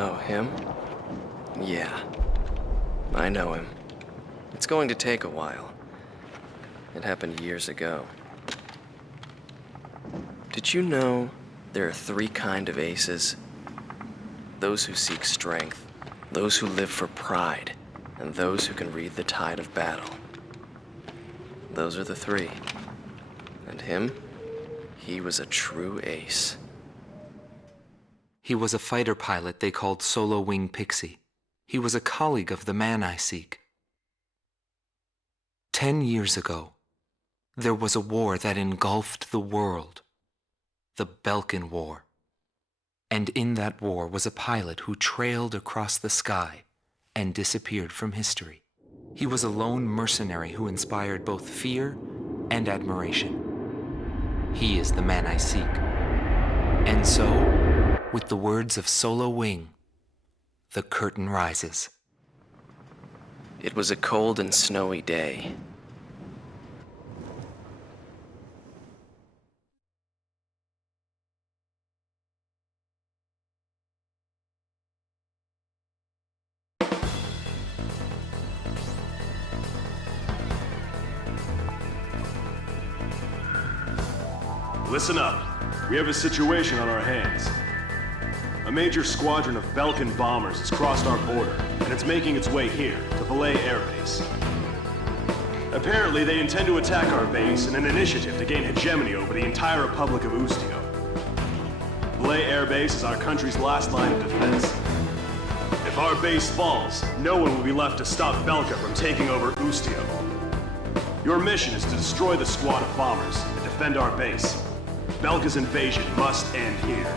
Oh, him? Yeah. I know him. It's going to take a while. It happened years ago. Did you know there are 3 kinds of aces? Those who seek strength, those who live for pride, and those who can read the tide of battle. Those are the 3. And him? He was a true ace. He was a fighter pilot they called Solo Wing Pixy. He was a colleague of the man I seek. 10 years ago, there was a war that engulfed the world. The Belkan War. And in that war was a pilot who trailed across the sky and disappeared from history. He was a lone mercenary who inspired both fear and admiration. He is the man I seek. And so, with the words of Solo Wing, the curtain rises. It was a cold and snowy day. Listen up. We have a situation on our hands. A major squadron of Belkan bombers has crossed our border, and it's making its way here, to Foulke Air Base. Apparently, they intend to attack our base in an initiative to gain hegemony over the entire Republic of Usteon. Foulke Air Base is our country's last line of defense. If our base falls, no one will be left to stop Belka from taking over Usteon. Your mission is to destroy the squad of bombers and defend our base. Belka's invasion must end here.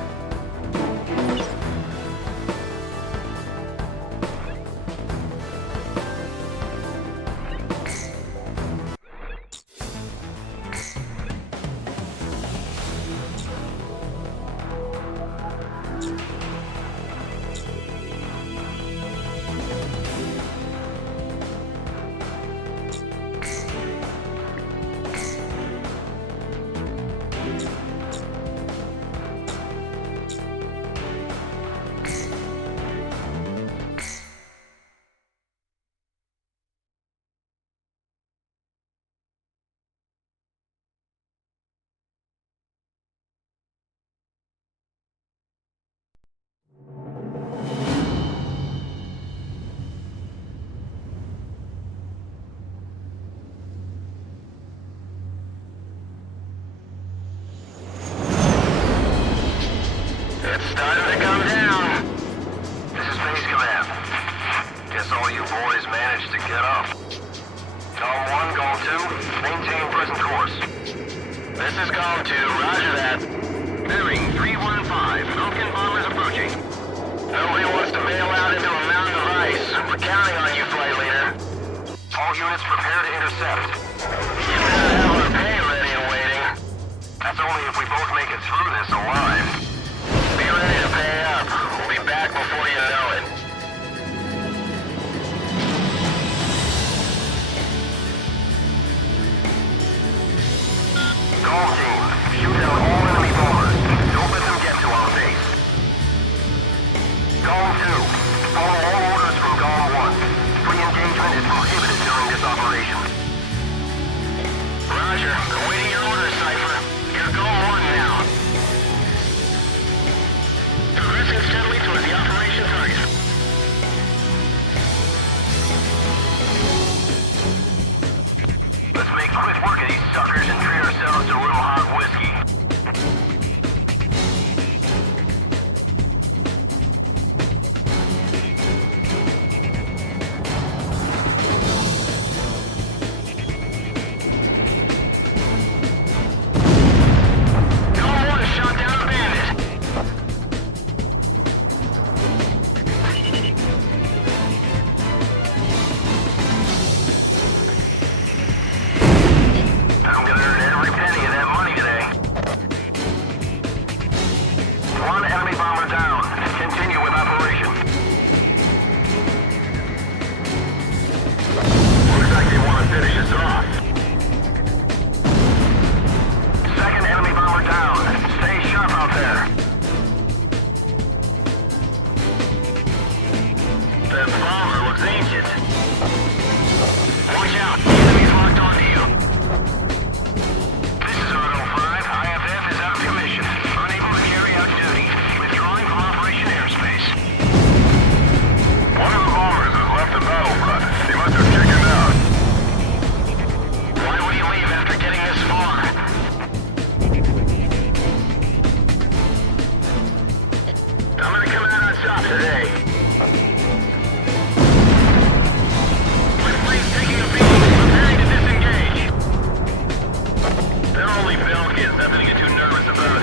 today. With flames taking a beating, preparing to disengage. They're only Belkans, nothing to get too nervous about.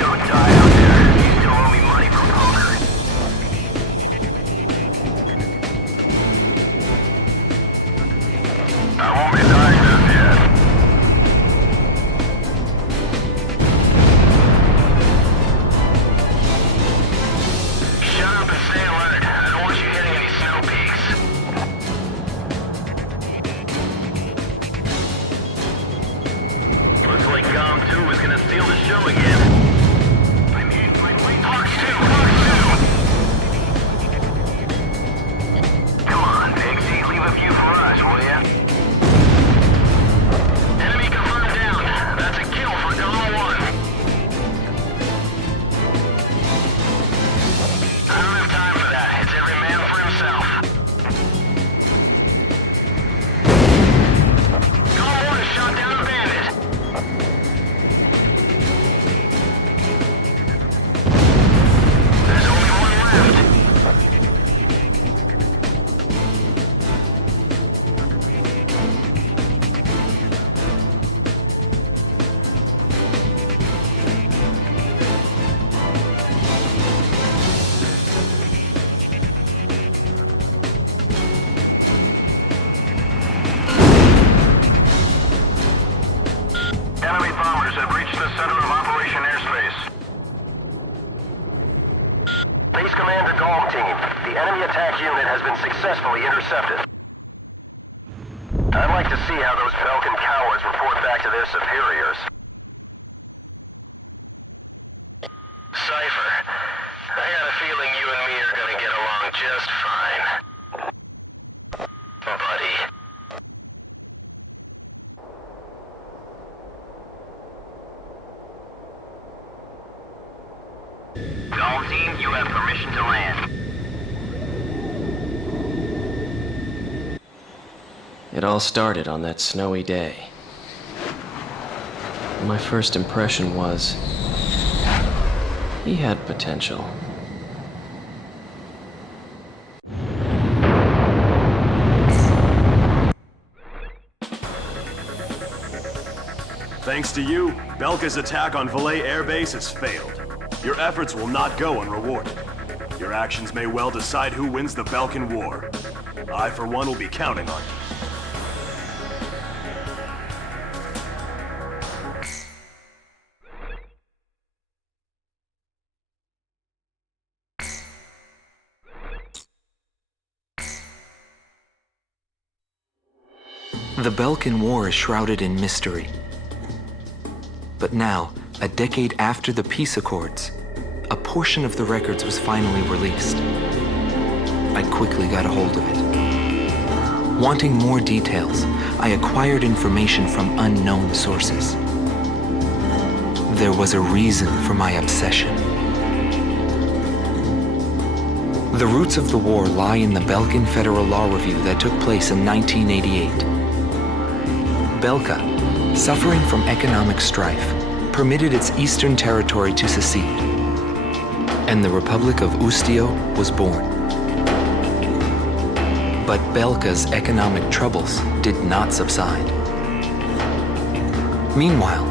Don't die out there. You still owe me money for poker. I won't be dying just yet. Shut up and stay alert. I don't want you hitting any snow peaks. Looks like GOM 2 is gonna steal the show again. Hawks 2! Come on, Pixy, leave a few for us, will ya? Enemy confirmed down. That's a kill for GOM 1. I don't have time for that. It's every man for himself. GOM 1 shot down a bandit. There's only one left. Enemy bombers have reached the center of Operation Airspace. Base Commander GOM Team, the enemy attack unit has been successfully intercepted. I'd like to see how those Belkan cowards report back to their superiors. Cipher, I got a feeling you and me are gonna get along just fine. Buddy. GOM Team, you have permission to land. It all started on that snowy day. My first impression was he had potential. Thanks to you, Belka's attack on Valet Air Base has failed. Your efforts will not go unrewarded. Your actions may well decide who wins the Belkan War. I, for one, will be counting on you. The Belkan War is shrouded in mystery. But now, a decade after the peace accords, a portion of the records was finally released. I quickly got a hold of it. Wanting more details, I acquired information from unknown sources. There was a reason for my obsession. The roots of the war lie in the Belkan Federal Law Review that took place in 1988. Belka, suffering from economic strife, permitted its eastern territory to secede, and the Republic of Ustio was born. But Belka's economic troubles did not subside. Meanwhile,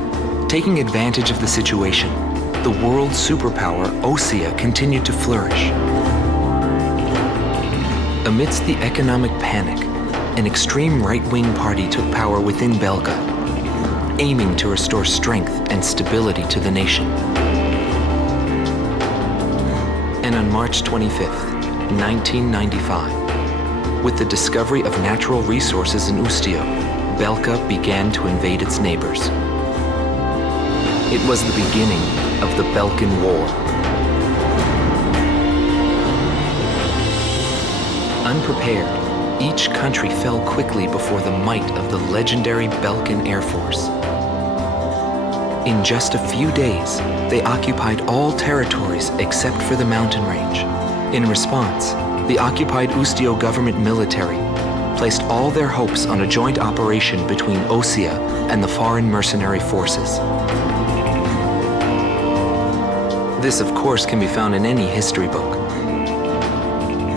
taking advantage of the situation, the world superpower Osean continued to flourish. Amidst the economic panic, an extreme right-wing party took power within Belka, aiming to restore strength and stability to the nation. And on March 25th, 1995, with the discovery of natural resources in Ustio, Belka began to invade its neighbors. It was the beginning of the Belkan War. Unprepared, each country fell quickly before the might of the legendary Belkan Air Force. In just a few days, they occupied all territories except for the mountain range. In response, the occupied Ustio government military placed all their hopes on a joint operation between Osean and the foreign mercenary forces. This, of course, can be found in any history book.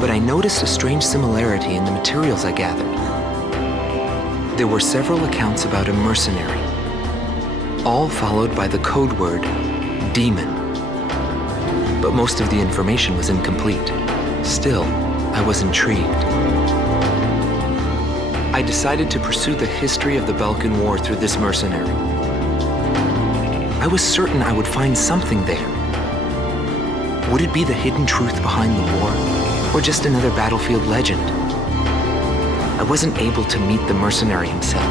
But I noticed a strange similarity in the materials I gathered. There were several accounts about a mercenary, all followed by the code word, demon. But most of the information was incomplete. Still, I was intrigued. I decided to pursue the history of the Belkan War through this mercenary. I was certain I would find something there. Would it be the hidden truth behind the war, or just another battlefield legend? I wasn't able to meet the mercenary himself.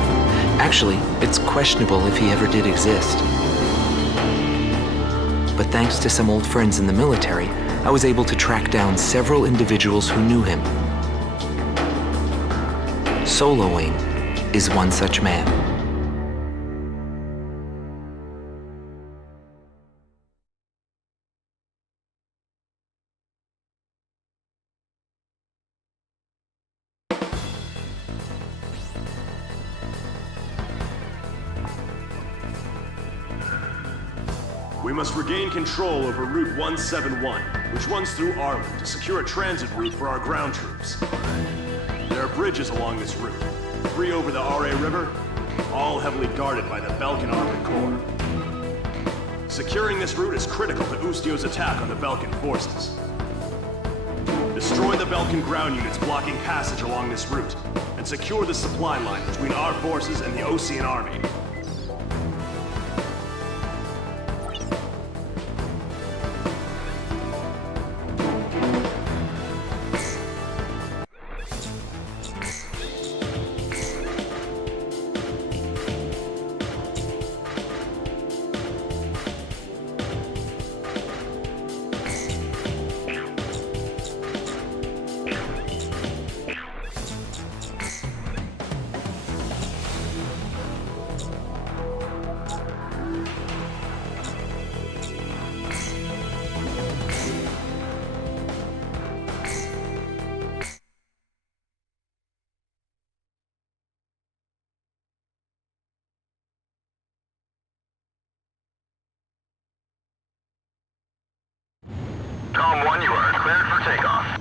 Actually, it's questionable if he ever did exist. But thanks to some old friends in the military, I was able to track down several individuals who knew him. Soloing is one such man. We must regain control over Route 171, which runs through Arlen to secure a transit route for our ground troops. There are bridges along this route, 3 over the RA River, all heavily guarded by the Belkan Armored Corps. Securing this route is critical to Ustio's attack on the Belkan forces. Destroy the Belkan ground units blocking passage along this route, and secure the supply line between our forces and the Osean army. Tom 1, you are cleared for takeoff.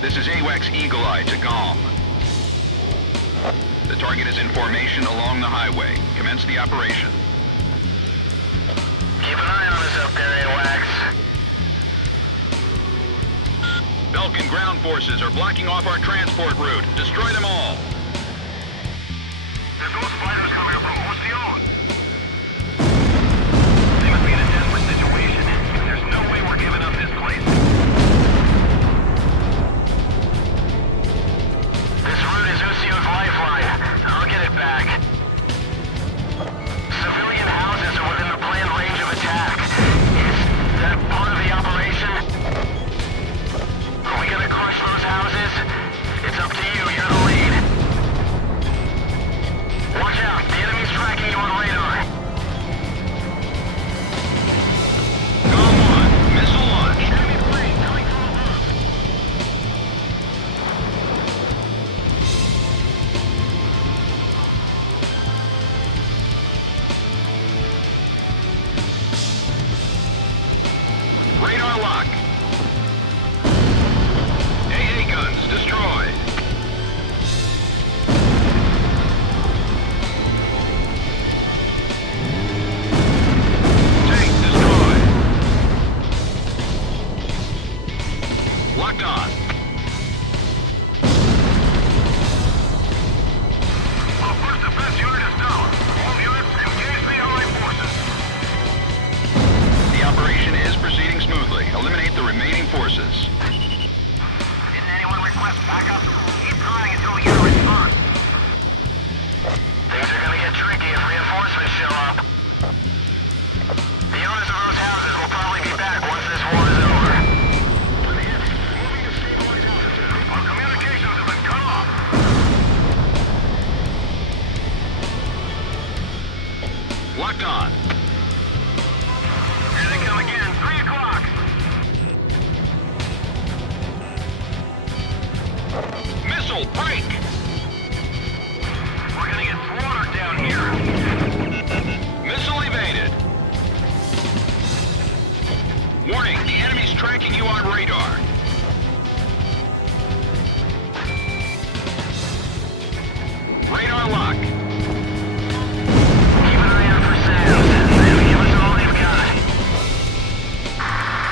This is AWACS Eagle Eye to GOM. The target is in formation along the highway. Commence the operation. Keep an eye on us up there, AWACS. Belkan ground forces are blocking off our transport route. Destroy them all. There's those fighters coming up from Osean. They must be in a desperate situation. There's no way we're giving up this place. This route is Usio's lifeline. I'll get it back. Civilian houses are within the planned range of attack. Is that part of the operation? Are we gonna crush those houses? It's up to you. You're the lead. Watch out. The enemy's tracking you on radar. GOM 1, missile launch. Enemy plane coming from above. Radar lock. AA guns destroyed. Tank destroyed. Locked on. defense unit is down. All units, engage the Allied forces. The operation is proceeding smoothly. Eliminate the remaining forces. Didn't anyone request backup? Keep trying until we get a response. Things are gonna get tricky if reinforcements show up. The owners of those houses will probably be back once this war is over. Moving to stabilize altitude. Our communications have been cut off. Locked on. Here they come again. 3 o'clock. Missile break! We're gonna get slaughtered down here. Missile evaded. Warning, the enemy's tracking you on radar. Radar lock. Keep an eye out for Sam. They'll give us all they've got.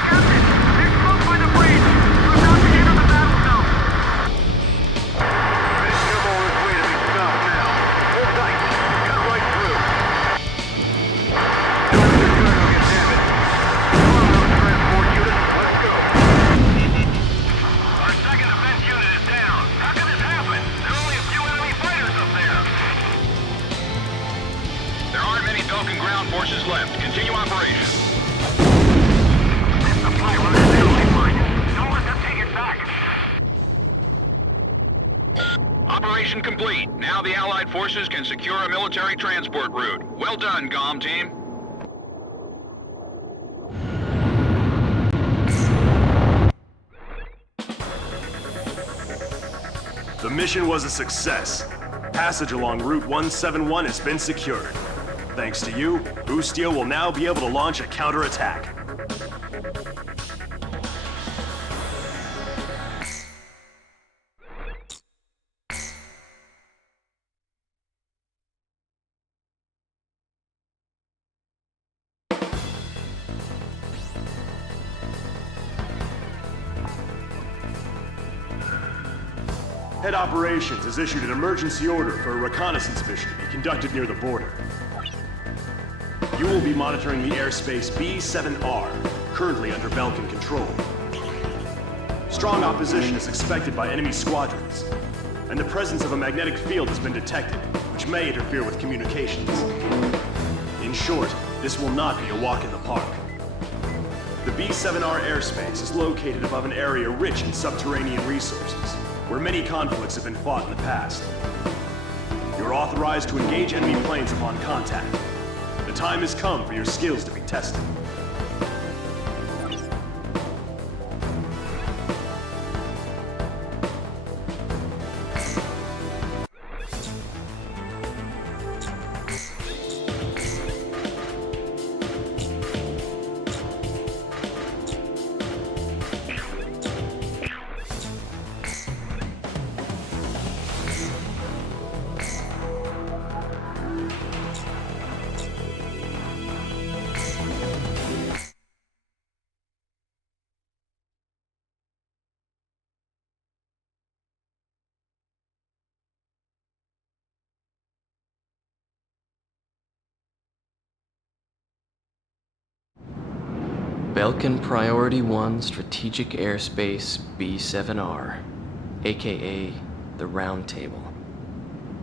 Captain, they're close by the bridge. We're about to enter the battle zone. This Gibble is way to be stopped now. Hold tight. Cut right through. Don't let this cargo get damaged. Come on, those transport units. Let's go. Our second defense unit is down. How can this happen? There are only a few enemy fighters up there. There aren't many Belkan ground forces left. Continue operation. This supply run is their lifeline. Don't let them take it back. Operation complete. Now the Allied forces can secure a military transport route. Well done, GOM team. The mission was a success. Passage along Route 171 has been secured. Thanks to you, Ustio will now be able to launch a counterattack. Head Operations has issued an emergency order for a reconnaissance mission to be conducted near the border. You will be monitoring the airspace B-7R, currently under Belkan control. Strong opposition is expected by enemy squadrons, and the presence of a magnetic field has been detected, which may interfere with communications. In short, this will not be a walk in the park. The B-7R airspace is located above an area rich in subterranean resources, where many conflicts have been fought in the past. You're authorized to engage enemy planes upon contact. The time has come for your skills to be tested. Belkan Priority 1 Strategic Airspace B-7R, aka the Round Table.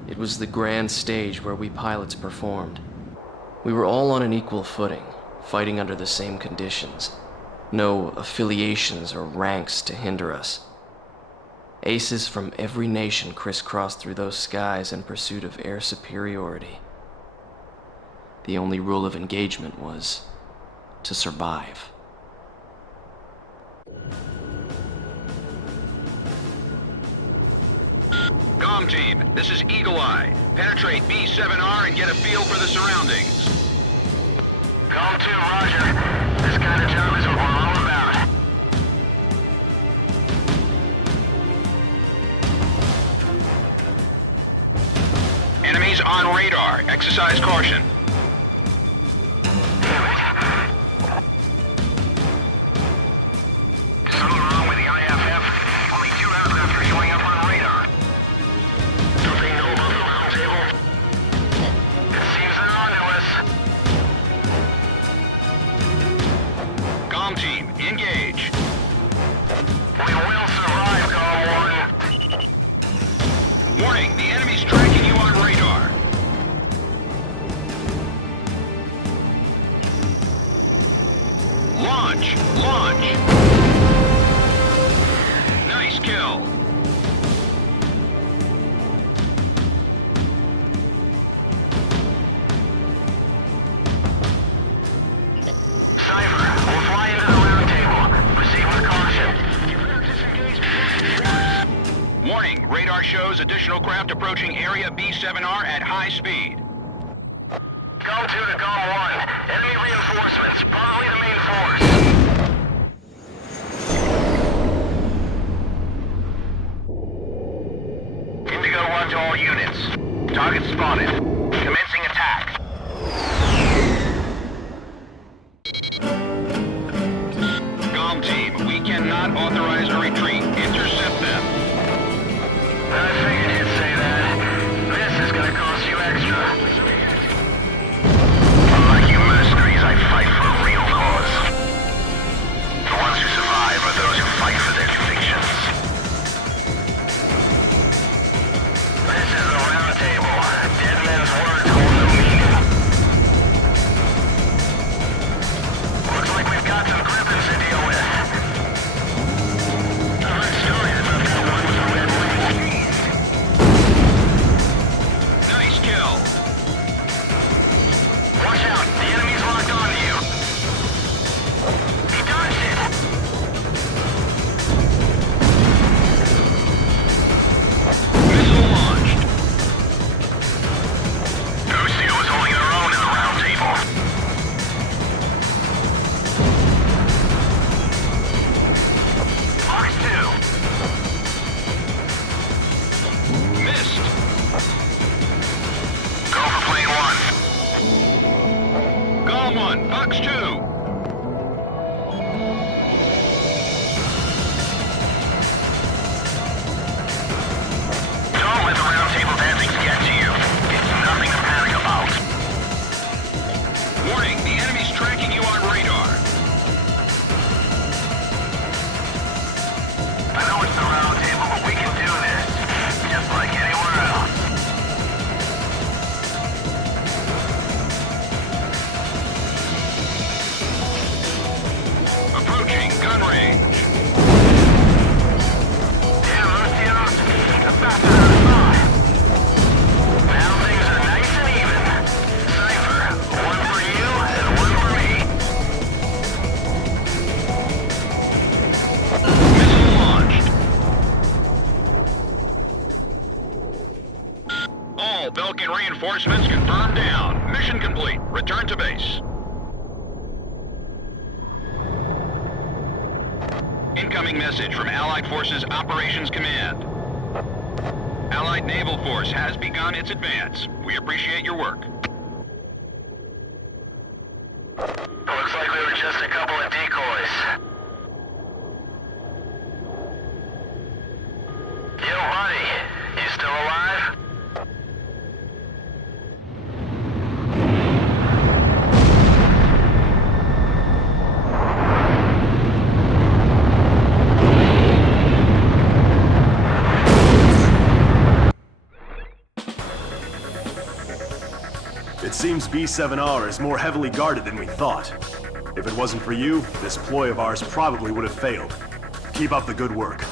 It was the grand stage where we pilots performed. We were all on an equal footing, fighting under the same conditions. No affiliations or ranks to hinder us. Aces from every nation crisscrossed through those skies in pursuit of air superiority. The only rule of engagement was to survive. GOM team, this is Eagle Eye. Penetrate B-7R and get a feel for the surroundings. Call 2, roger. This kind of job is what we're all about. Enemies on radar. Exercise caution. Something wrong with the IFF? Only 2 aircraft are showing up on radar. Do they know about the round table? kill. Cipher, we'll fly into the round table. Proceed with caution. Warning, radar shows additional craft approaching Area B7R at high speed. Go 2 to Go 1. Enemy reinforcements, probably the main force. Indigo 1 to all units. Target spotted. Commencing attack. Golem team, we cannot authorize a retreat. Intercept them. I figured you'd say that. This is gonna cost you extra. Unlike you mercenaries, I fight for a real cause. The ones who survive are those who fight for their convictions. This is the round table. Dead men's words hold no meaning. Looks like we've got some grippins to deal with. I heard stories about that one with the red wings. Nice kill. Watch out, the enemy's locked onto you. He dodged it. Missile launched. Osean was holding their own in the round table. Fox 2. Missed. Go for plane 1. Golem 1, Fox 2. Don't let the round table dancing get to you. It's nothing to panic about. Warning, the enemy's tracking you on radar. I know it's the round table, but we can do this. Just like anywhere else. Approaching gun range. Damn, Osean, the faster than I thought. Now things are nice and even. Cipher, one for you and one for me. Missile launched. All Belkan reinforcements confirmed down. Mission complete. Return to base. Incoming message from Allied Forces Operations Command. Allied Naval Force has begun its advance. We appreciate your work. Looks like we were just a couple of decoys. Yo, buddy, you still alive? It seems B7R is more heavily guarded than we thought. If it wasn't for you, this ploy of ours probably would have failed. Keep up the good work.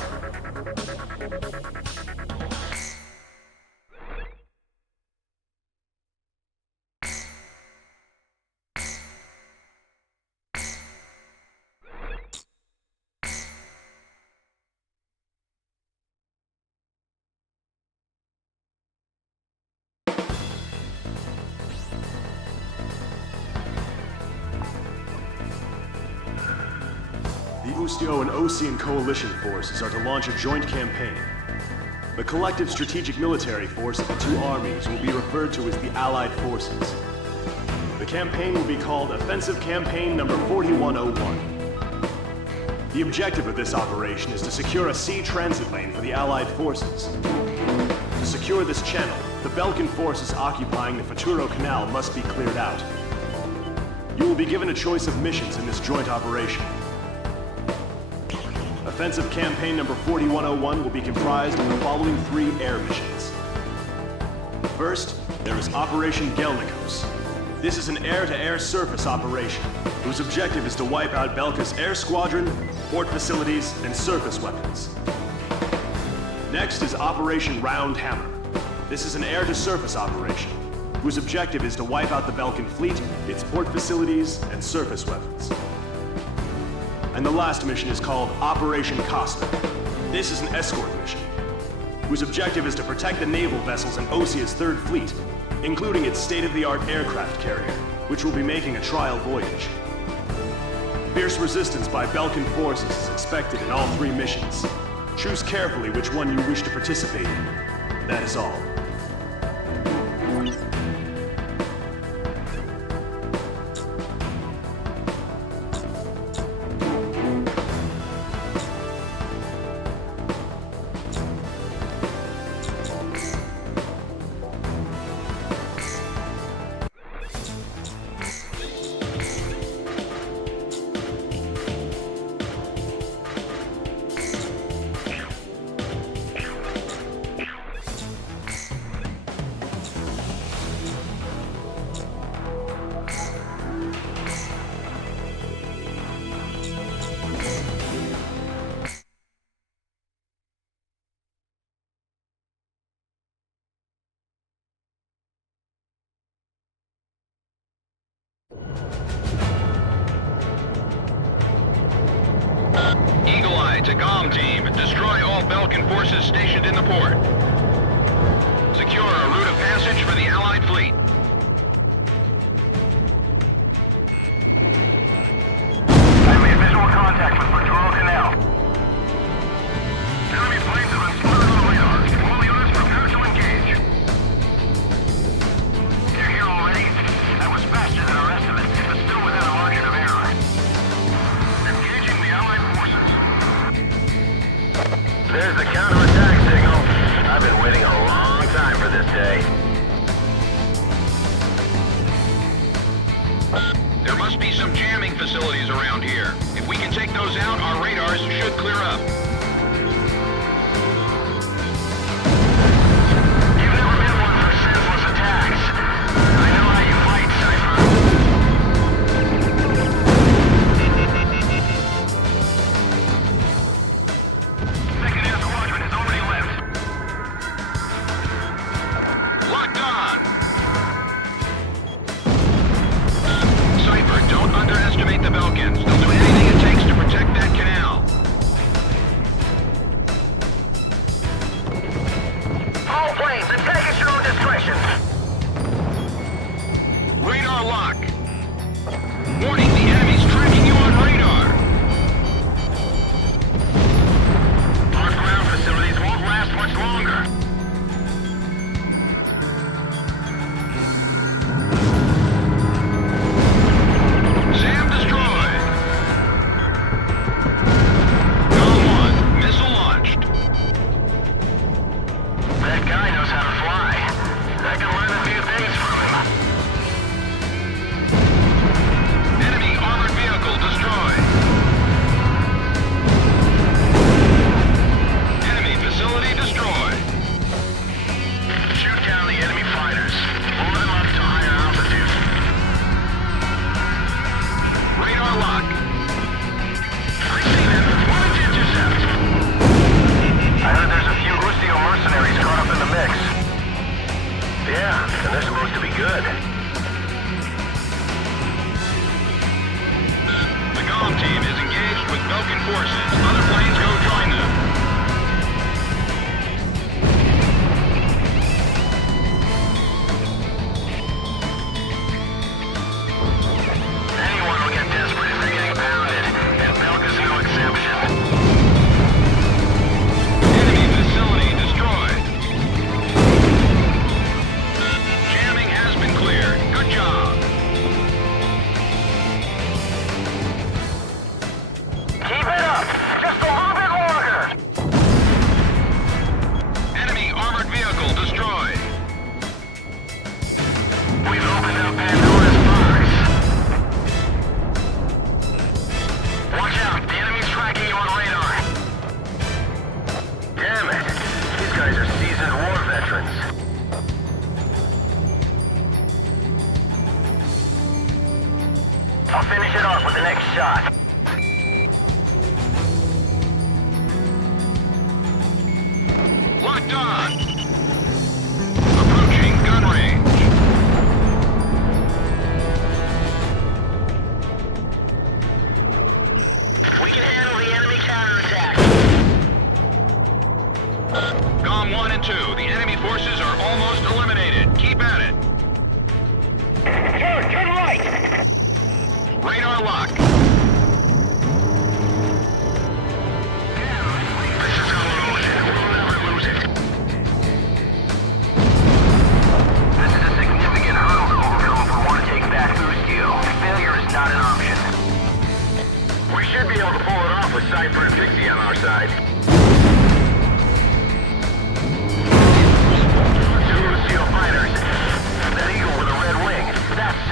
The Ustio and Osean coalition forces are to launch a joint campaign. The collective strategic military force of the two armies will be referred to as the Allied Forces. The campaign will be called Offensive Campaign Number 4101. The objective of this operation is to secure a sea transit lane for the Allied forces. To secure this channel, the Belkan forces occupying the Futuro Canal must be cleared out. You will be given a choice of missions in this joint operation. Offensive Campaign Number 4101 will be comprised of the following 3 air missions. First, there is Operation Gelnikos. This is an air-to-air surface operation, whose objective is to wipe out Belka's air squadron, port facilities, and surface weapons. Next is Operation Round Hammer. This is an air-to-surface operation, whose objective is to wipe out the Belkan fleet, its port facilities, and surface weapons. And the last mission is called Operation Costa. This is an escort mission, whose objective is to protect the naval vessels in Osean's Third Fleet, including its state-of-the-art aircraft carrier, which will be making a trial voyage. Fierce resistance by Belkan forces is expected in all 3 missions. Choose carefully which one you wish to participate in. That is all. Eagle Eye to GOM team. Destroy all Belkan forces stationed in the port. Secure a route of passage for the Allied fleet. I made visual contact with Patrol Canal. Enemy planes have been spotted on the radar. All units prepare to engage. They're here already? That was faster than our estimate, but still within a margin of error. Engaging the Allied forces. There's the counterattack signal. I've been waiting a long time for this day. There must be some jamming facilities around here. If we can take those out, our radars should clear up. You've never been one for senseless attacks. I know how you fight, Cipher. Second Air Squadron has already left. Locked on! Cipher, don't underestimate the Belkans. They'll do anything it takes to protect that canal. All planes, attack at your own discretion. Radar lock. Warning, the enemy's tracking you on radar. Our ground facilities won't last much longer. SAM destroyed. GOM-1, missile launched. That guy knows how to fly. I can learn a few things from him. Enemy armored vehicle destroyed. Enemy facility destroyed. Shoot down the enemy fighters. Blow them up to higher altitude. Radar lock. I see them. Moving to intercept. I heard there's a few Unsung mercenaries caught up in the mix. Yeah, and they're supposed to be good. The GOM team is engaged with Belkan forces. Other planes go join them. Anyone will get desperate if they're getting pounded, and Belka's no exception. Enemy facility destroyed. Jamming has been cleared. Good job. Keep it up! Just a little bit longer! Enemy armored vehicle destroyed. We've opened up Pandora's box. Watch out! The enemy's tracking you on radar. Damn it! These guys are seasoned war veterans. I'll finish it off with the next shot. locked on. Approaching gun range. We can handle the enemy counterattack. GOM 1 and 2, the enemy forces are almost eliminated. Keep at it. Turn right! Radar lock. This is how we'll lose it. We'll never lose it. This is a significant hurdle to overcome if we want to take back Unsung. Failure is not an option. We should be able to pull it off with Cipher and Pixy on our side. Two Unsung fighters. That eagle with a red wing. That's...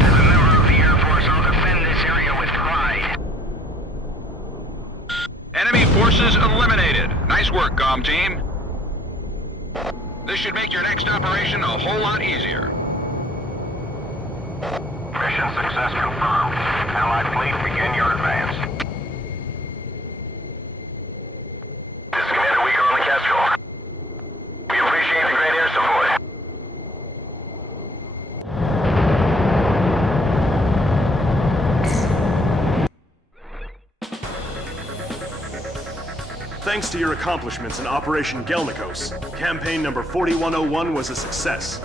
As a member of the Air Force, I'll defend this area with pride. Enemy forces eliminated. Nice work, GOM team. This should make your next operation a whole lot easier. Mission success confirmed. Allied fleet, begin your advance. This is Commander Weaker on the Kestrel. We appreciate the great air support. Thanks to your accomplishments in Operation Gelnikos, campaign number 4101 was a success.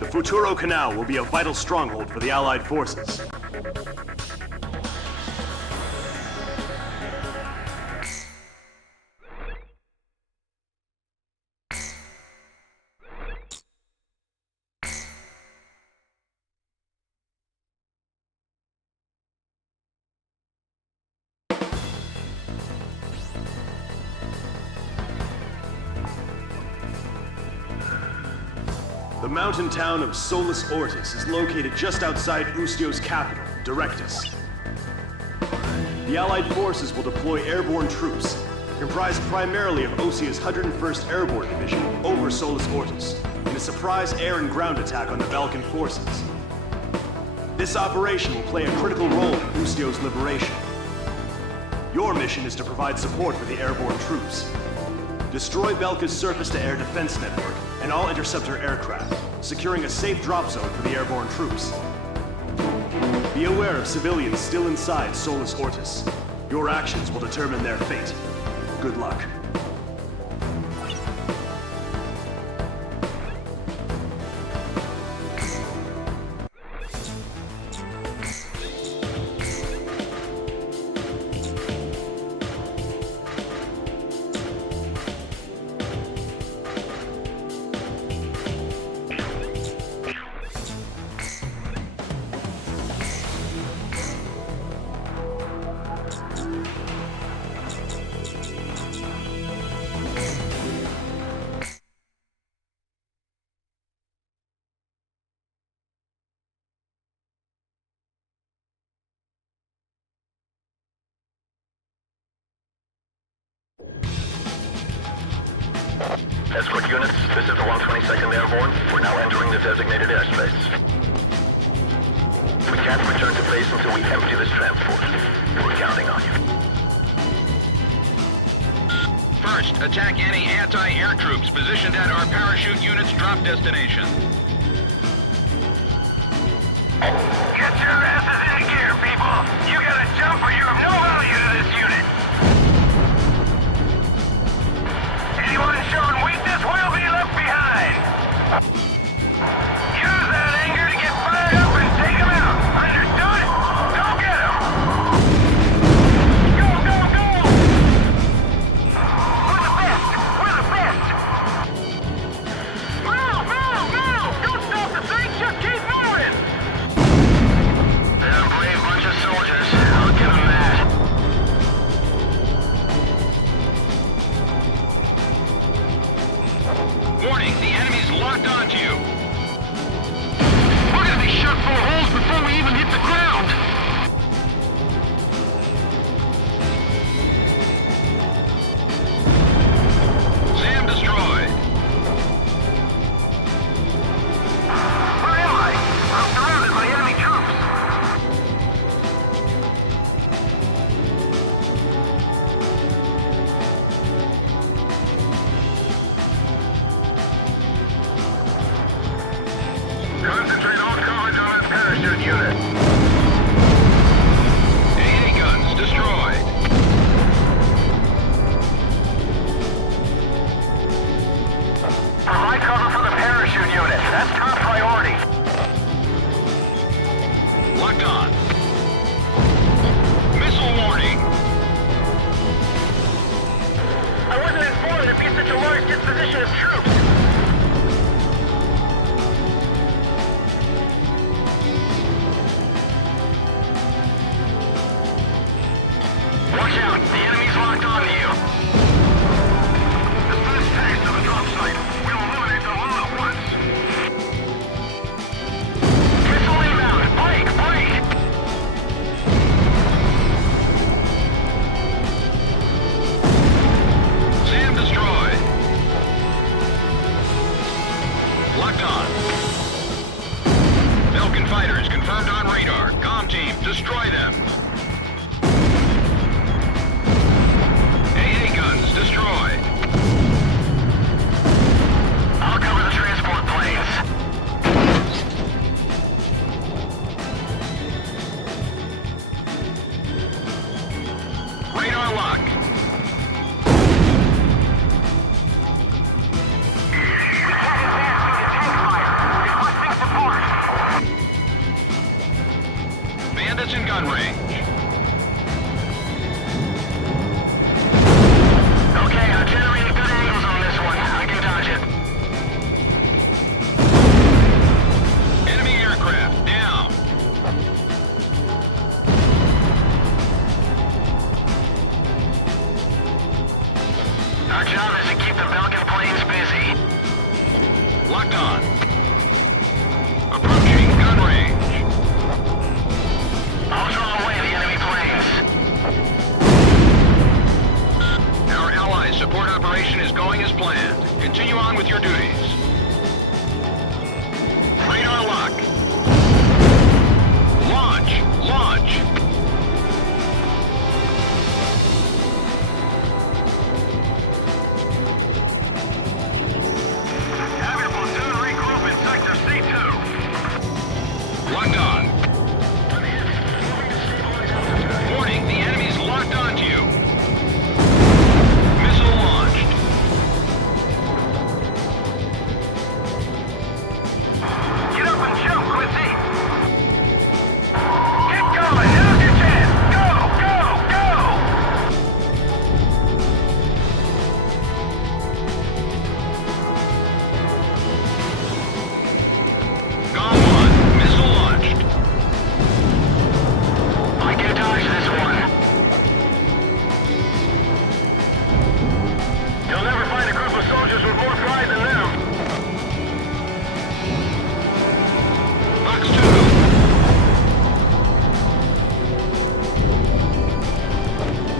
The Futuro Canal will be a vital stronghold for the Allied forces. The mountain town of Solus Ortis is located just outside Ustio's capital, Directus. The Allied forces will deploy airborne troops, comprised primarily of Osean's 101st Airborne Division, over Solus Ortis, in a surprise air and ground attack on the Belkan forces. This operation will play a critical role in Ustio's liberation. Your mission is to provide support for the airborne troops. Destroy Belka's surface-to-air defense network and all interceptor aircraft, securing a safe drop zone for the airborne troops. Be aware of civilians still inside Solus Ortis. Your actions will determine their fate. Good luck. Escort units, this is the 122nd Airborne. We're now entering the designated airspace. We can't return to base until we empty this transport. We're counting on you. First, attack any anti-air troops positioned at our parachute unit's drop destination. Get your asses into gear, people! You gotta jump or you're of no value to this unit! Anyone showing weakness will be left behind! Use that anger to get fired up and take them out! Understood? Go get them! Go, go, go! We're the best! We're the best! Move, move, move! Don't stop the thing, just keep moving! parachute unit. AA guns destroyed. Provide cover for the parachute unit. That's top priority. Locked on. Missile warning. I wasn't informed there'd be such a large disposition of troops. Watch out! The enemy's locked onto you. Dispatch tanks to the drop site. We'll eliminate them all at once. Missile inbound! Break! Break! SAM destroyed. Locked on. Belkan fighters confirmed on radar. Comm team, destroy them. AA guns destroyed. I'll cover the transport planes. Radar lock. We can't advance due to tank fire. Requesting support. Bandits in gun range. Okay, I'm generating good angles on this one. I can dodge it. Enemy aircraft down. Our job is to keep the Belkan planes busy. Locked on. Approaching gun range. I'll draw away the enemy planes. Our allies' support operation is going as planned. Continue on with your duties. Radar lock. Launch! Launch! Have your platoon regroup in sector C2. Locked on. Warning, the enemy's locked onto you. Missile launched. Get up and jump, Quincy! Keep going! Now's your chance! Go! Go! Go! Gone one. Missile launched. I can dodge this one. You'll never find a group of soldiers with more pride than them. Box 2.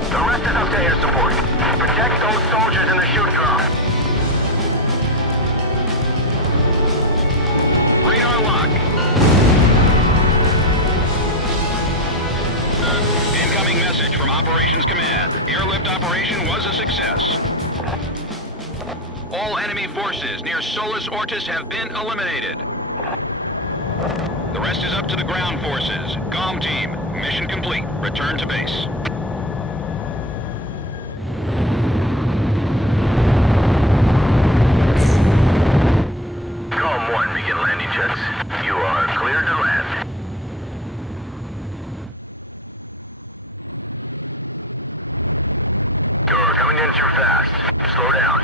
The rest is up to air support. Protect those soldiers in the shoot drop. Radar lock. Incoming message from Operations Command. Airlift operation was a success. All enemy forces near Solus Ortis have been eliminated. The rest is up to the ground forces. Comm team, mission complete. Return to base. Column 1, begin landing jets. You are cleared to land. You're coming in too fast. Slow down.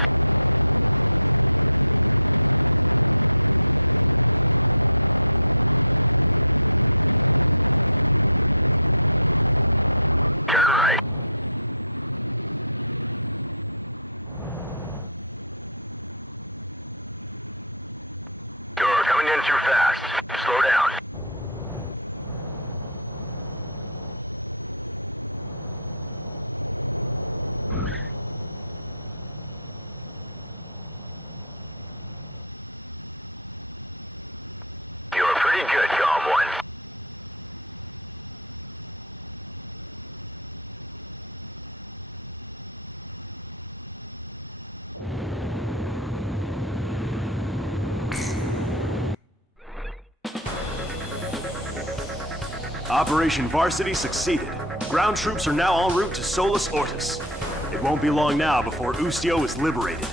Turn right. You're coming in too fast. Slow down. You're pretty good, Column 1. Operation Varsity succeeded. Ground troops are now en route to Solus Ortis. It won't be long now before Ustio is liberated.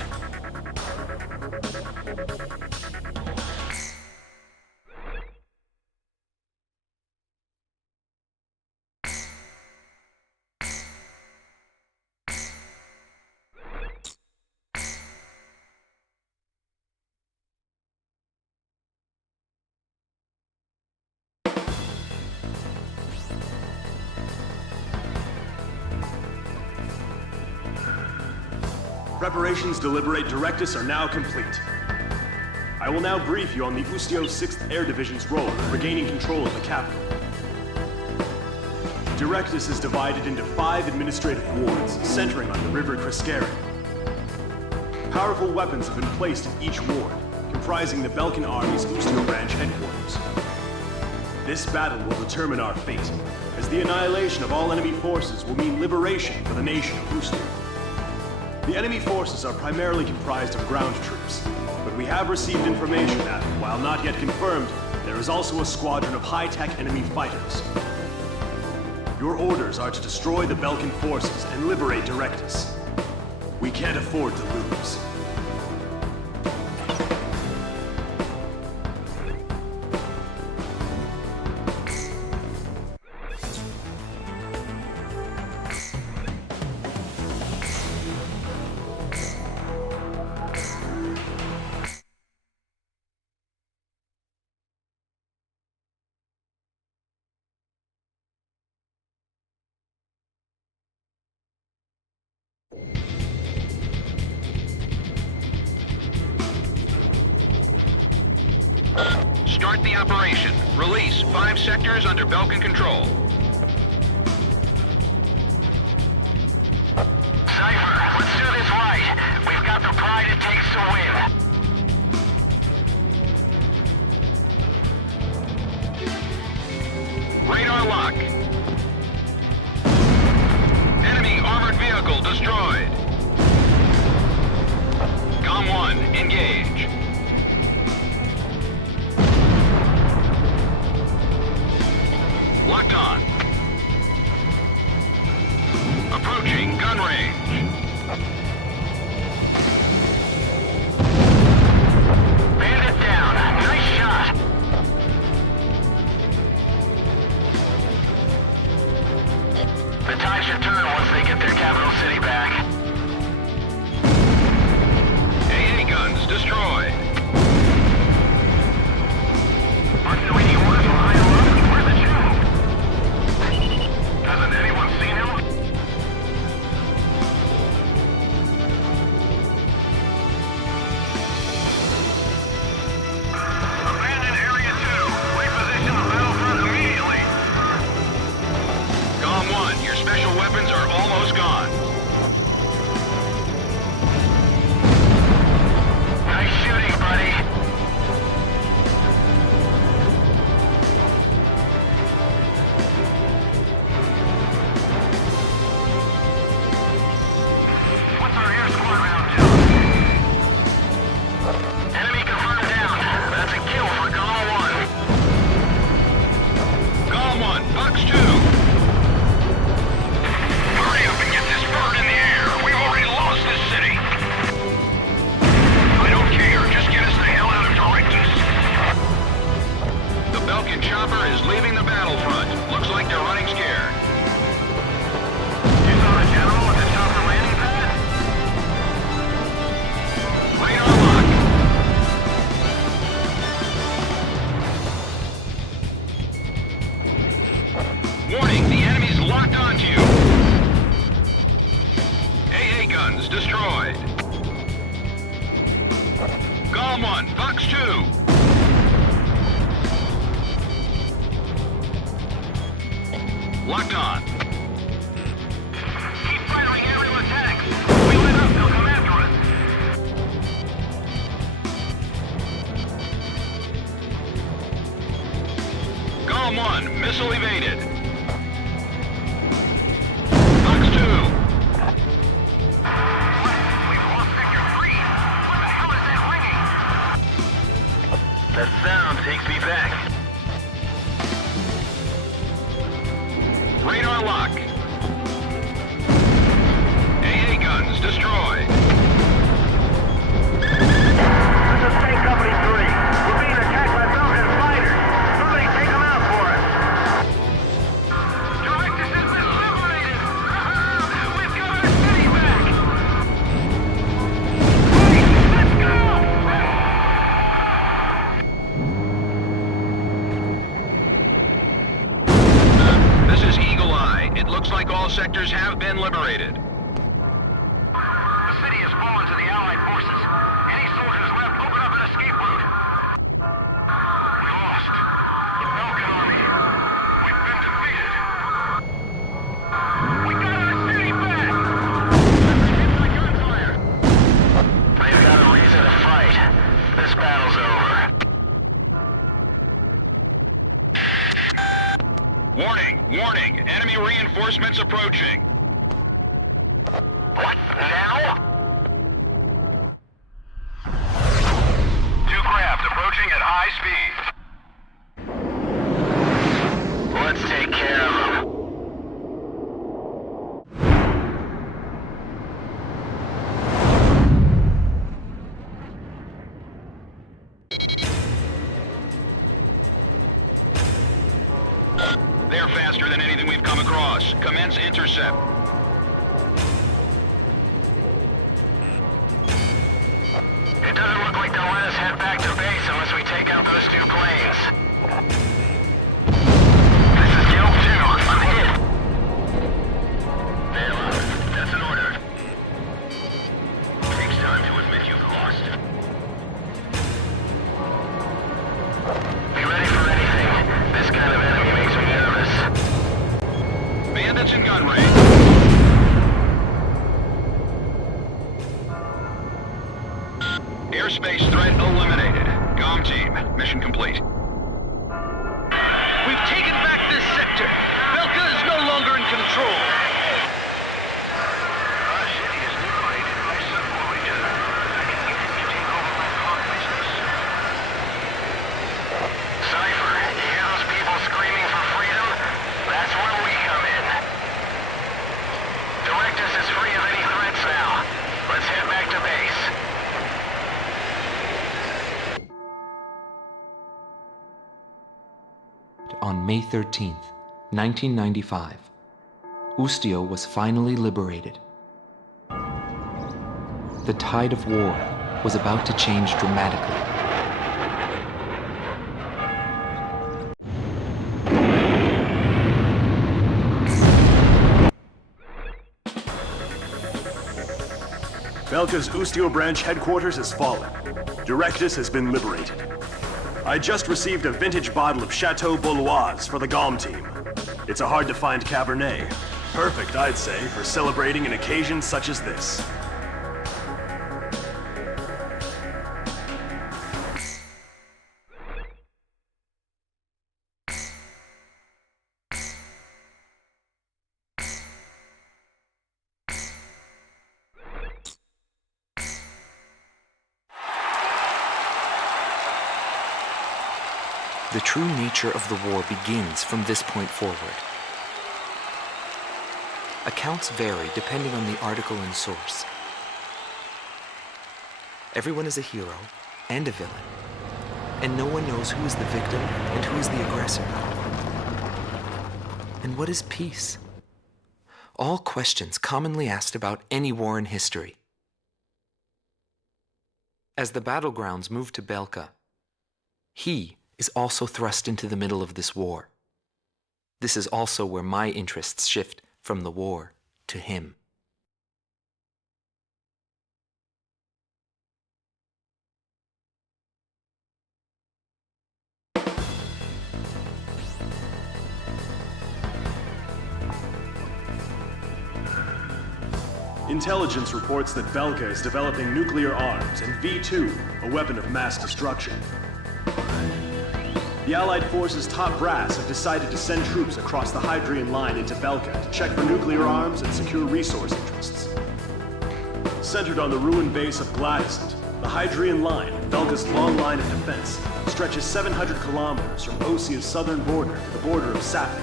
Preparations to liberate Directus are now complete. I will now brief you on the Ustio 6th Air Division's role in regaining control of the capital. Directus is divided into 5 administrative wards, centering on the River Criscari. Powerful weapons have been placed in each ward, comprising the Belkan Army's Ustio branch headquarters. This battle will determine our fate, as the annihilation of all enemy forces will mean liberation for the nation of Ustio. The enemy forces are primarily comprised of ground troops, but we have received information that, while not yet confirmed, there is also a squadron of high-tech enemy fighters. Your orders are to destroy the Belkan forces and liberate Directus. We can't afford to lose. Start the operation. Release 5 sectors under Belkan control. Cipher, let's do this right. We've got the pride it takes to win. Radar lock. Enemy armored vehicle destroyed. COM 1, engage. Locked on. Approaching gun range. Bandit down. Nice shot. The tide should turn once they get their capital city back. AA guns destroyed. Aren't we the orders from higher up? Where's the general? Hasn't anyone seen him? Abandon Area 2. Reposition the battlefront immediately. COM 1, your special weapons are almost gone. Nice shooting, buddy. What's our air squad round to? Enemy confirmed down. That's a kill for COM 1. COM 1, Fox 2. Hurry up and get this bird in the air. We've already lost this city. I don't care. Just get us the hell out of Directus. The Belkan chopper is leaving the battlefront. Looks like they're running scared. You saw the general at the chopper landing pad? Radar lock. Warning, the enemy's locked onto you. AA guns destroyed. COM 1, Fox 2. Locked on. Keep firing aerial attacks. We let up, they'll come after us. COM 1, missile evaded. Fox 2. We've lost Sector 3. What the hell is that ringing? That sound takes me back. Radar lock. AA guns destroyed. This is Tank Company 3. We're being attacked by Belkan fighters. Somebody take them out for us. Directus has been liberated. We've got our city back. Right, let's go. This is Eagle Eye. It looks like all sectors have been liberated. The city has fallen to the Allied forces. Any soldiers left, open up an escape route. We lost. The Belkan army. We've been defeated. We got our city back! Hit by gunfire. They've got a reason to fight. This battle's over. Warning! Warning! Enemy reinforcements approaching. What? Now? Two craft approaching at high speed. Let's take care of them. They're faster than anything we've come across. Commence intercept. It doesn't look like they'll let us head back to base unless we take out those two planes. This is Guild 2. I'm hit. Bailout. That's an order. Takes time to admit you've lost. Be ready for anything. This kind of enemy makes me nervous. Bandits in gun range. Airspace threat eliminated. COM team, mission complete. We've taken back this sector. Belka is no longer in control. Our city is liberated by submarine. I can get him to take over my car business. Cipher, you hear those people screaming for freedom? That's where we come in. Directus is free of any threats now. Let's head back to base. On May 13th, 1995, Ustio was finally liberated. The tide of war was about to change dramatically. Belka's Ustio branch headquarters has fallen. Directus has been liberated. I just received a vintage bottle of Chateau Bouloise for the GOM team. It's a hard-to-find Cabernet. Perfect, I'd say, for celebrating an occasion such as this. The true nature of the war begins from this point forward. Accounts vary depending on the article and source. Everyone is a hero and a villain, and no one knows who is the victim and who is the aggressor. And what is peace? All questions commonly asked about any war in history. As the battlegrounds move to Belka, he is also thrust into the middle of this war. This is also where my interests shift from the war to him. Intelligence reports that Belka is developing nuclear arms and V2, a weapon of mass destruction. The Allied forces' top brass have decided to send troops across the Hydrian line into Belka to check for nuclear arms and secure resource interests. Centered on the ruined base of Gladysant, the Hydrian line, Belka's long line of defense, stretches 700 kilometers from Osean's southern border to the border of Cipher.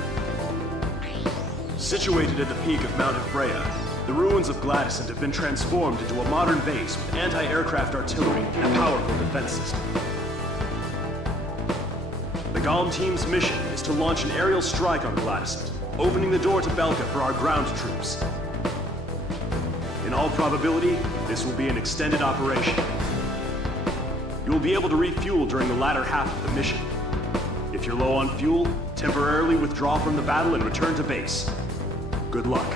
Situated at the peak of Mount Freya, the ruins of Gladysant have been transformed into a modern base with anti-aircraft artillery and a powerful defense system. The Golem team's mission is to launch an aerial strike on Gladysant, opening the door to Belka for our ground troops. In all probability, this will be an extended operation. You will be able to refuel during the latter half of the mission. If you're low on fuel, temporarily withdraw from the battle and return to base. Good luck.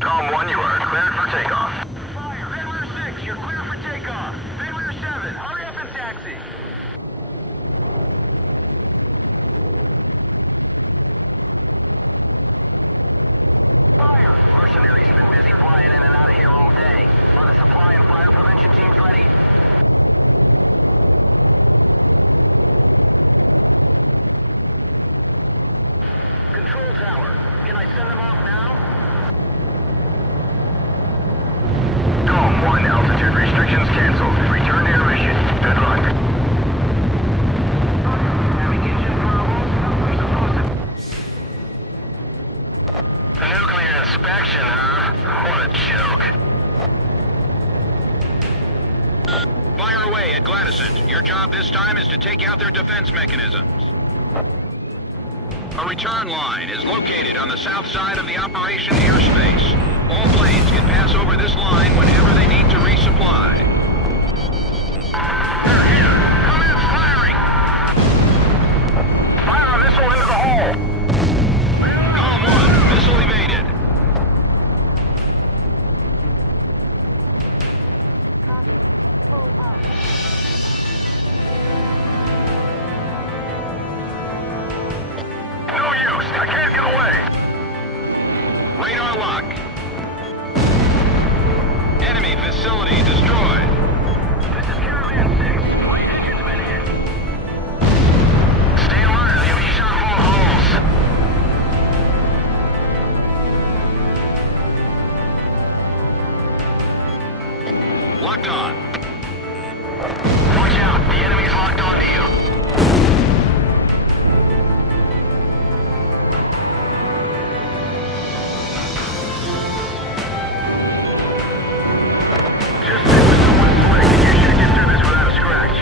Golem 1, you are cleared for takeoff. Fire! Red 6, you're clear for takeoff. Red 7, hurry up and taxi. Fire! Mercenaries have been busy flying in and out of here all day. Are the supply and fire prevention teams ready? Control tower, can I send them off now? Golem 1, altitude restrictions canceled. Return to your mission. Good luck. Having engine problems? We're supposed to... Nuclear inspection, huh? What a joke. Fire away at Gladysant. Your job this time is to take out their defense mechanisms. A return line is located on the south side of the operation airspace. All planes can pass over this line whenever they need to resupply. They're here! Commence firing! Fire a missile into the hole! Golem 1, missile evaded. No use! I can't get away! Radar lock. Enemy facility destroyed. This is Caravan 6. My engine's been hit. Stay alert or you'll be shot full of holes. Locked on. Watch out. The enemy's locked onto you. Just stick with someone slick and you should get through this without a scratch.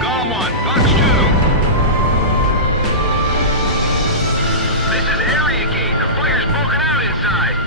Golem 1, Fox 2. This is area gate. The fire's broken out inside.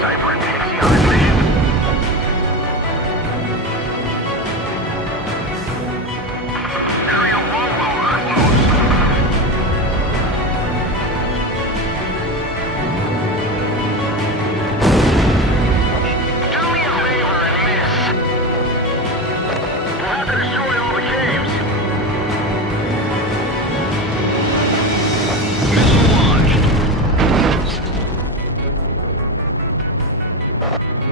Cipher and Pixy on this mission? Area 1 will not lose. Do me a favor and miss. We'll have to destroy all the caves. Missile launched.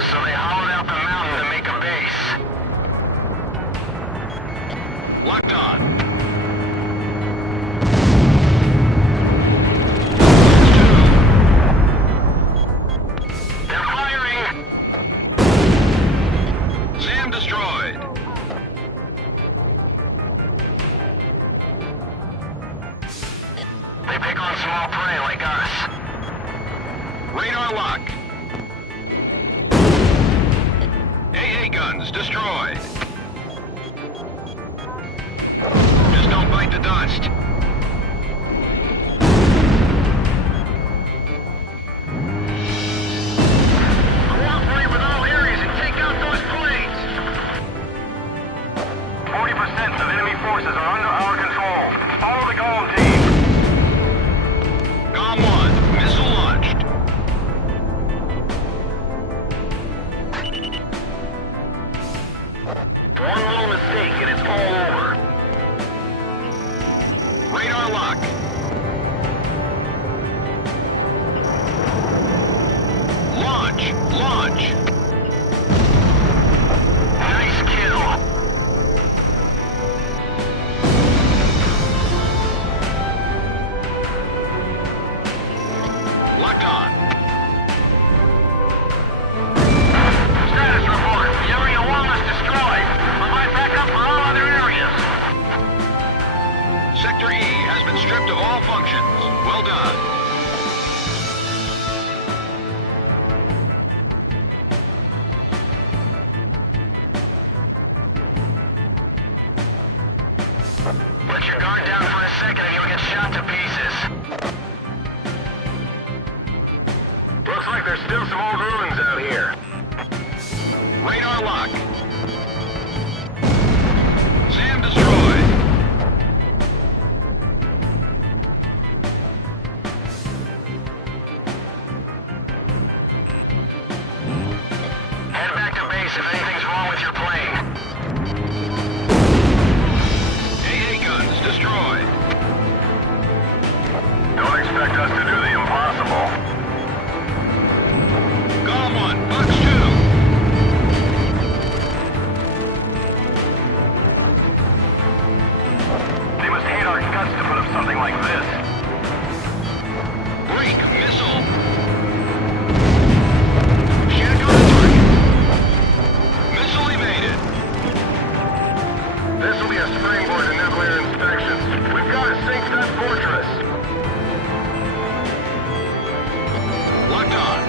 So they hollowed out the mountain to make a base. Locked on. They're firing! SAM destroyed. They pick on small prey like us. Radar lock. AA guns destroyed. Just don't bite the dust. Cooperate with all areas and take out those planes! 40% of enemy forces are under our control. Follow the Golem team. GOM 1, missile launched. One little mistake and it's all over. Radar lock. Launch! Launch! Nice kill. Locked on. Status report. Area 1 is destroyed. Provide backup for all other areas. Sector E has been stripped of all functions. Well done. Let your guard down for a second and you'll get shot to pieces. Looks like there's still some old ruins out here. Radar lock. SAM destroyed. Head back to base if anything's wrong with your plane. AA guns destroyed. Don't expect us to do the impossible. GOM 1, box 2. They must hate our guts to put up something like this. Break missile. Shank on the target. Missile evaded. This will be a springboard to nuclear inspections. We've got to sink that fortress. Locked on.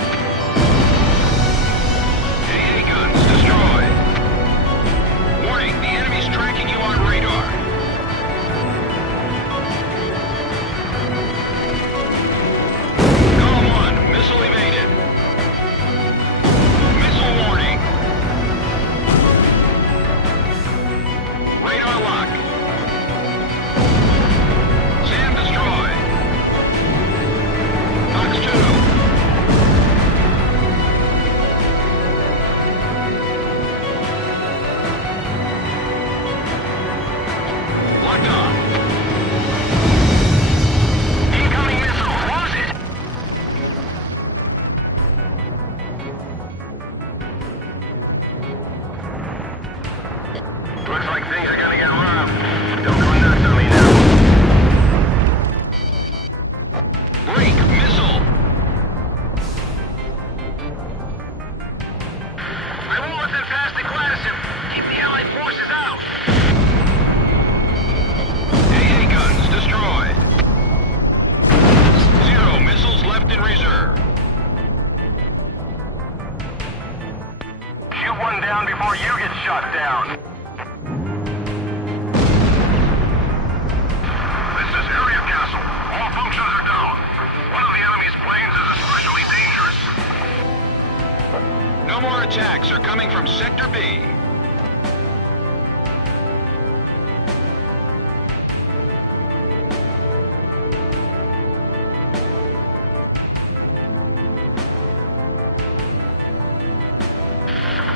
AA guns destroyed. Warning, the enemy's tracking you on radar. GOM 1, missile evaded. Missile warning. Radar lock. SAM destroyed. Box 2. Locked on. Incoming missile. Lose it. Looks like things are gonna get rough. Don't go nuts on me now. Break missile. I won't let them pass the Gladys. Keep the Allied forces out. AA guns destroyed. 0 missiles left in reserve. Shoot one down before you get shot down. This is Area Castle. All functions are down. One of the enemy's planes is especially dangerous. attacks are coming from Sector B.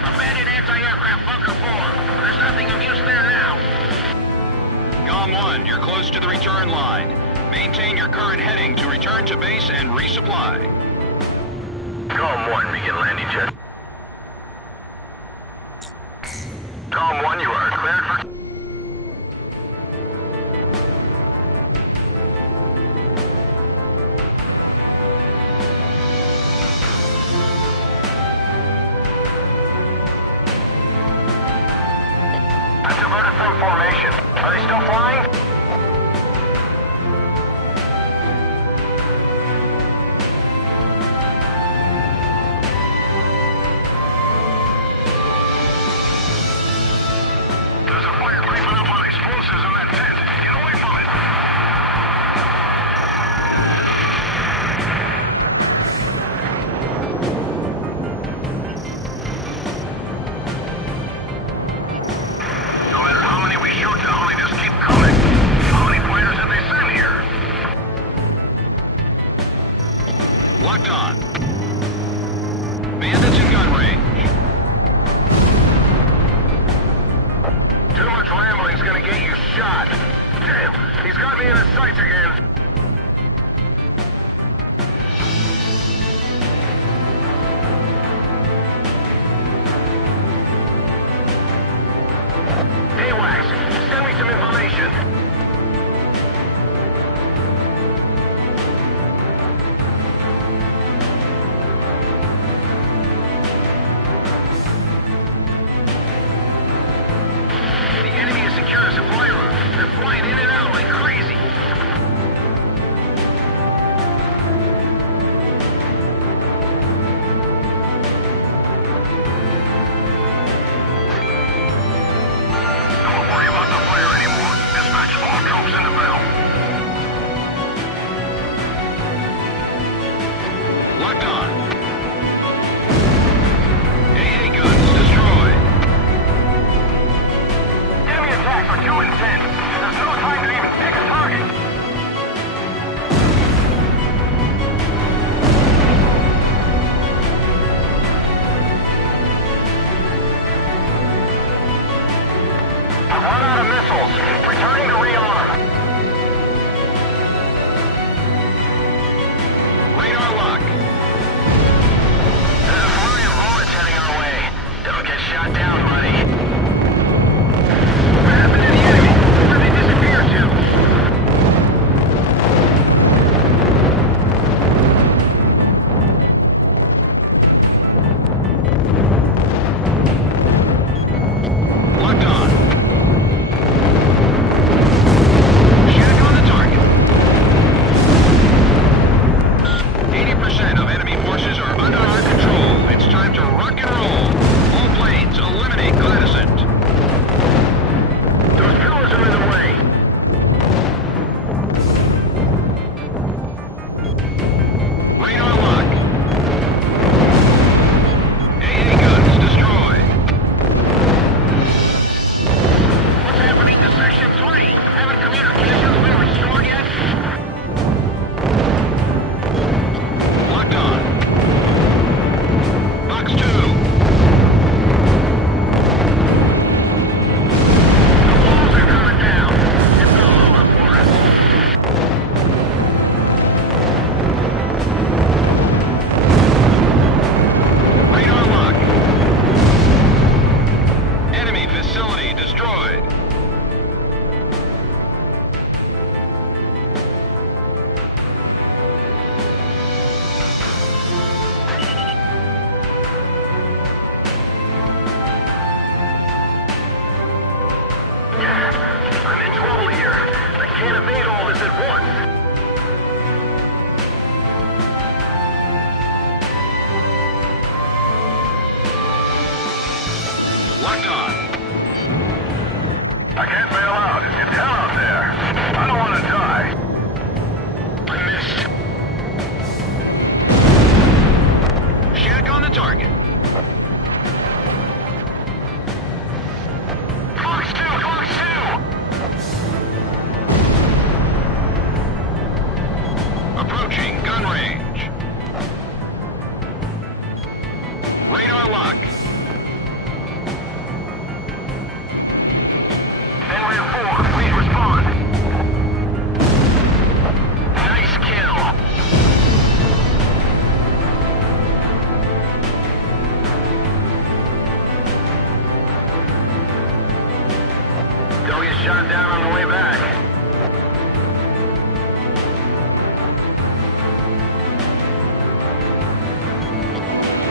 Abandoned anti-aircraft bunker 4. There's nothing of use there now. GOM 1, you're close to the return line. Maintain your current heading to return to base and resupply. GOM 1, begin landing jet. GOM 1, you are cleared for... I've diverted from formation. Are they still flying? There's a fire creeping up on explosives in that tent. Get away from it. No matter how many we shoot down, they just keep coming. How many fighters did they send here? Locked on. Bandits in gun range. Too much rambling's gonna get you shot. Damn, he's got me in his sights again. Hey, Wax, send me some information. The enemy has secured a supply route. They're flying in and out like crazy. Don't worry about the fire anymore. Dispatch all troops into battle. Locked on. AA guns destroyed. Enemy attacks are too intense. There's no time to even pick a target. I've run out of missiles. Returning to rearm. Radar lock. There's a flurry of bullets heading our way. Don't get shot down, buddy. What happened to the enemy? Where'd they disappear to? Locked on. Shack on the target. 80% of enemy forces are under our control. It's time to rock and roll. All planes, eliminate Gladysant. Those pillars are in the way. Radar lock. AA guns destroyed. What's happening to Section 3? Haven't communications been restored yet? Locked on. Box 2. The walls are coming down. It's all over for us. Radar lock. Enemy facility destroyed. I'm in trouble here. I can't evade all this at once. Locked on. I can't bail out. It's hell out there. I don't want to die. I missed. Shack on the target. luck. Henry 4, please respond. Nice kill. Don't get shot down on the way back.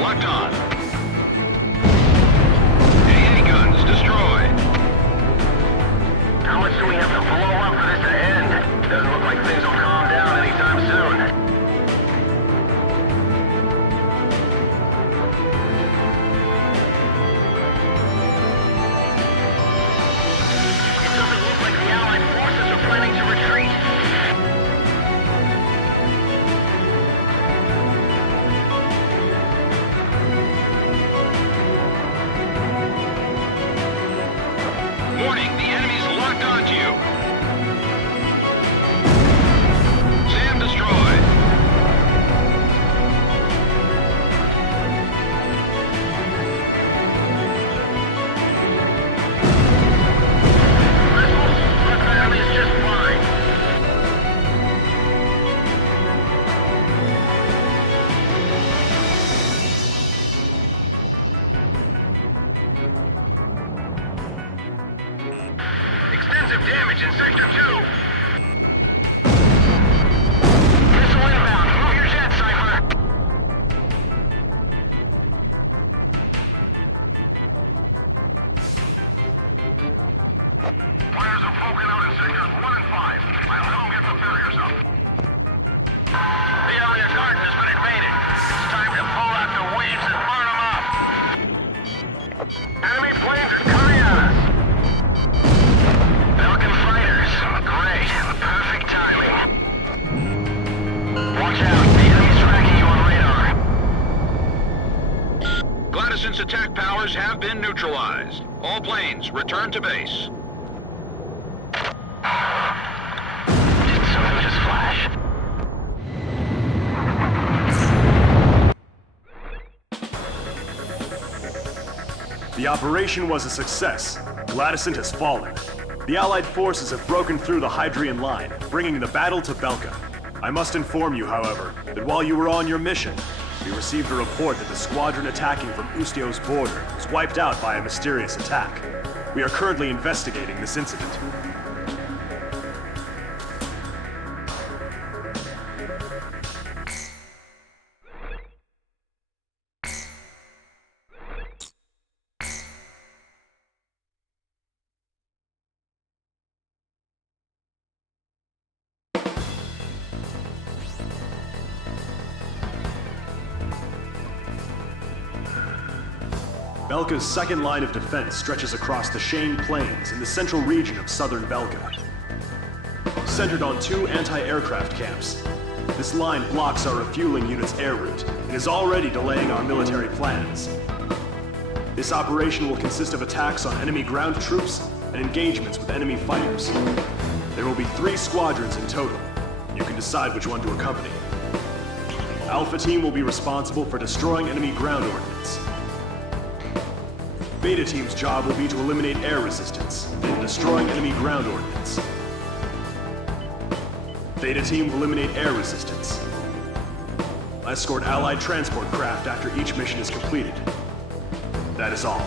Locked on. AA guns destroyed. How much do we have to blow up for this to end? Doesn't look like things will calm down anytime soon. It doesn't look like the Allied forces are planning to retreat. Warning, the enemy's locked onto you. SAM destroyed. Missiles, but the enemy is just fine. Extensive damage in Sector 2. Missile inbound. Move your jet, Cipher. Fires are poking out in Sectors 1 and 5. I'll help get the barriers up. The area garden has been invaded. It's time to pull out the weeds and burn them up. Enemy planes are coming at us. Belkan fighters. Great. Perfect timing. Watch out. The enemy's tracking you on radar. Gladyson's attack powers have been neutralized. All planes, return to base. Did something just flash? The operation was a success. Gladysson has fallen. The Allied forces have broken through the Hydrian line, bringing the battle to Belka. I must inform you, however, that while you were on your mission, we received a report that the squadron attacking from Ustio's border was wiped out by a mysterious attack. We are currently investigating this incident. Belka's second line of defense stretches across the Shane Plains in the central region of southern Belka. Centered on 2 anti-aircraft camps, this line blocks our refueling unit's air route and is already delaying our military plans. This operation will consist of attacks on enemy ground troops and engagements with enemy fighters. There will be 3 squadrons in total. You can decide which one to accompany. Alpha Team will be responsible for destroying enemy ground ordnance. Beta Team's job will be to eliminate air resistance and destroying enemy ground ordnance. Theta Team will eliminate air resistance. Escort Allied transport craft after each mission is completed. That is all.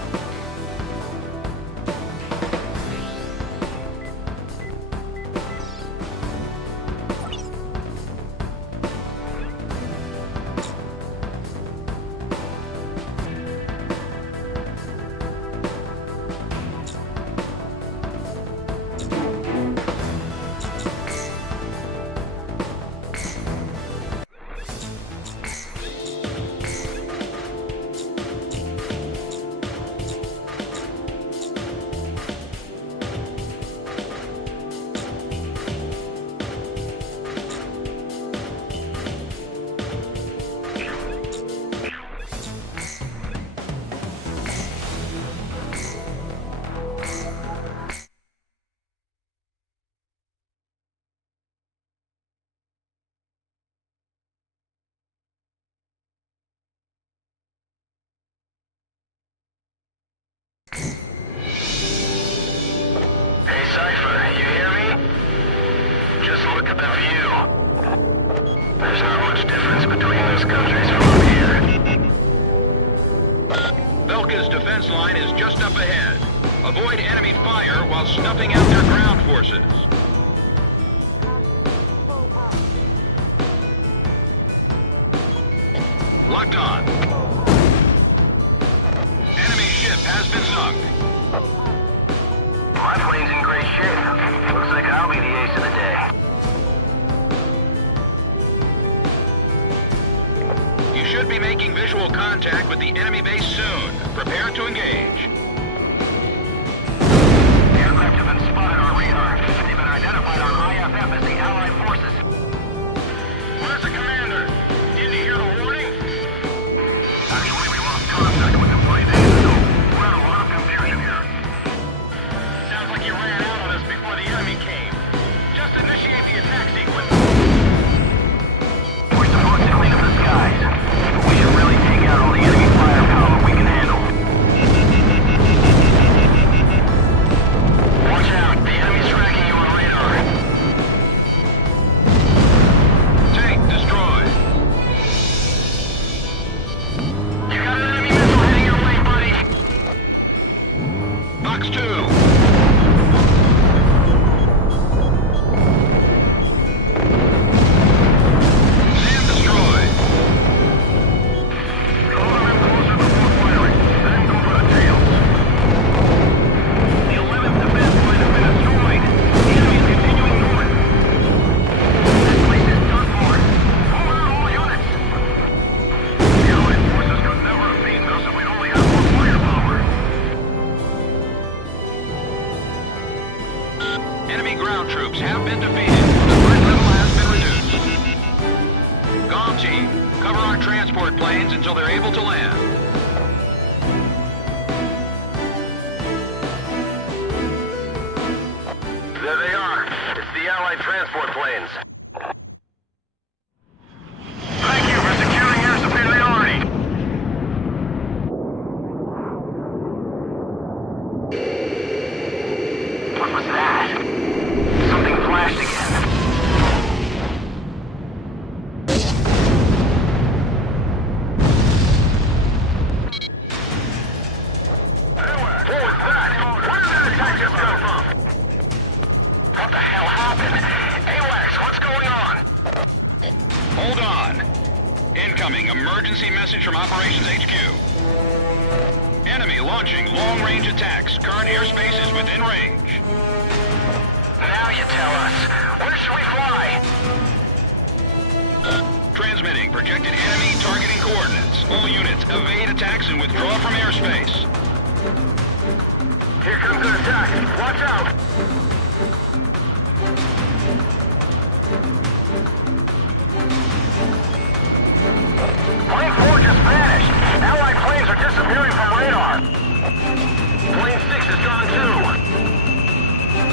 defense line is just up ahead. Avoid enemy fire while snuffing out their ground forces. Locked on. Enemy ship has been sunk. My plane's in great shape. Looks like I'll be the ace of the day. You should be making visual contact with the enemy base soon. Prepare to engage. Aircraft have been spotted on radar. They've been identified on IFF as the Allied forces. Where's the commander? Didn't you hear the warning? Actually, we lost contact with him 3 days ago. We're in a lot of confusion here. Sounds like you ran out on us before the enemy came. Just initiate the attack sequence. We're supposed to clean up the skies. We should really take out all the enemy firepower we can handle. Watch out, the enemy's tracking you on radar. Tank destroyed. You got an enemy missile heading your way, buddy. Box 2. SAM destroyed. Closer and closer before firing. Then go for the tails. The 11th defense line has been destroyed. The enemy is continuing north. This place is done for. Move out all units. The Allied forces could never have beaten us if we'd only had more firepower. Enemy ground troops have been defeated. The threat level has been reduced. GOM team, cover our transport planes until they're able to land. There they are. It's the Allied transport planes. Thank you for securing air superiority. What was that? Something flashed again. What was that? Where did that attack just come from? What the hell happened? AWACS, what's going on? Hold on. Incoming emergency message from Operations HQ. Enemy launching long-range attacks. Current airspace is within range. Now you tell us. Where should we fly? Transmitting projected enemy targeting coordinates. All units evade attacks and withdraw from airspace. Here comes an attack. Watch out. Plane 4 just vanished. Allied planes are disappearing from radar. Plane 6 is gone too.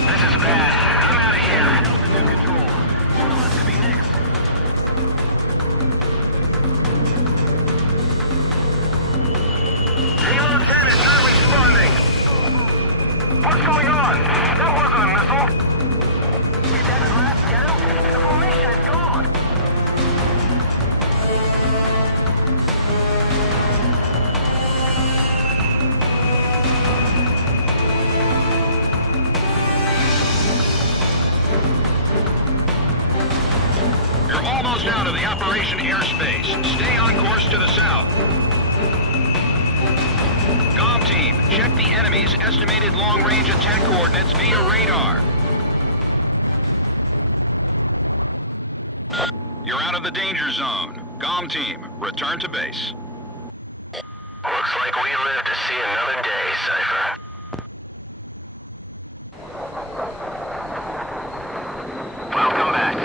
This is bad. I'm out of here. Altitude control. One of us could be next. Halo 10 is not responding. What's going on? That wasn't a missile. Is that the last ghetto? The formation is gone. You're almost out of the operation airspace. Stay on course to the south. GOM team, check the enemy's estimated long-range attack coordinates via radar. You're out of the danger zone. GOM team, return to base. Looks like we live to see another day, Cipher. Welcome back.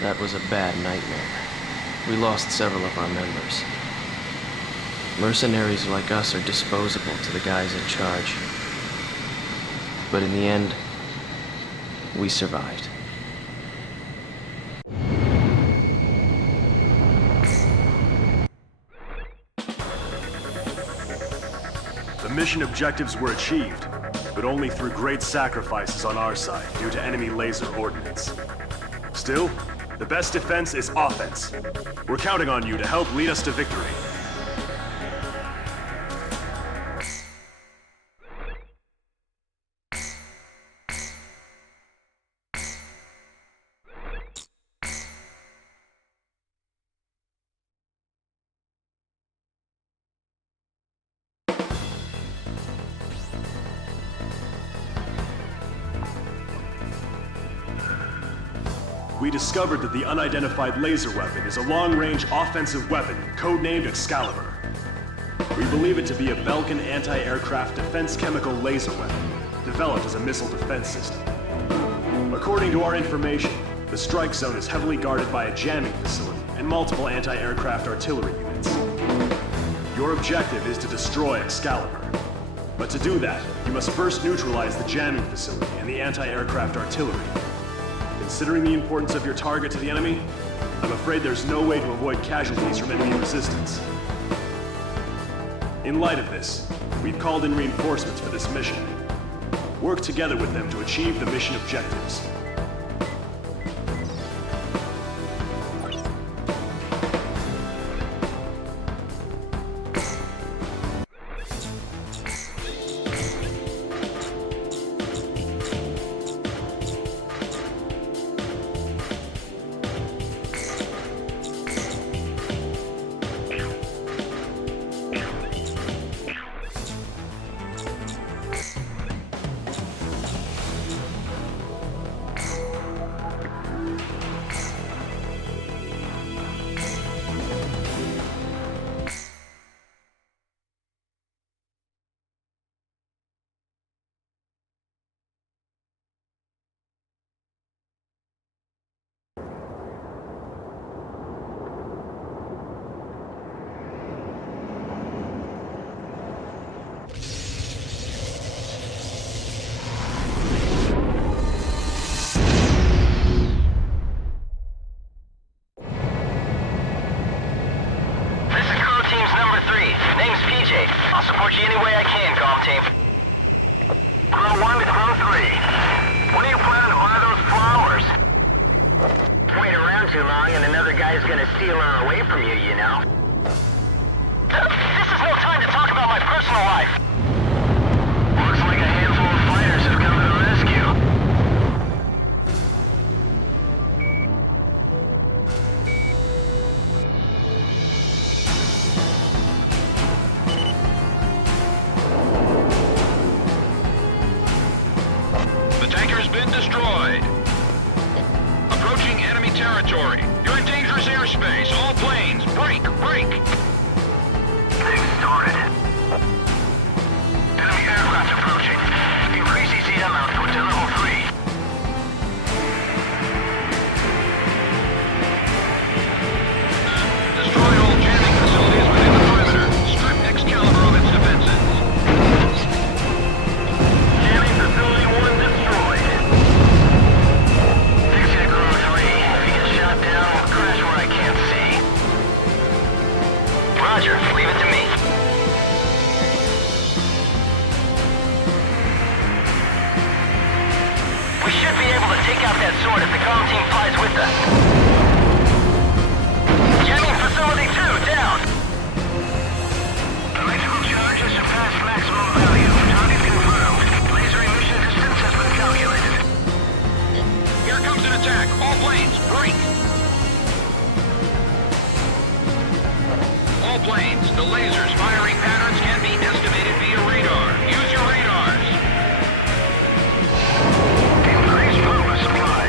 That was a bad nightmare. We lost several of our members. Mercenaries like us are disposable to the guys in charge. But in the end, we survived. The mission objectives were achieved. but only through great sacrifices on our side due to enemy laser ordnance. Still, the best defense is offense. We're counting on you to help lead us to victory. We discovered that the unidentified laser weapon is a long-range offensive weapon, codenamed Excalibur. We believe it to be a Belkan anti-aircraft defense chemical laser weapon, developed as a missile defense system. According to our information, the strike zone is heavily guarded by a jamming facility and multiple anti-aircraft artillery units. Your objective is to destroy Excalibur. But to do that, you must first neutralize the jamming facility and the anti-aircraft artillery. Considering the importance of your target to the enemy, I'm afraid there's no way to avoid casualties from enemy resistance. In light of this, we've called in reinforcements for this mission. Work together with them to achieve the mission objectives. Any way I can, Comm Team. Crew 1 to Crew 3. When are you planning to buy those flowers? Wait around too long and another guy's gonna steal her away from you, you know. This is no time to talk about my personal life. Looks like a handful of fighters have come to the rescue. Destroyed. Approaching enemy territory. You're in dangerous airspace. All planes, break, break. Things started. Enemy aircraft approaching. Increase ECM output to level 3. Destroy all jamming facilities within the perimeter. Strip Excalibur of its defenses. Jamming facility 1 destroyed. Pixy to Crew 3. If he gets shot down, we'll crash where I can't see. Roger, leave it to me. We should be able to take out that sword if the comm team flies with us. Jamming facility 2 down. Electrical charge has surpassed maximum value. Target confirmed. Laser emission distance has been calculated. Here comes an attack. All planes, break. All planes, the lasers firing patterns can be estimated via radar. Use your radars. Increased power supply.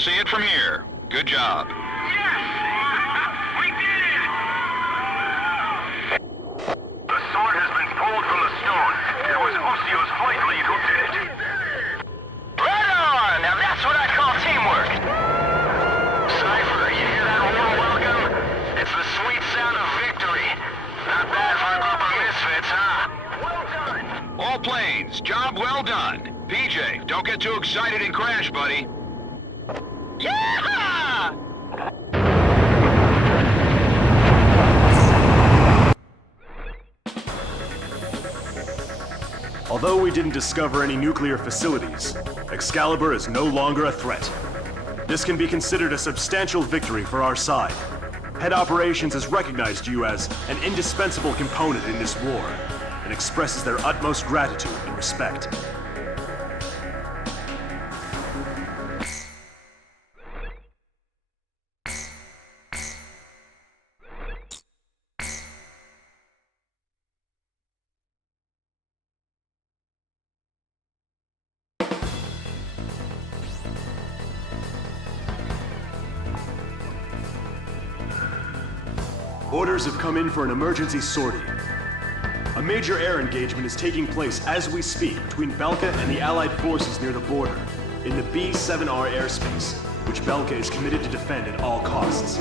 see it from here. Good job. Yes! We did it! The sword has been pulled from the stone. It was Osean's flight lead who did it. Right on! Now that's what I call teamwork. Cipher, you hear that warm welcome? It's the sweet sound of victory. Not bad for a group of misfits, huh? Well done! All planes, job well done. PJ, don't get too excited and crash, buddy. Yeah! Although we didn't discover any nuclear facilities, Excalibur is no longer a threat. This can be considered a substantial victory for our side. Head Operations has recognized you as an indispensable component in this war, and expresses their utmost gratitude and respect. Orders have come in for an emergency sortie. A major air engagement is taking place as we speak between Belka and the Allied forces near the border, in the B-7R airspace, which Belka is committed to defend at all costs.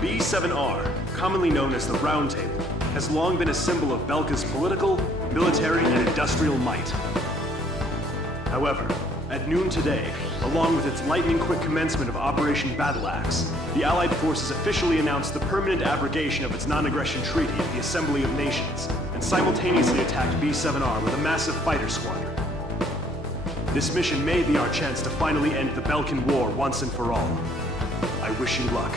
B-7R, commonly known as the Round Table, has long been a symbol of Belka's political, military, and industrial might. However, at noon today, along with its lightning-quick commencement of Operation Battle Axe, the Allied forces officially announced the permanent abrogation of its non-aggression treaty at the Assembly of Nations, and simultaneously attacked B-7R with a massive fighter squadron. This mission may be our chance to finally end the Belkan War once and for all. I wish you luck.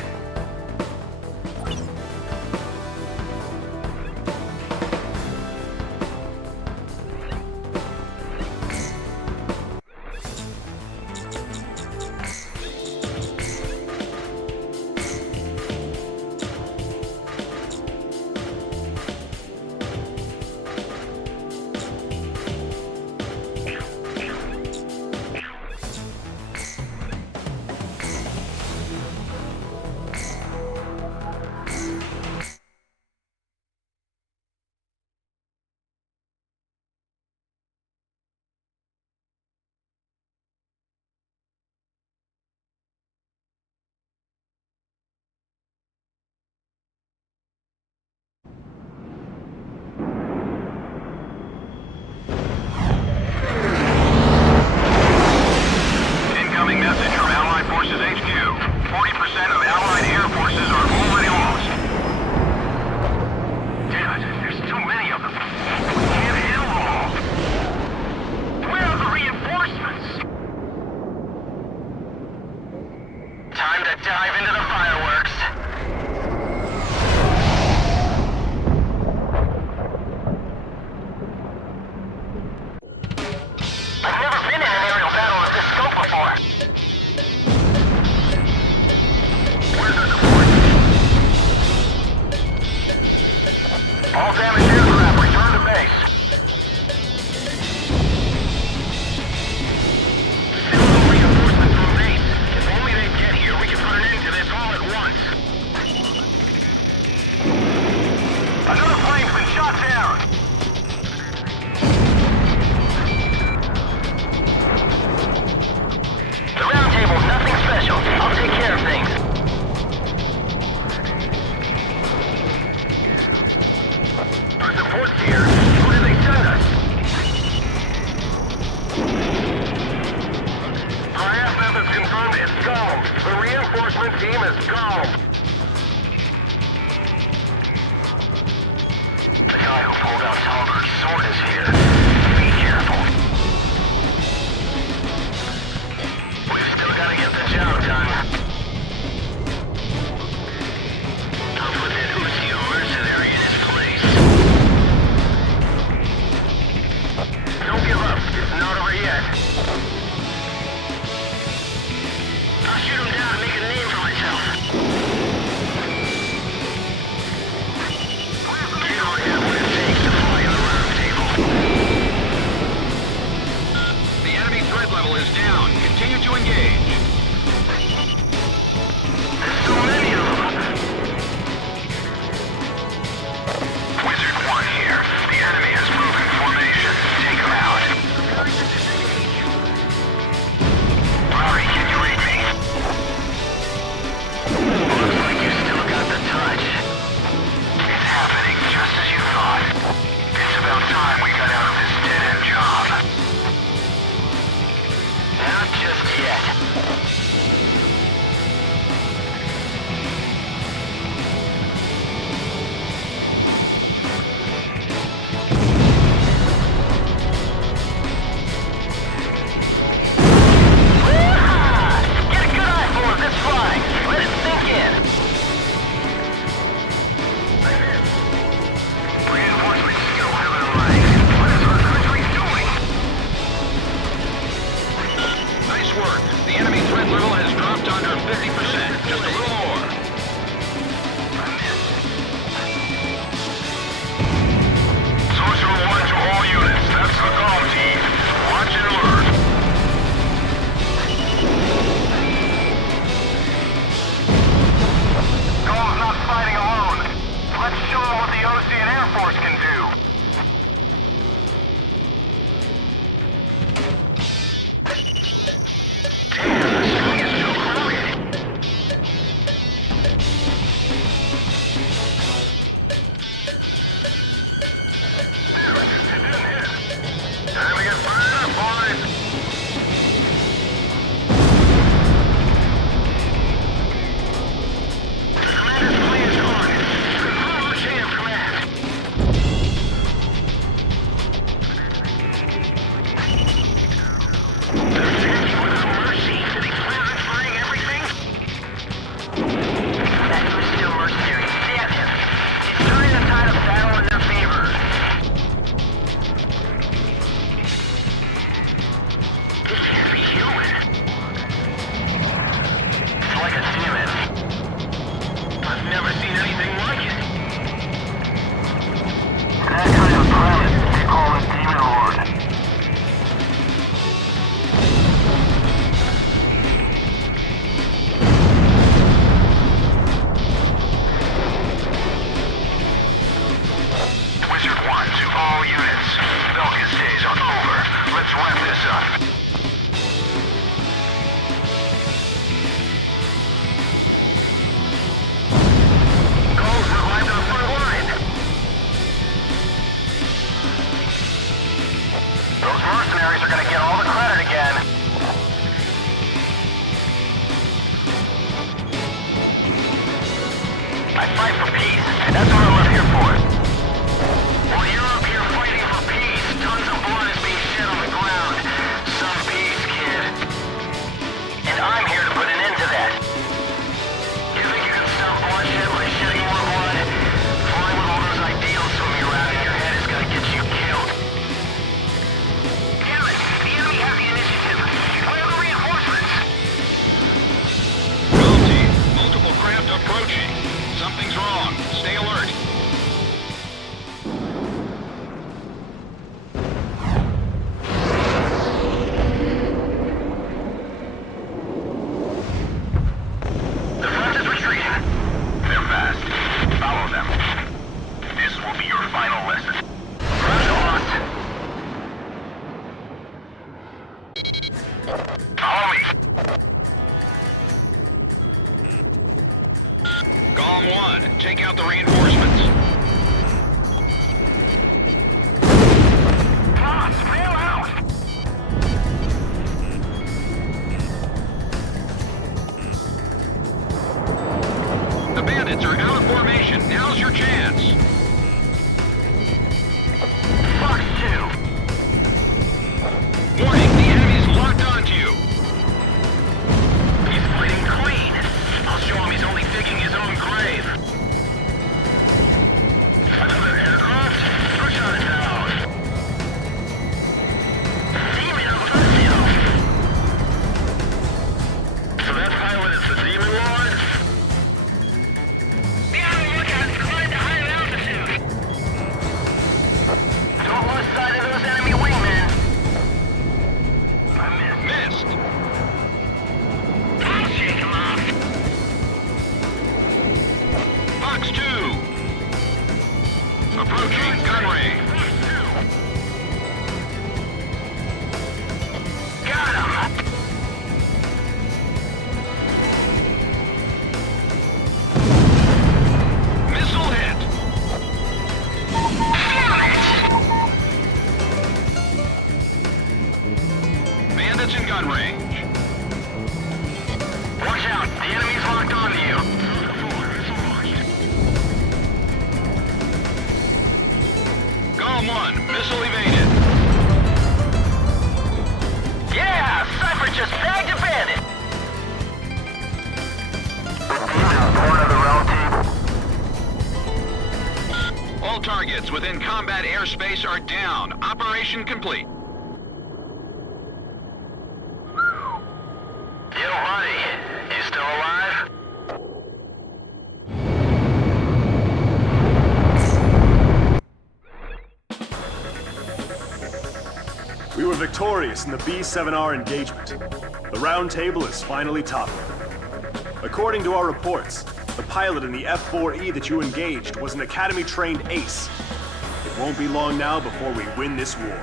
Incoming message from Allied Forces HQ. 40% of Allied air forces are already lost. Damn it, there's too many of them. We can't handle them all. Where are the reinforcements? Time to dive into the fireworks. I've never been in an aerial battle of this scope before. Where's our support? All damaged aircraft return to base. Send some reinforcements from base. If only they get here, we can put an end to this all at once. Another plane's been shot down. The round table's nothing special. I'll take care of things. Our support's here. Who did they send us? Our AFF has confirmed it's gone. The reinforcement team is gone. The guy who pulled out Talberg's sword is here. Be careful. We've still got to get the job done. I'll put that Unsung mercenary in his place. Don't give up. It's not over yet. I'll shoot him down and make a name for myself. You don't have what it takes to fly Force can do. Take out the reinforcements. Bail out! The bandits are out of formation. Now's your chance. Fox 2. Warning, the enemy's locked onto you. He's fighting clean. I'll show him he's only digging his own grave. Another aircraft? Push on it down. Demon of Unsung. So that pilot is the Demon Lord? Be on the lookout and climb to higher altitude. Don't lose sight of those enemy wingmen. I missed. I'll shake him off. Fox 2. Approaching gun range. Got him! Missile hit. Damn it! Bandits in gun range. Watch out! The enemy's locked onto you! Golem 1, missile evaded. Yeah! Cipher just bagged a bandit! Part of the realm team. All targets within combat airspace are down. Operation complete. Yo, buddy. You still alive? We were victorious in the B-7R engagement. The round table is finally toppled. According to our reports, the pilot in the F-4E that you engaged was an Academy-trained ace. Won't be long now before we win this war.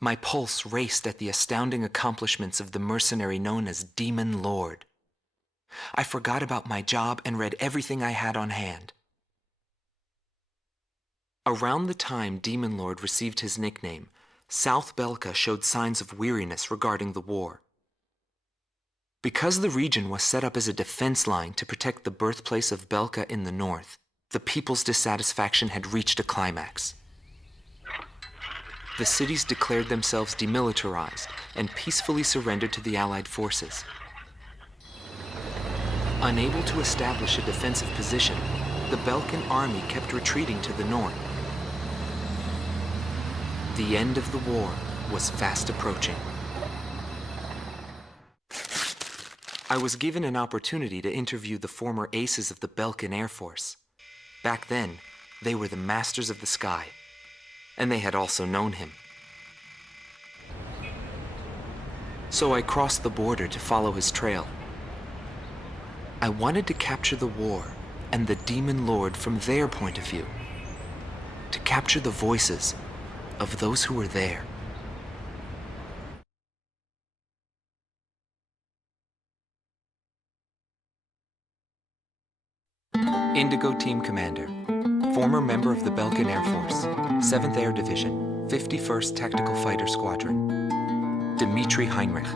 My pulse raced at the astounding accomplishments of the mercenary known as Demon Lord. I forgot about my job and read everything I had on hand. Around the time Demon Lord received his nickname, South Belka showed signs of weariness regarding the war. Because the region was set up as a defense line to protect the birthplace of Belka in the north, the people's dissatisfaction had reached a climax. The cities declared themselves demilitarized and peacefully surrendered to the Allied forces. Unable to establish a defensive position, the Belkan army kept retreating to the north. The end of the war was fast approaching. I was given an opportunity to interview the former aces of the Belkan Air Force. Back then, they were the masters of the sky, and they had also known him. So I crossed the border to follow his trail. I wanted to capture the war and the Demon Lord from their point of view, to capture the voices of those who were there. Indigo Team Commander, former member of the Belkan Air Force, 7th Air Division, 51st Tactical Fighter Squadron, Dmitri Heinrich,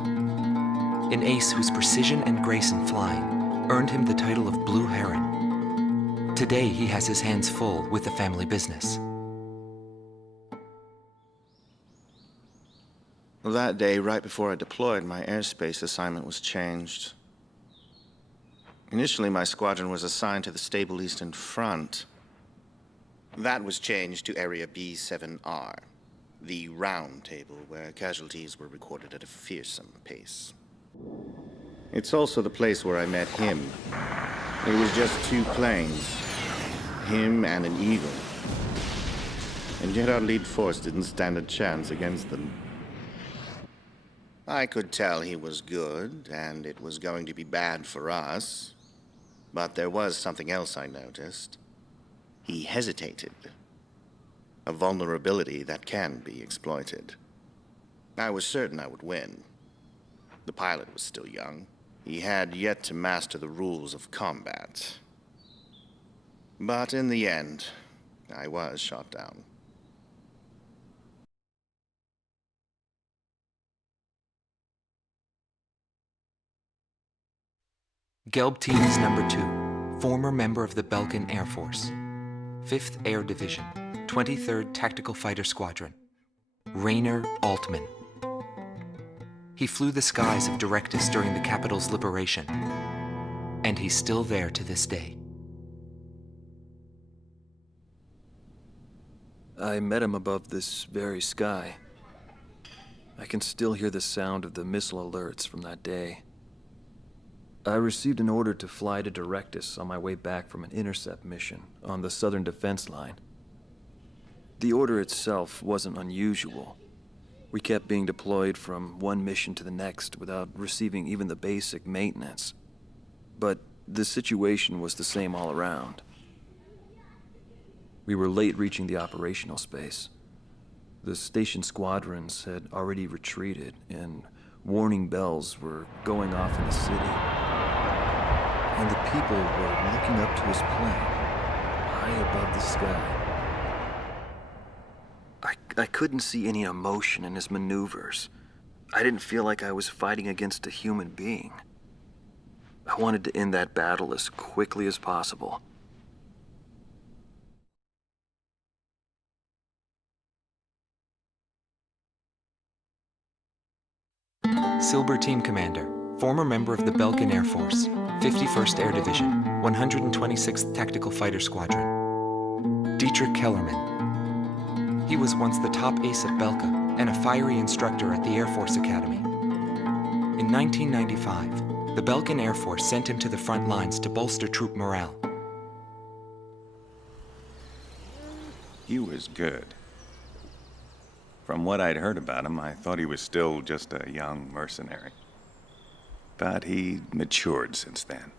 an ace whose precision and grace in flying earned him the title of Blue Heron. Today, he has his hands full with the family business. Well, that day, right before I deployed, my airspace assignment was changed. Initially, my squadron was assigned to the stable Eastern Front. That was changed to Area B7R, the round table where casualties were recorded at a fearsome pace. It's also the place where I met him. It was just 2 planes, him and an eagle. And yet our lead force didn't stand a chance against them. I could tell he was good, and it was going to be bad for us. But there was something else I noticed. He hesitated. A vulnerability that can be exploited. I was certain I would win. The pilot was still young. He had yet to master the rules of combat. But in the end, I was shot down. Gelb Teams Number 2, former member of the Belkan Air Force, 5th Air Division, 23rd Tactical Fighter Squadron, Rainer Altman. He flew the skies of Directus during the capital's liberation, and he's still there to this day. I met him above this very sky. I can still hear the sound of the missile alerts from that day. I received an order to fly to Directus on my way back from an intercept mission on the southern defense line. The order itself wasn't unusual. We kept being deployed from one mission to the next without receiving even the basic maintenance. But the situation was the same all around. We were late reaching the operational space. The station squadrons had already retreated, and warning bells were going off in the city. And the people were looking up to his plane, high above the sky. I couldn't see any emotion in his maneuvers. I didn't feel like I was fighting against a human being. I wanted to end that battle as quickly as possible. Silber Team Commander, former member of the Belkan Air Force, 51st Air Division, 126th Tactical Fighter Squadron, Dietrich Kellerman. He was once the top ace at Belka and a fiery instructor at the Air Force Academy. In 1995, the Belkan Air Force sent him to the front lines to bolster troop morale. He was good. From what I'd heard about him, I thought he was still just a young mercenary. But he matured since then.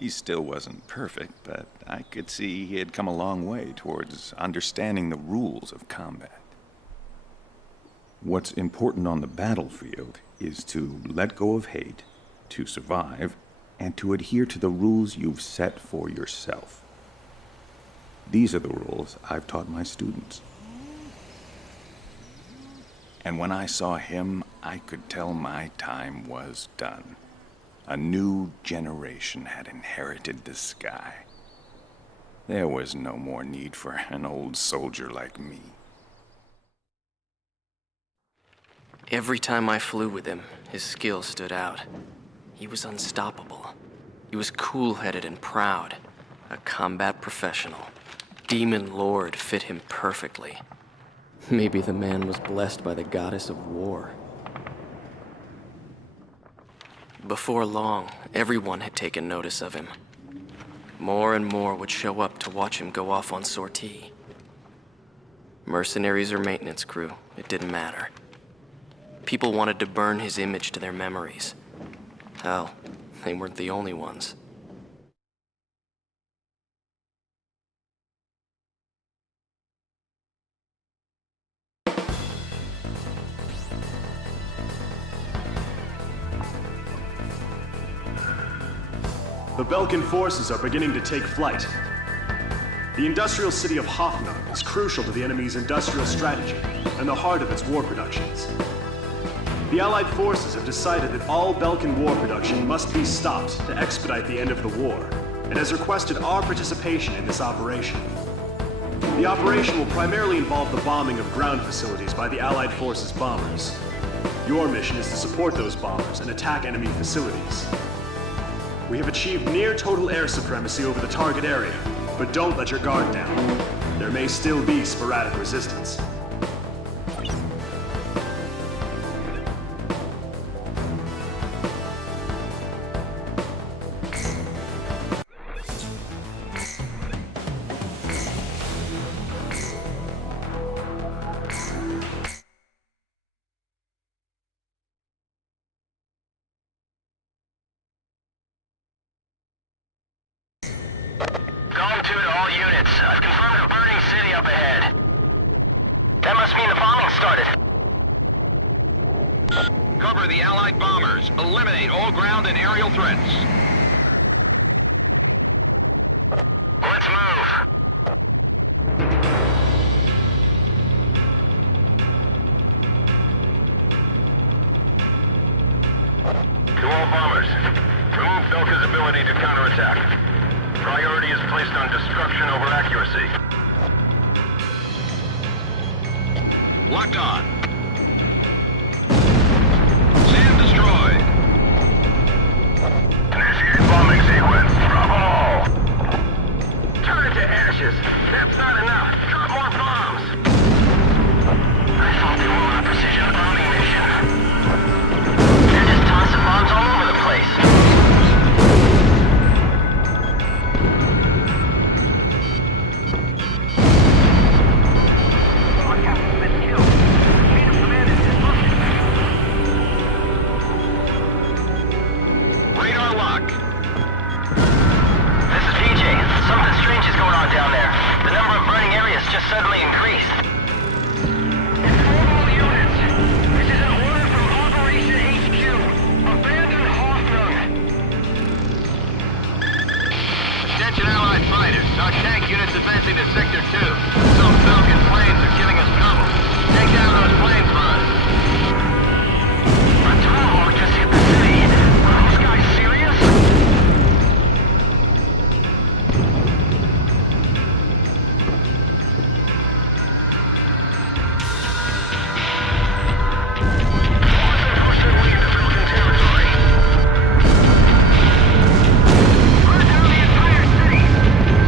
He still wasn't perfect, but I could see he had come a long way towards understanding the rules of combat. What's important on the battlefield is to let go of hate, to survive, and to adhere to the rules you've set for yourself. These are the rules I've taught my students. And when I saw him, I could tell my time was done. A new generation had inherited the sky. There was no more need for an old soldier like me. Every time I flew with him, his skill stood out. He was unstoppable. He was cool-headed and proud. A combat professional. Demon Lord fit him perfectly. Maybe the man was blessed by the goddess of war. Before long, everyone had taken notice of him. More and more would show up to watch him go off on sortie. Mercenaries or maintenance crew, it didn't matter. People wanted to burn his image to their memories. Hell, they weren't the only ones. The Belkan forces are beginning to take flight. The industrial city of Hoffnung is crucial to the enemy's industrial strategy and the heart of its war productions. The Allied forces have decided that all Belkan War production must be stopped to expedite the end of the war, and has requested our participation in this operation. The operation will primarily involve the bombing of ground facilities by the Allied forces' bombers. Your mission is to support those bombers and attack enemy facilities. We have achieved near total air supremacy over the target area, but don't let your guard down. There may still be sporadic resistance. Cover the Allied bombers. Eliminate all ground and aerial threats. Let's move. To all bombers, remove Belka's ability to counterattack. Priority is placed on destruction over accuracy. Locked on. Sand destroyed. Initiate bombing sequence. Drop them all. Turn it to ashes. That's not enough. Drop more bombs. I thought they were on a precision bombing mission. They're just tossing bombs all over the place. Radar lock. This is PJ. Something strange is going on down there. The number of burning areas just suddenly increased. It's all units. This is an order from Operation HQ. Abandon Hoffnung. Attention Allied fighters. Our tank unit's advancing to Sector 2. Some Belkan planes are giving us trouble. Take down those planes for us. A tomahawk just hit the city. Are those guys serious? Burn down the entire city!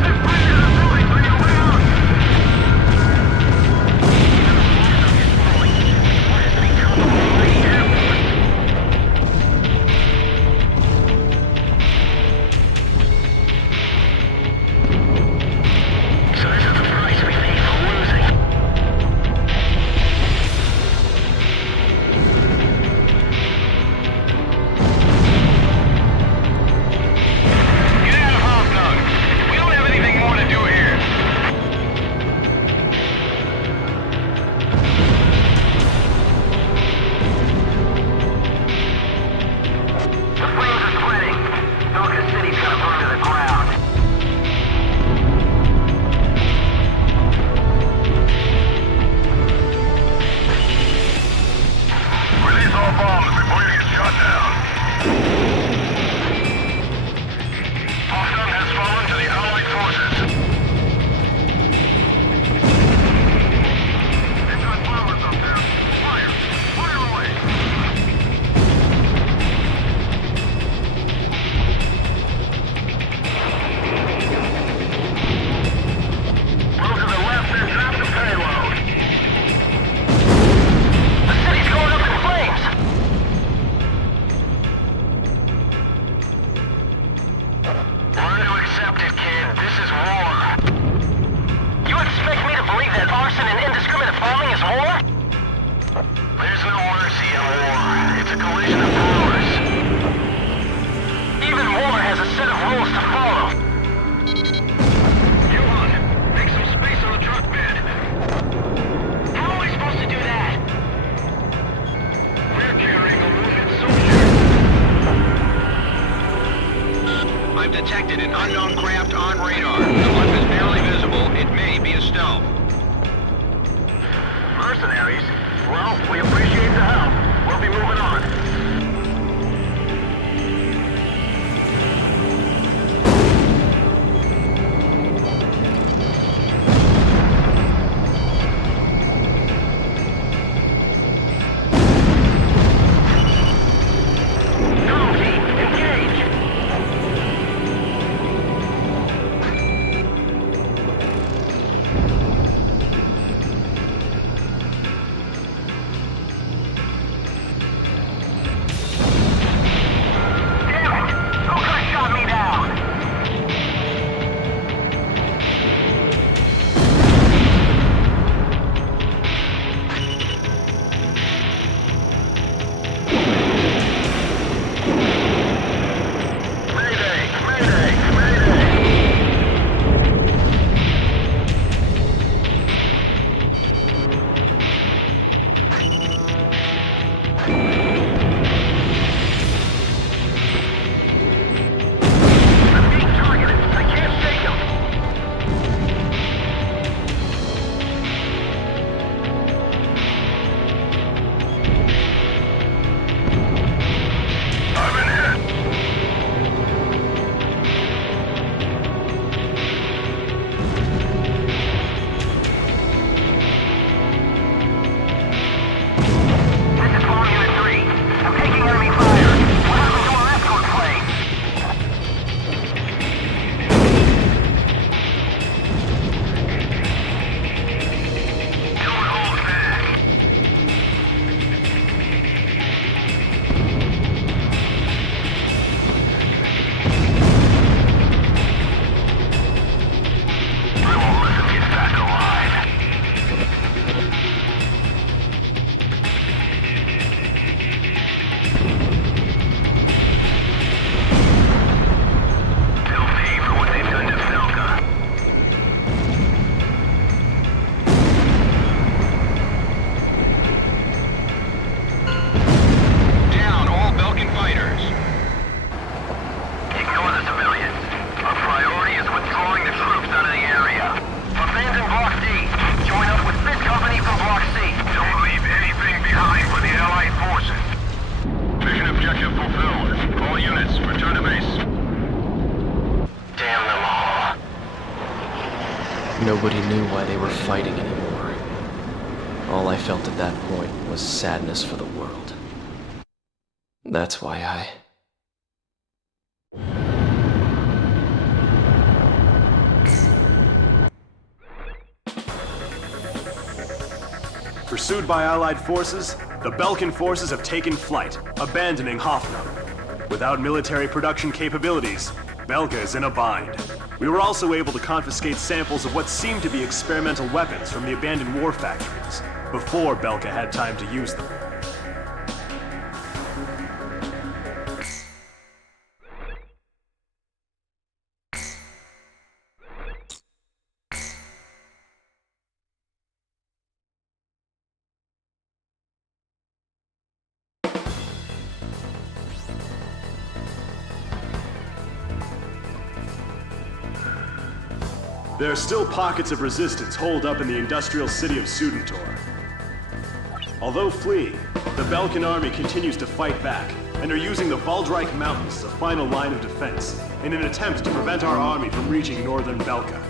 Set fire to the buildings on your way out! on radar. The blip is barely visible. It may be a stealth. Mercenaries? Well, we appreciate the help. We'll be moving on. Nobody knew why they were fighting anymore. All I felt at that point was sadness for the world. That's why I... Pursued by Allied forces, the Belkan forces have taken flight, abandoning Hoffnung. Without military production capabilities, Belka is in a bind. We were also able to confiscate samples of what seemed to be experimental weapons from the abandoned war factories, before Belka had time to use them. There are still pockets of resistance holed up in the industrial city of Sudentor. Although fleeing, the Belkan army continues to fight back, and are using the Valdreich Mountains as a final line of defense, in an attempt to prevent our army from reaching northern Belka.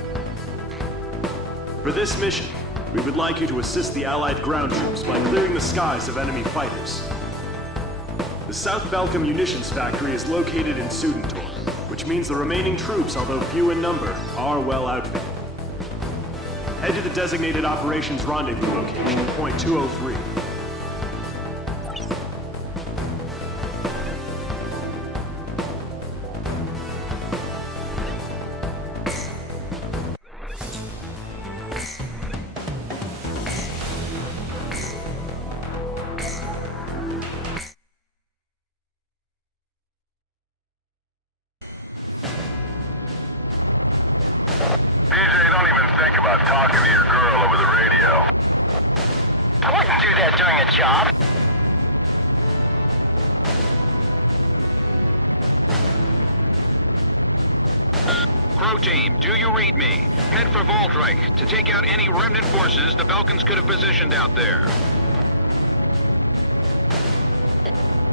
For this mission, we would like you to assist the Allied ground troops by clearing the skies of enemy fighters. The South Belka munitions factory is located in Sudentor, which means the remaining troops, although few in number, are well outfitted. Head to the designated operations rendezvous location, point 203. DJ, don't even think about talking to your girl over the radio. I wouldn't do that during Team, do you read me? Head for Voltreich to take out any remnant forces the Belkans could have positioned out there.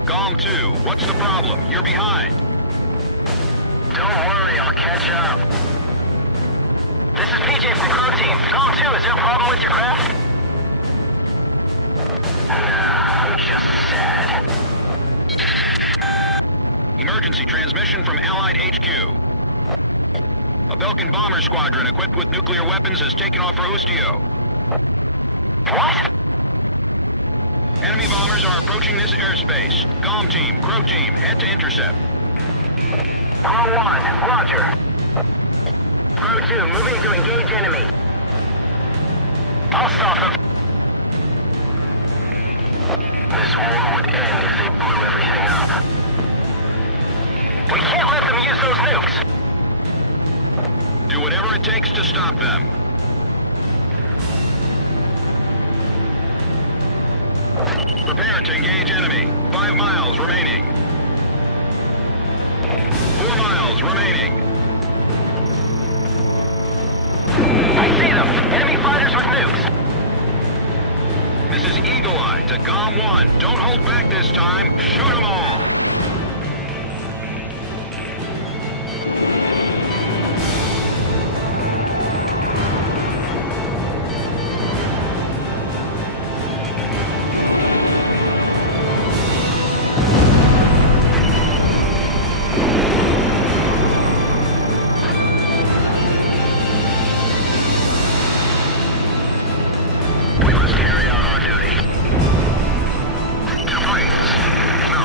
Golem 2, what's the problem? You're behind. Don't worry, I'll catch up. This is PJ from Crow Team. Golem 2, is there a problem with your craft? Nah, I'm just sad. Emergency transmission from Allied HQ. A Belkan bomber squadron equipped with nuclear weapons has taken off for Ustio. What? Enemy bombers are approaching this airspace. Golem Team, Crow Team, head to intercept. Crow 1, roger. Crow 2, moving to engage enemy. I'll stop them. This war would end if they blew everything up. We can't let them use those nukes! Do whatever it takes to stop them. Prepare to engage enemy. 5 miles remaining. 4 miles remaining. I see them! Enemy fighters with nukes! This is Eagle Eye to GOM 1. Don't hold back this time. Shoot them all. We must carry out our duty. 2 planes. No.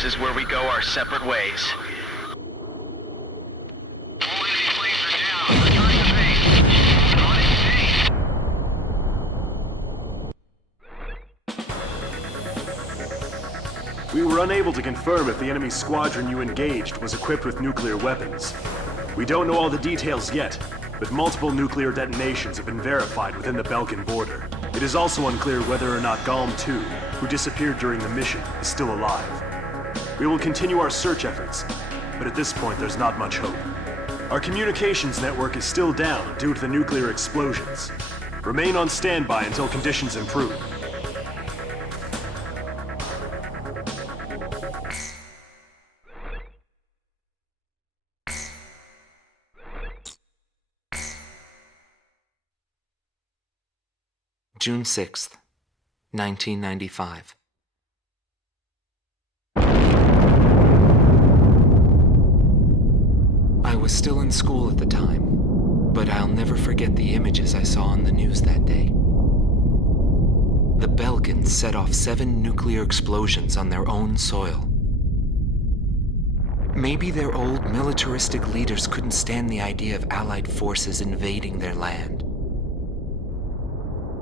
this is where we go our separate ways. All enemy planes are down. Return to base. On base. We were unable to confirm if the enemy squadron you engaged was equipped with nuclear weapons. We don't know all the details yet, but multiple nuclear detonations have been verified within the Belkan border. It is also unclear whether or not Galm 2, who disappeared during the mission, is still alive. We will continue our search efforts, but at this point there's not much hope. Our communications network is still down due to the nuclear explosions. Remain on standby until conditions improve. June 6th, 1995. I was still in school at the time, but I'll never forget the images I saw on the news that day. The Belkans set off 7 nuclear explosions on their own soil. Maybe their old militaristic leaders couldn't stand the idea of Allied forces invading their land,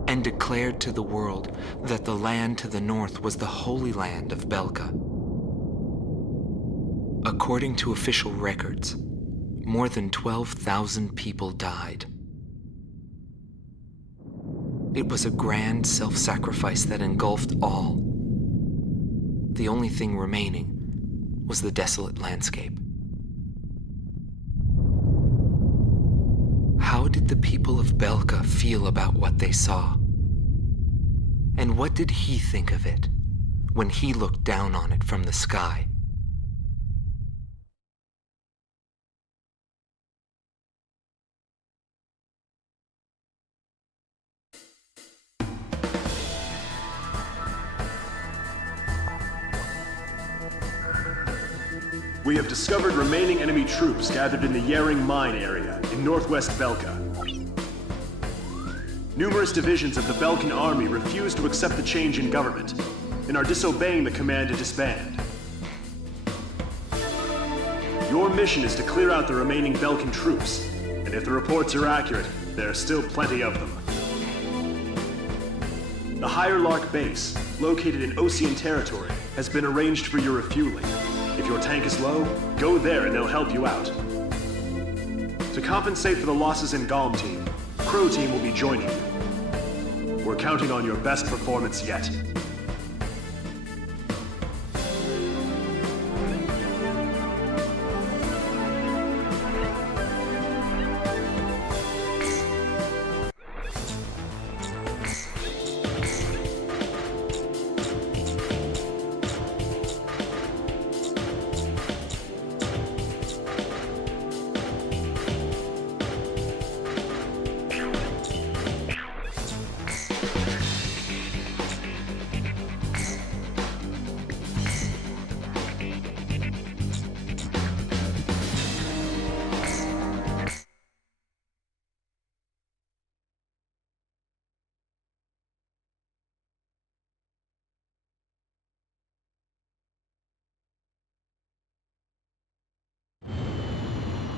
and declared to the world that the land to the north was the Holy Land of Belka. According to official records, more than 12,000 people died. It was a grand self-sacrifice that engulfed all. The only thing remaining was the desolate landscape. How did the people of Belka feel about what they saw? And what did he think of it when he looked down on it from the sky? We have discovered remaining enemy troops gathered in the Yaring mine area in northwest Belka. Numerous divisions of the Belkan army refuse to accept the change in government and are disobeying the command to disband. Your mission is to clear out the remaining Belkan troops, and if the reports are accurate, there are still plenty of them. The Higher Lark base, located in Osean territory, has been arranged for your refueling. If your tank is low, go there and they'll help you out. To compensate for the losses in Galm team, Crow team will be joining you. We're counting on your best performance yet.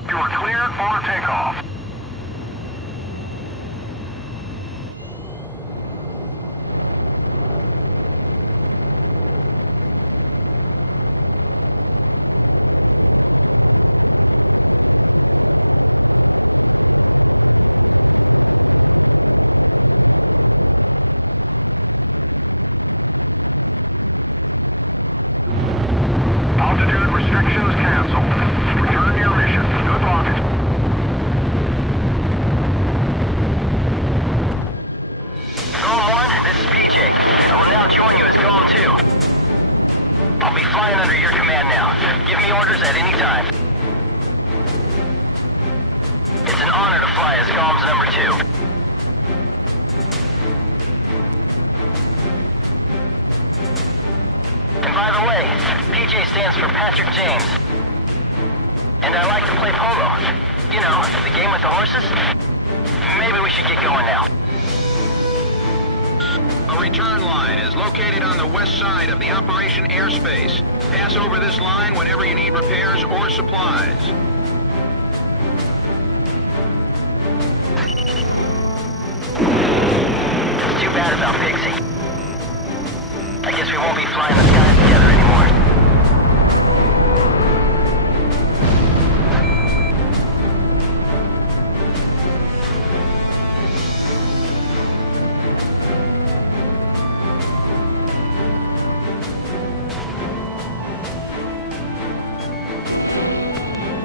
You are cleared for takeoff. Altitude restrictions canceled. Return to your mission. Good luck. Galm 1, this is PJ. I will now join you as Galm 2. I'll be flying under your command now. Give me orders at any time. It's an honor to fly as Galm's number 2. And by the way, PJ stands for Patrick James. And I like to play polo. You know, the game with the horses. Maybe we should get going now. A return line is located on the west side of the operation airspace. Pass over this line whenever you need repairs or supplies. It's too bad about Pixy. I guess we won't be flying the skies together anymore.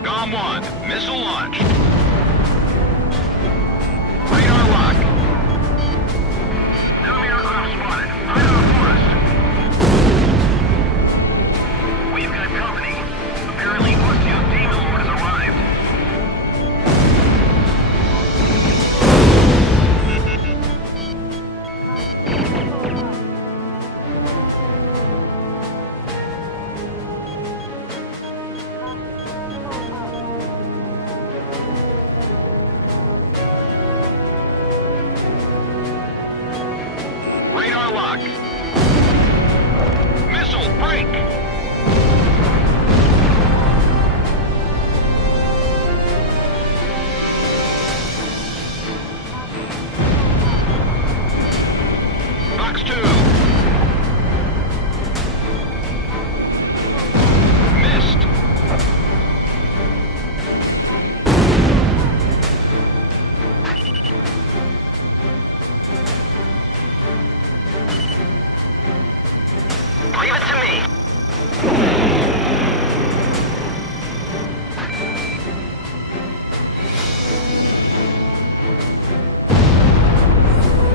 GOM 1, missile launched. Radar lock. Enemy aircraft spotted. Hide in the forest. We've got company. Apparently, Osean Demon Lord has arrived. Radar lock. Missile break. Box 2. Missed. Leave it to me.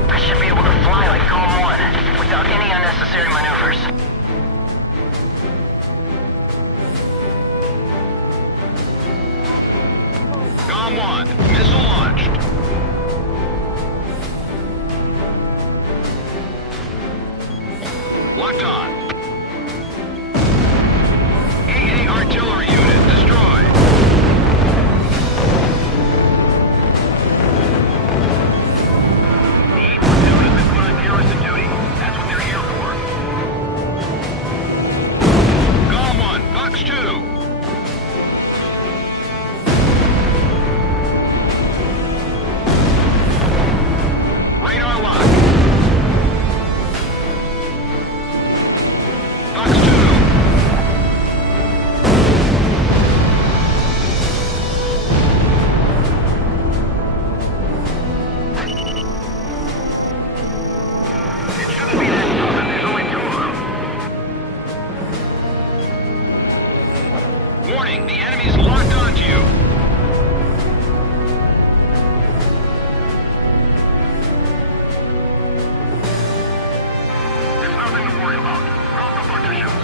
I should be able to fly like GOM 1 without any unnecessary maneuvers. GOM 1, missile launched. Locked on. AA artillery unit destroyed. The 8th platoon has been put on garrison duty. That's what they're here for. GOM 1, Box 2. Radar lock. Box 2. It shouldn't be that tough if there's only 2 of them. Warning, the enemy's locked onto you. There's nothing to worry about. Drop the partitions.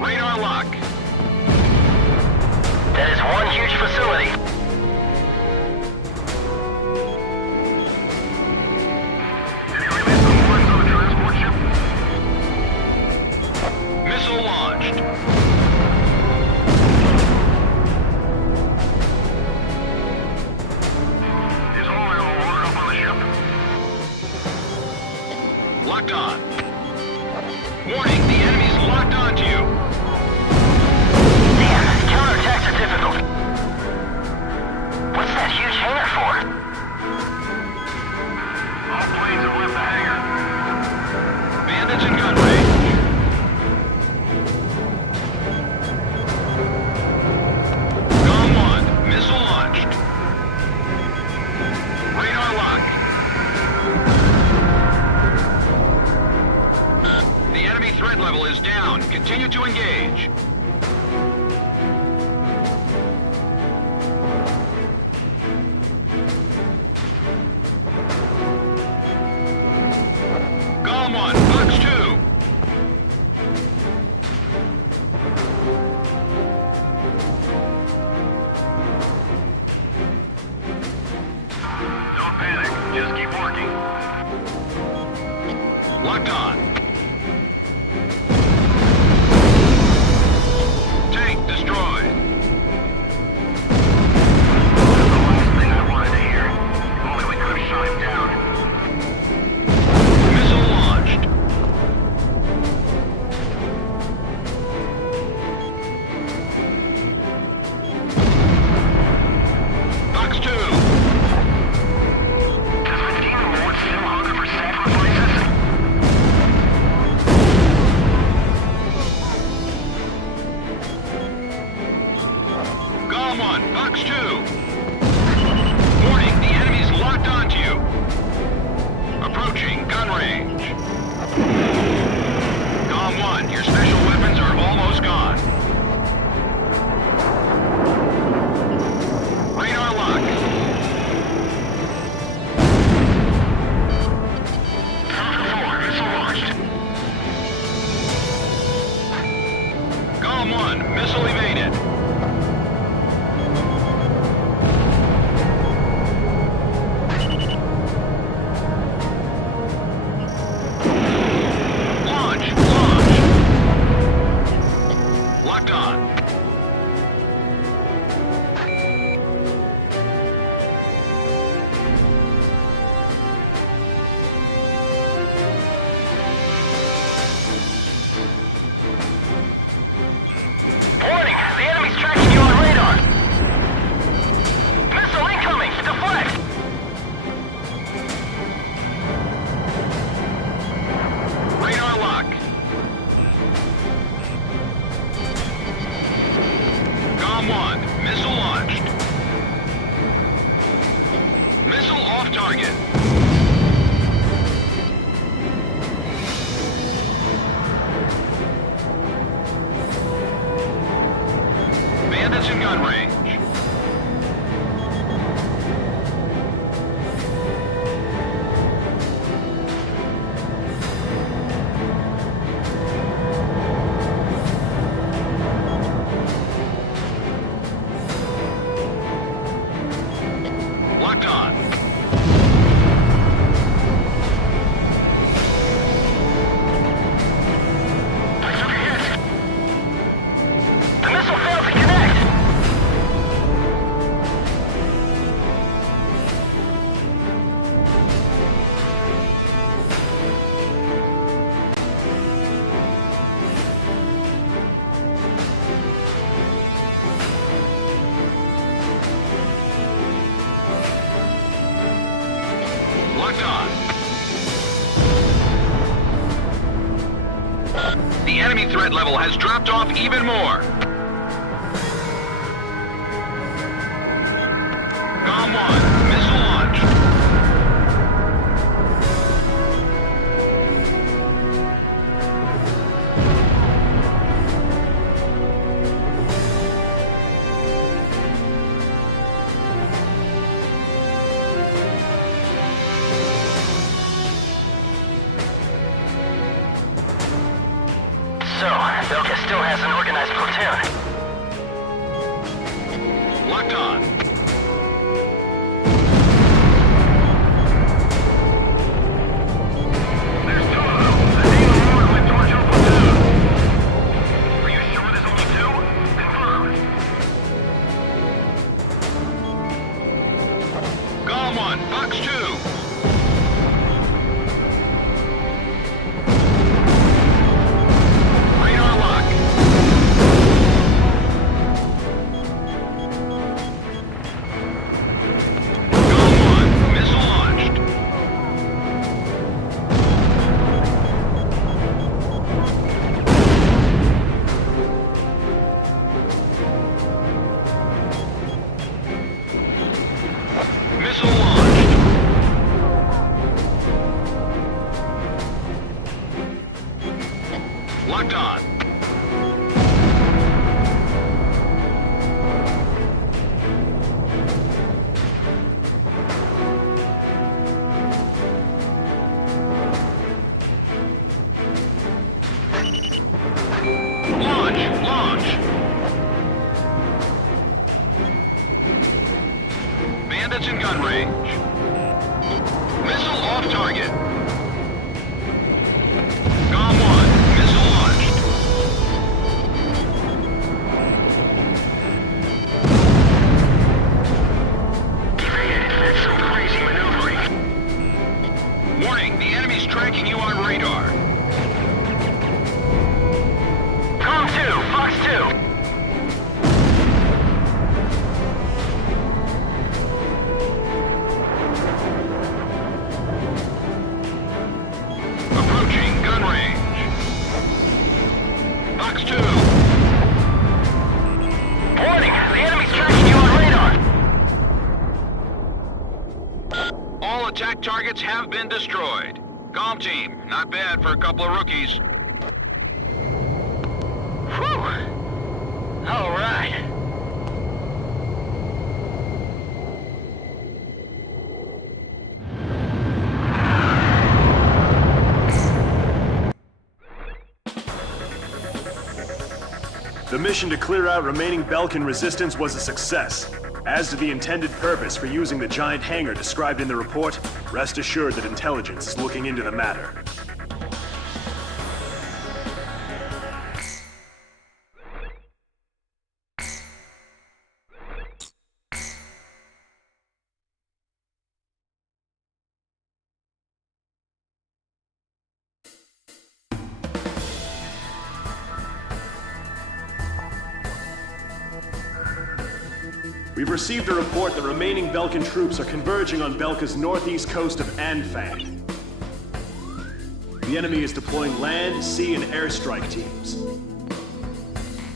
Radar lock. That is one huge facility. Any release of warrants on the transport ship? Missile launched. Is all ammo loaded up on the ship? Locked on. Warning, the enemy's locked onto you. Damn, counterattacks are difficult. What's that huge hangar for? All planes have left the hangar. Bandits in gun range. GOM 1, missile launched. Radar lock. The enemy threat level is down. Continue to engage. GOM 1, Box 2. Don't panic. Just keep working. Locked on. Tank destroyed. target. Bandits in gun range. Locked on. The missile failed to connect! Locked on. The enemy threat level has dropped off even more. GOM 1, missile launched. So, Foulke still has an organized platoon. Locked on. There's two of them. The Demon Lord went towards your platoon. Are you sure there's only two? Confirmed. GOM 1, Fox 2. Radar lock. GOM 1, missile launched. Missile launched. Locked on. Launch. Bandits in gun range. Missile off target. GOM 1, missile launched. That's some crazy maneuvering. Warning, the enemy's tracking you on radar. GOM 2, Fox 2. Approaching gun range. Fox 2. Warning, the enemy's tracking you on radar. All attack targets have been destroyed. GOM team, not bad for a couple of rookies. Whew. All right. The mission to clear out remaining Belkan resistance was a success. As to the intended purpose for using the giant hangar described in the report, rest assured that intelligence is looking into the matter. We've received a report that remaining Belkan troops are converging on Belka's northeast coast of Anfang. The enemy is deploying land, sea, and airstrike teams.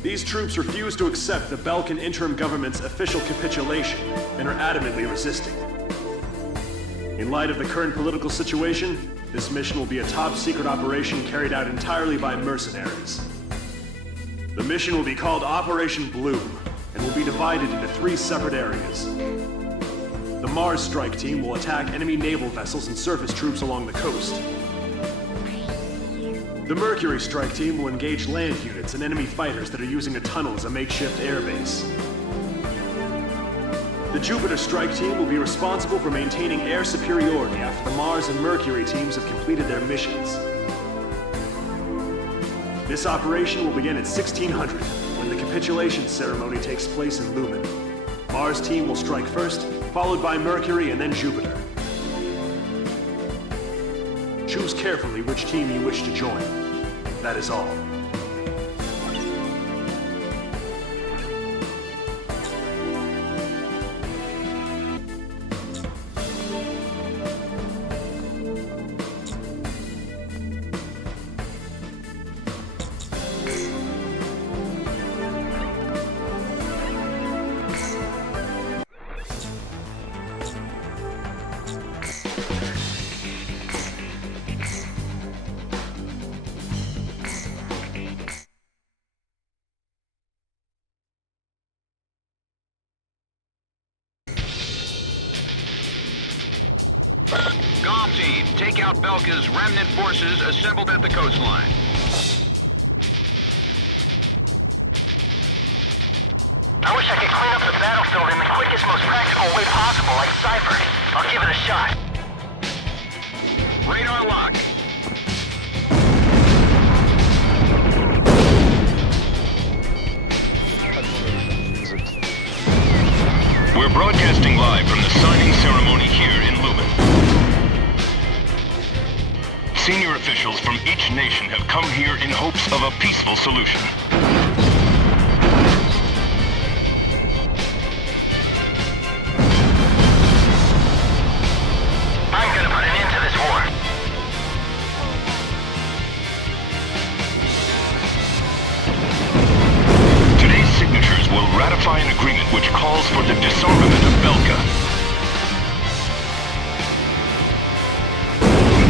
These troops refuse to accept the Belkan interim government's official capitulation and are adamantly resisting. In light of the current political situation, this mission will be a top-secret operation carried out entirely by mercenaries. The mission will be called Operation Bloom, and will be divided into 3 separate areas. The Mars Strike Team will attack enemy naval vessels and surface troops along the coast. The Mercury Strike Team will engage land units and enemy fighters that are using a tunnel as a makeshift airbase. The Jupiter Strike Team will be responsible for maintaining air superiority after the Mars and Mercury teams have completed their missions. This operation will begin at 1600, when the capitulation ceremony takes place in Lumen. Mars team will strike first, followed by Mercury and then Jupiter. Choose carefully which team you wish to join. That is all. GOM team, take out Belka's remnant forces assembled at the coastline. I wish I could clean up the battlefield in the quickest, most practical way possible, like Cipher. I'll give it a shot. Radar lock. We're broadcasting live from the signing ceremony here in Lumen. Senior officials from each nation have come here in hopes of a peaceful solution. I'm gonna put an end to this war. Today's signatures will ratify an agreement which calls for the disarmament of Belka.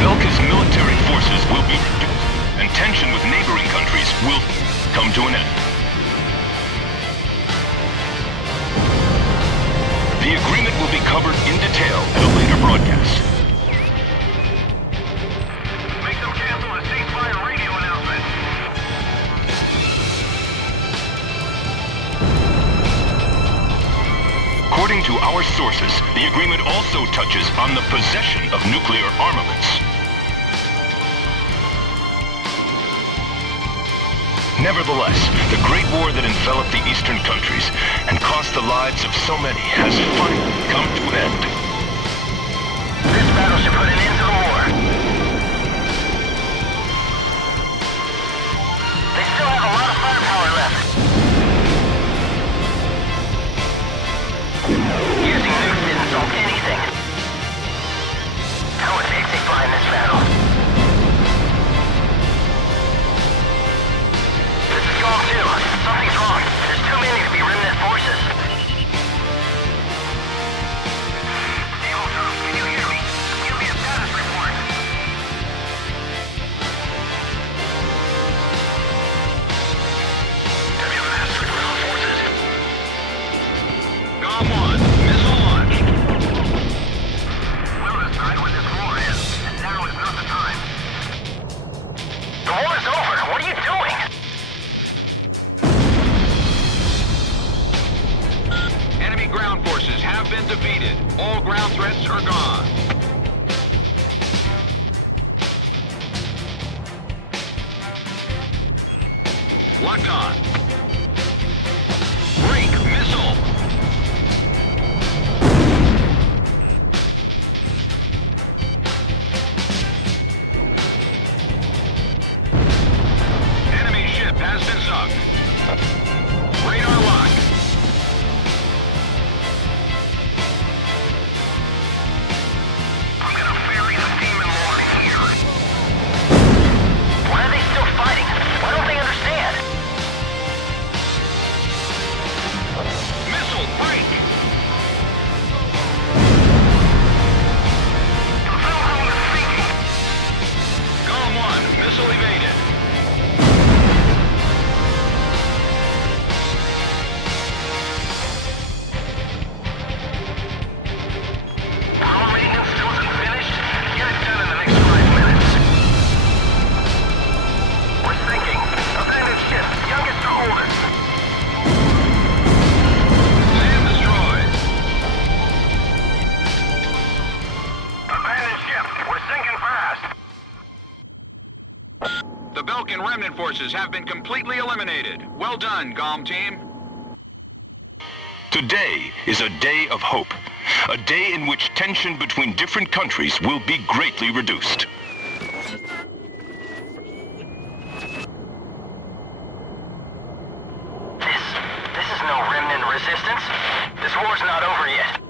Belka's military forces will be reduced, and tension with neighboring countries will come to an end. The agreement will be covered in detail at a later broadcast. Make them cancel the ceasefire radio announcement. According to our sources, the agreement also touches on the possession of nuclear armaments. Nevertheless, the Great War that enveloped the eastern countries and cost the lives of so many has finally come to an end. This battle should put an end to the war. They still have a lot of firepower left. Using nukes didn't solve anything. How much Pixy fly in this battle? This is Gong 2. Something's wrong. There's too many to be remnant forces. Eagle 2, can you hear me? Give me a status report. Have you mastered ground forces? GOM 1, missile launch. We'll decide when this war ends, and now is not the time. The war is over. What are you doing? Enemy ground forces have been defeated. All ground threats are gone. Locked on. Break missile. Enemy ship has been sunk. Radar lock. I'm gonna bury the demon lord here. Why are they still fighting? Why don't they understand? Belkan remnant forces have been completely eliminated. Well done, GOM team. Today is a day of hope. A day in which tension between different countries will be greatly reduced. This is no remnant resistance. This war's not over yet.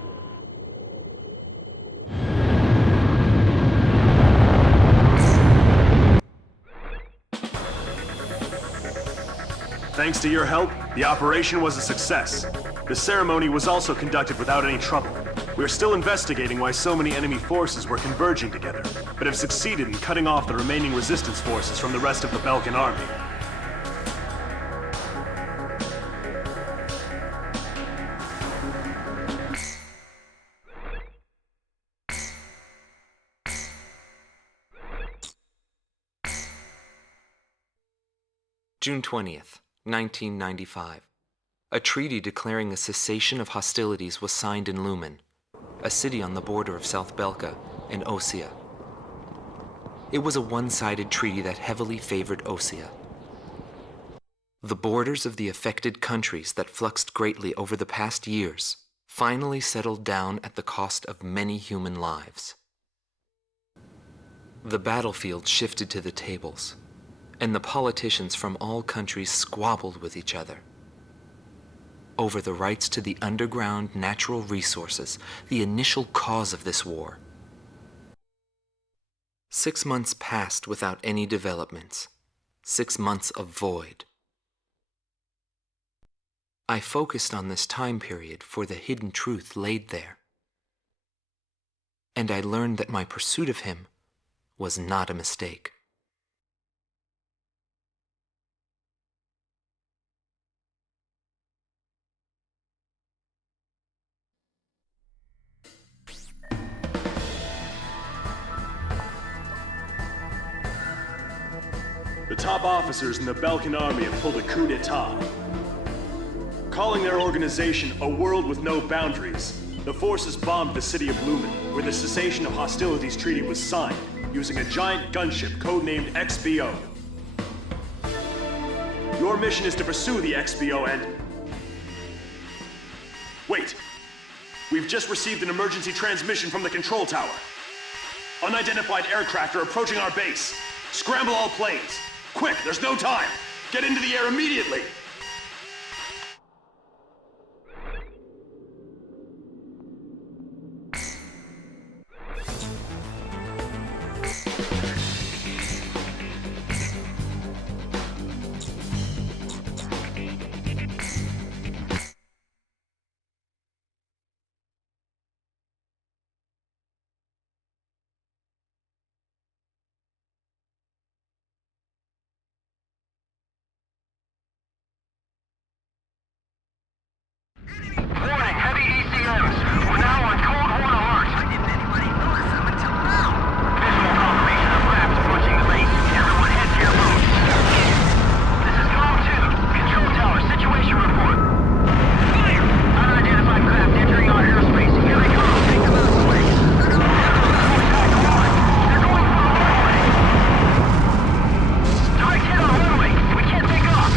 Thanks to your help, the operation was a success. The ceremony was also conducted without any trouble. We are still investigating why so many enemy forces were converging together, but have succeeded in cutting off the remaining resistance forces from the rest of the Belkan army. June 20th, 1995. A treaty declaring a cessation of hostilities was signed in Lumen, a city on the border of South Belka and Osean. It was a one-sided treaty that heavily favored Osean. The borders of the affected countries that fluxed greatly over the past years finally settled down at the cost of many human lives. The battlefield shifted to the tables, and the politicians from all countries squabbled with each other over the rights to the underground natural resources, the initial cause of this war. 6 months passed without any developments. 6 months of void. I focused on this time period for the hidden truth laid there. And I learned that my pursuit of him was not a mistake. The top officers in the Belkan army have pulled a coup d'etat. Calling their organization a world with no boundaries, the forces bombed the city of Lumen, where the cessation of hostilities treaty was signed, using a giant gunship codenamed XBO. Your mission is to pursue the XBO and... Wait! We've just received an emergency transmission from the control tower. Unidentified aircraft are approaching our base. Scramble all planes. Quick, there's no time! Get into the air immediately! Warning, heavy ECMs. We're now on Code 1 alert. Why didn't anybody notice them until now? Visual confirmation of craft approaching the base. Everyone head to your boots. This is Com 2. Control tower, situation report. Fire! Unidentified craft entering our airspace. Here they come. Take them out of the way. Come on. They're going for the runway. Target hit on the runway. We can't take off.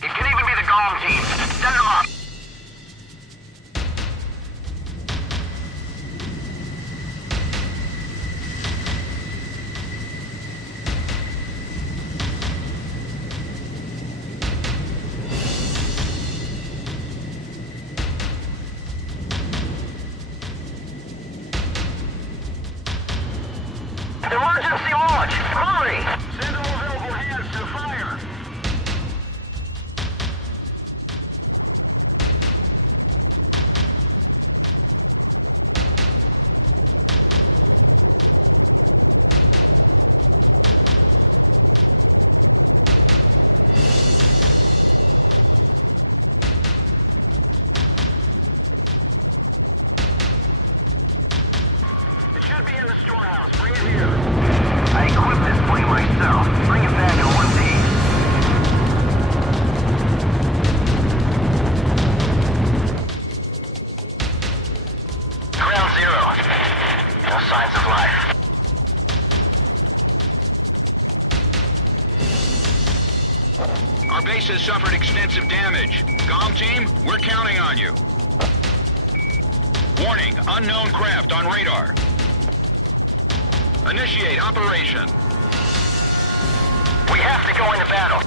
It could even be the GOM team. Set them up. Emergency launch! Hurry! Send all available hands to fire! It should be in the storehouse. Bring it here. I equipped this plane myself. base has suffered extensive damage. GOM team, we're counting on you. Warning, unknown craft on radar. Initiate operation. We have to go into battle.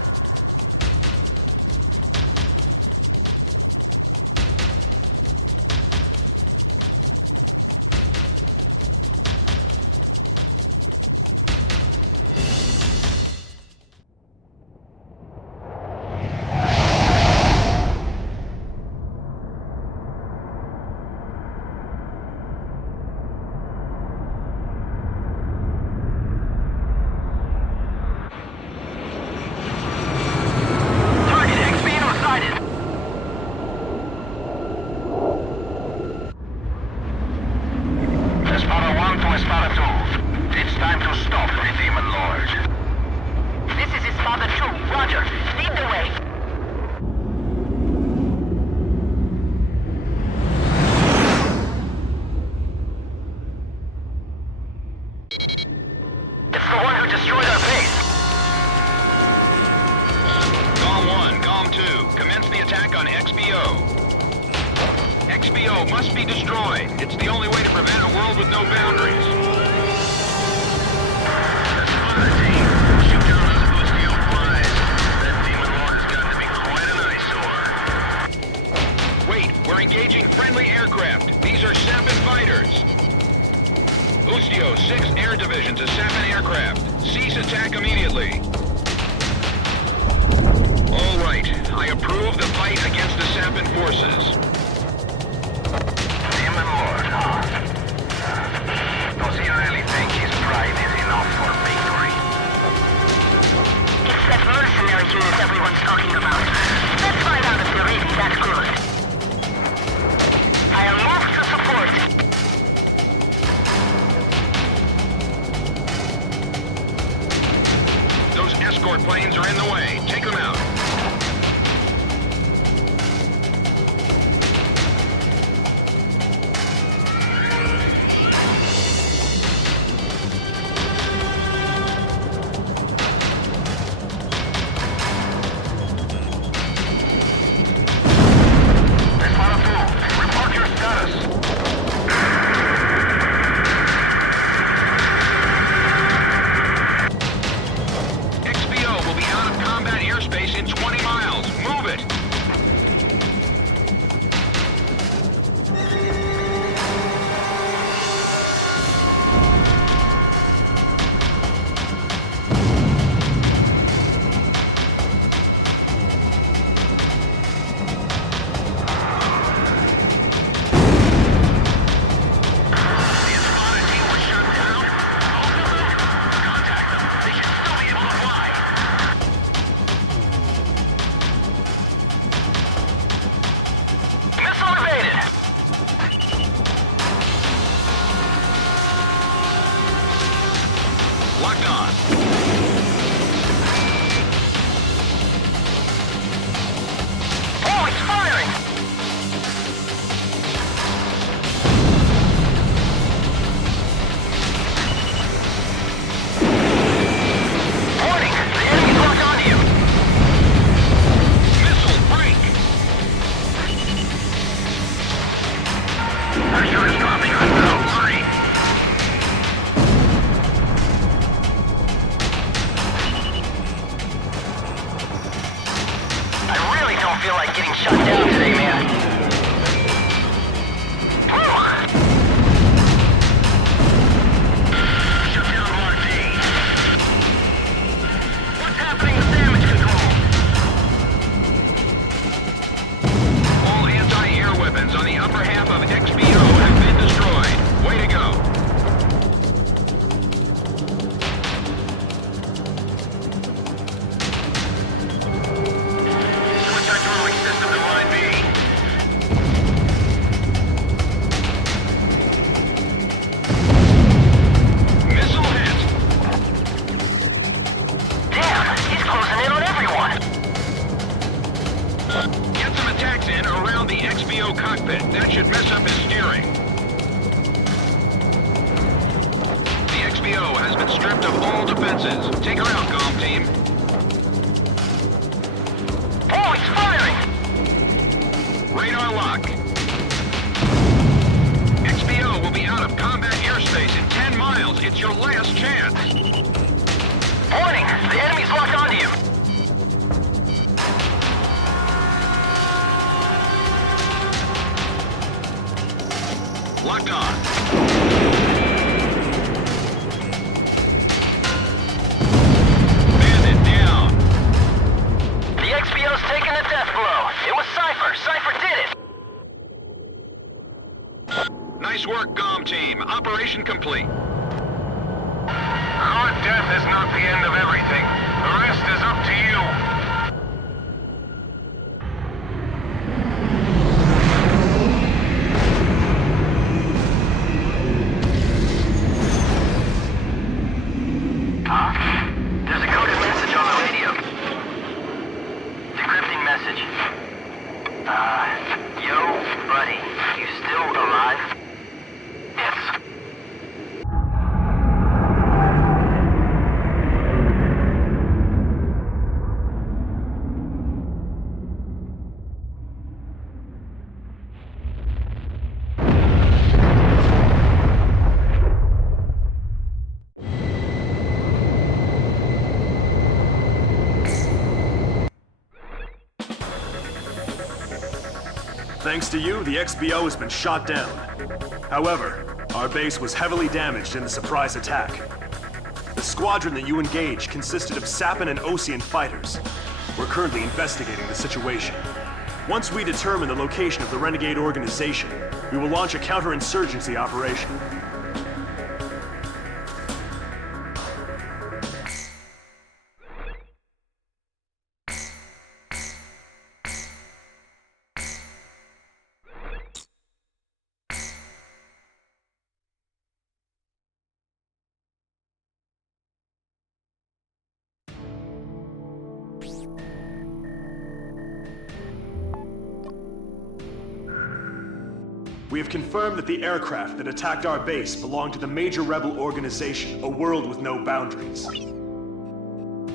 XBO must be destroyed. It's the only way to prevent a world with no boundaries. That's fine, team. Shoot down those Unsung flies. That demon lord has got to be quite an eyesore. Wait, we're engaging friendly aircraft. These are Sapin fighters. Ustio, 6 air divisions of Sapin aircraft. Cease attack immediately. All right, I approve the fight against the Sapin forces. Demon Lord, huh? Does he really think his pride is enough for victory? It's that mercenary unit everyone's talking about. Let's find out if they're really that good. I'll move to support. Those escort planes are in the way. Take them out. It's firing! Radar lock. XBO will be out of combat airspace in 10 miles. It's your last chance. Warning! The enemy's locked onto you! Locked on. Bandit down. The XBO's taking a death blow. It was Cipher. Cipher did it! Nice work, GOM team. Operation complete. Hard death is not the end of everything. The rest is up to you. There's a coded message on the radio. Decrypting message. Yo, buddy, you still alive? Yes. Thanks to you, the XBO has been shot down. However, our base was heavily damaged in the surprise attack. The squadron that you engaged consisted of Sapin and Osean fighters. We're currently investigating the situation. Once we determine the location of the renegade organization, we will launch a counterinsurgency operation. We have confirmed that the aircraft that attacked our base belonged to the major rebel organization, A World with No Boundaries.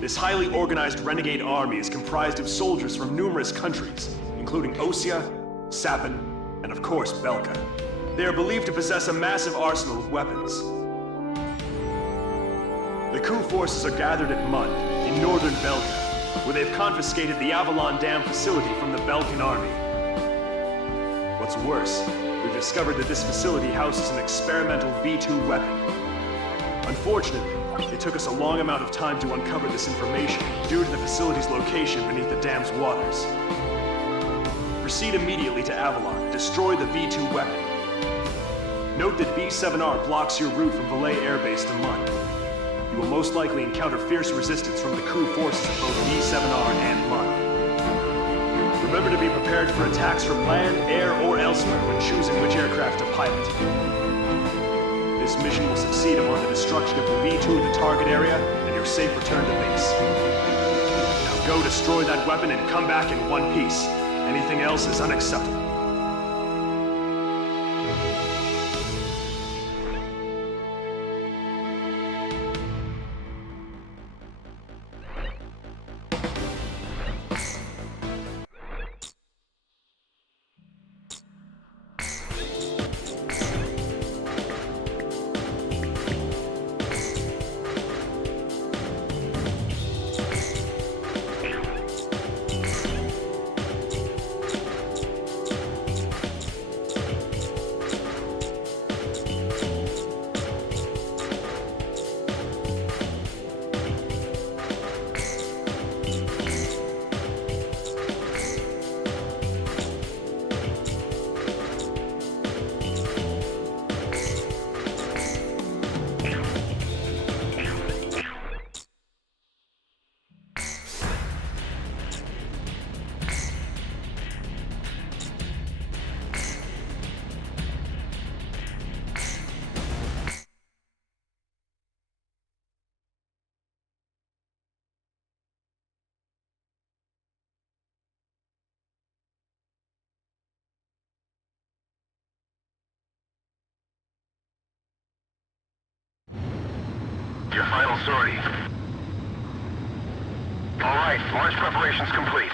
This highly organized renegade army is comprised of soldiers from numerous countries, including Osean, Sapin, and of course Belka. They are believed to possess a massive arsenal of weapons. The coup forces are gathered at Mund, in northern Belka, where they've confiscated the Avalon Dam facility from the Belkan army. What's worse, we've discovered that this facility houses an experimental V2 weapon. Unfortunately, it took us a long amount of time to uncover this information due to the facility's location beneath the dam's waters. Proceed immediately to Avalon and destroy the V2 weapon. Note that B7R blocks your route from Valet Air Base to Mund. You will most likely encounter fierce resistance from the crew forces of both B7R and Mund. Remember to be prepared for attacks from land, air, or elsewhere when choosing which aircraft to pilot. This mission will succeed upon the destruction of the V2 in the target area and your safe return to base. Now go destroy that weapon and come back in one piece. Anything else is unacceptable. Your final sortie. All right, launch preparations complete.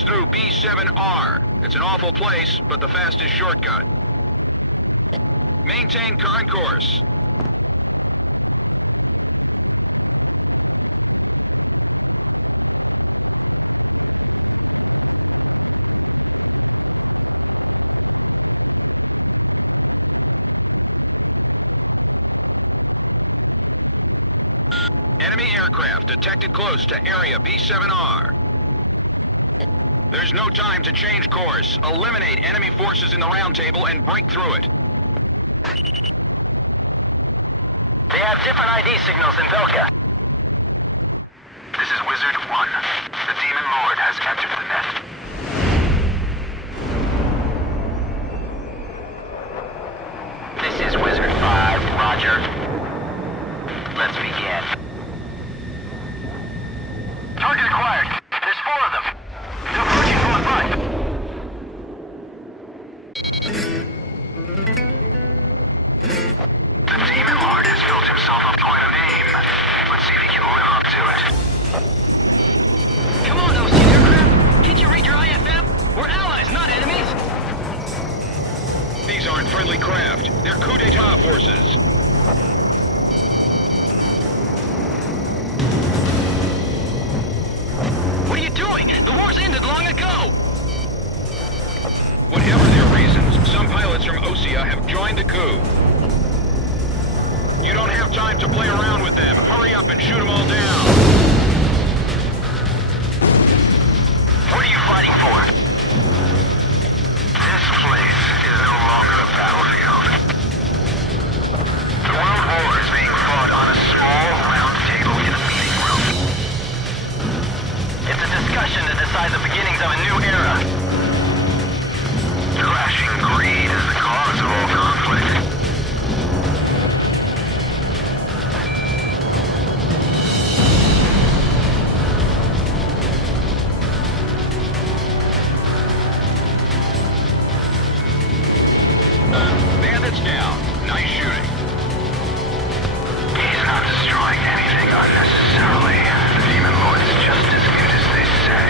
pass through B7R. It's an awful place, but the fastest shortcut. Maintain current course. Enemy aircraft detected close to area B7R. There's no time to change course. Eliminate enemy forces in the round table and break through it. They have different ID signals in Foulke. This is Wizard 1. The Demon Lord has entered the net. This is Wizard 5. Roger. Let's begin. Target acquired. There's 4 of them. They're approaching from the front. The Demon Lord has built himself up quite a name. Let's see if he can live up to it. Come on, Osean aircraft! Can't you read your IFF? We're allies, not enemies! These aren't friendly craft. They're coup d'etat forces. What are you doing? The war's ended long ago! Whatever their reasons, some pilots from Osean have joined the coup. You don't have time to play around with them. Hurry up and shoot them all down. What are you fighting for? This place is no longer a battlefield. The World War is being fought on a small round table in a meeting room. It's a discussion to decide the beginnings of a new era. Clashing greed is the cause of all conflict. Bandits down. Nice shooting. He's not destroying anything unnecessarily. The Demon Lord is just as good as they say.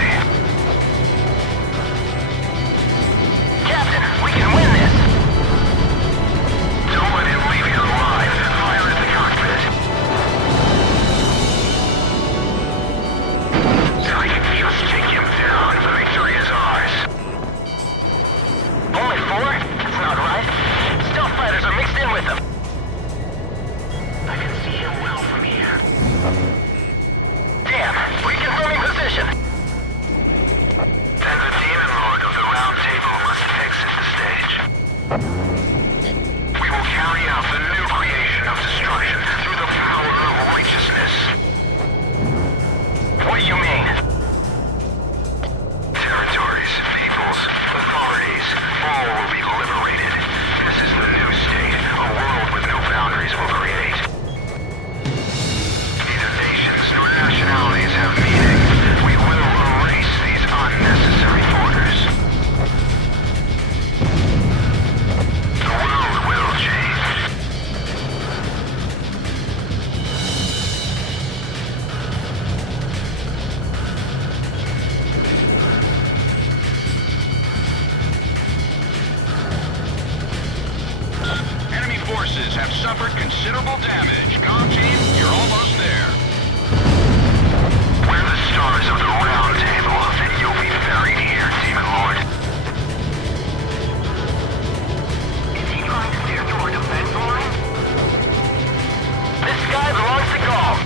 Captain, we can win this! Don't let him leave you alive. Fire at the cockpit. So I can just take him down. The victory is ours. Only 4? That's not right. Stealth fighters are mixed in with them. I can see him well from here. Damn! Reconfirming position! Then the Demon Lord of the Round Table must exit the stage. We will carry out the new creation of destruction through the power of righteousness. What do you mean? Territories, peoples, authorities, all will be liberated. This is the new state, a world with no boundaries will create. Neither nations nor nationalities have meaning. We will erase these unnecessary borders. The world will change. Enemy forces have suffered considerable damage. Comm team, you're almost there. We're the stars of the Round Table, and you'll be buried here, Demon Lord. Is he trying to steer through our defense line? This sky belongs to Gaul.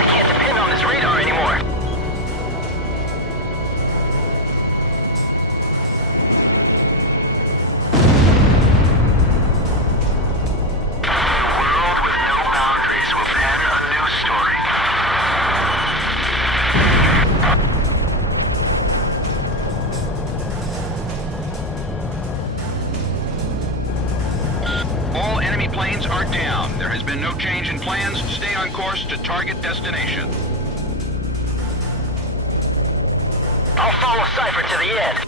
I can't depend on this radar anymore. The world with no boundaries will pen a new story. All enemy planes are down. There has been no change in plans. Stay on course to target destination. I'll follow Cipher to the end.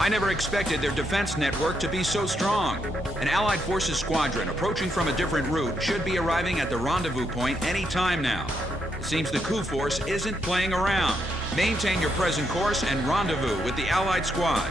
I never expected their defense network to be so strong. An Allied Forces squadron approaching from a different route should be arriving at the rendezvous point any time now. It seems the coup force isn't playing around. Maintain your present course and rendezvous with the Allied squad.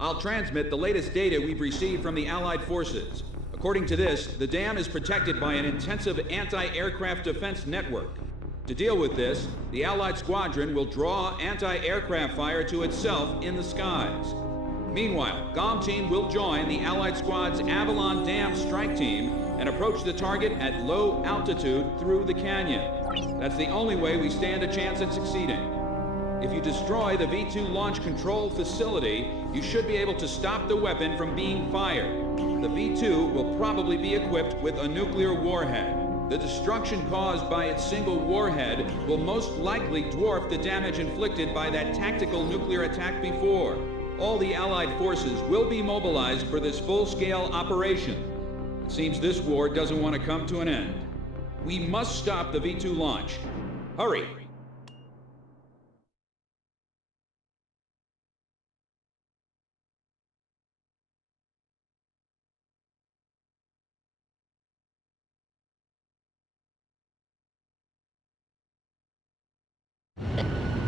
I'll transmit the latest data we've received from the Allied forces. According to this, the dam is protected by an intensive anti-aircraft defense network. To deal with this, the Allied squadron will draw anti-aircraft fire to itself in the skies. Meanwhile, GOM team will join the Allied squad's Avalon Dam strike team and approach the target at low altitude through the canyon. That's the only way we stand a chance at succeeding. If you destroy the V2 launch control facility, you should be able to stop the weapon from being fired. The V2 will probably be equipped with a nuclear warhead. The destruction caused by its single warhead will most likely dwarf the damage inflicted by that tactical nuclear attack before. All the Allied forces will be mobilized for this full-scale operation. It seems this war doesn't want to come to an end. We must stop the V2 launch. Hurry!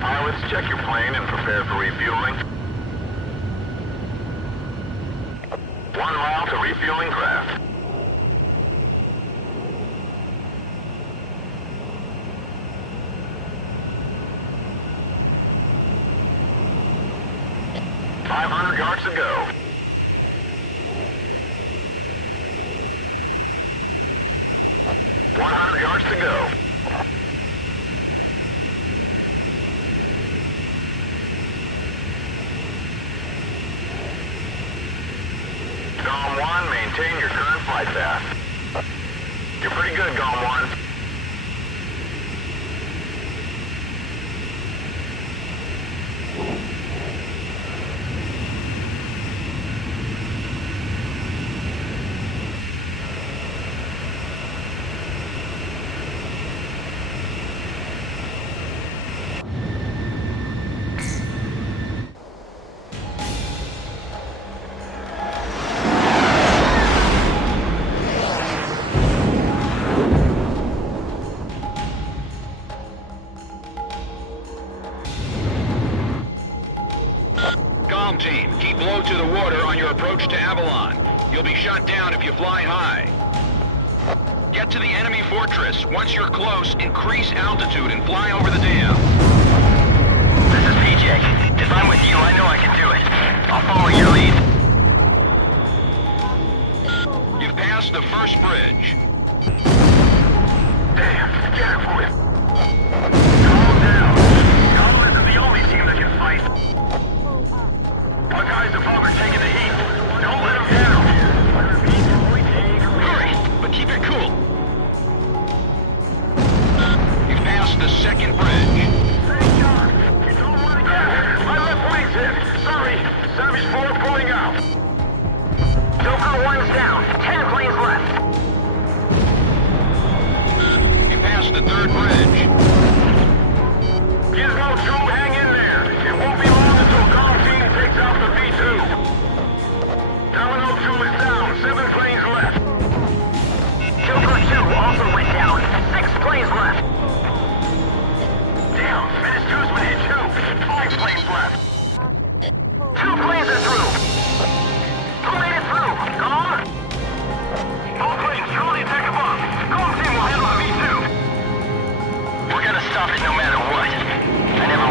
Pilots, check your plane and prepare for refueling. 1 mile to refueling craft. $500 yards to go. $100 yards to go. GOM 1, maintain your current flight path. You're pretty good, GOM 1. Team, keep low to the water on your approach to Avalon. You'll be shot down if you fly high. Get to the enemy fortress. Once you're close, increase altitude and fly over the dam. This is PJ. If I'm with you, I know I can do it. I'll follow your lead. You've passed the first bridge. Damn, get it for him. Calm down. GOM isn't the only team that can fight. Our guys above are taking the heat. Don't let them down. Hurry, but keep it cool. You've passed the second bridge. Hey, John. It's all one again. My left wing's hit. Sorry. Savage 4 pulling out. Joker 1's down. 10 planes left. You passed the third bridge. Gizmo 2, hang in there. It won't be long until GOM team takes out the V2. Domino 2 is down. 7 planes left. Joker 2 also went down. 6 planes left. Damn, Menace 2's been hit too. 5 planes left. 2 planes are through. Who made it through? GOM? All planes, control the attack above. GOM team will handle the V2. We're gonna stop it no matter what. I never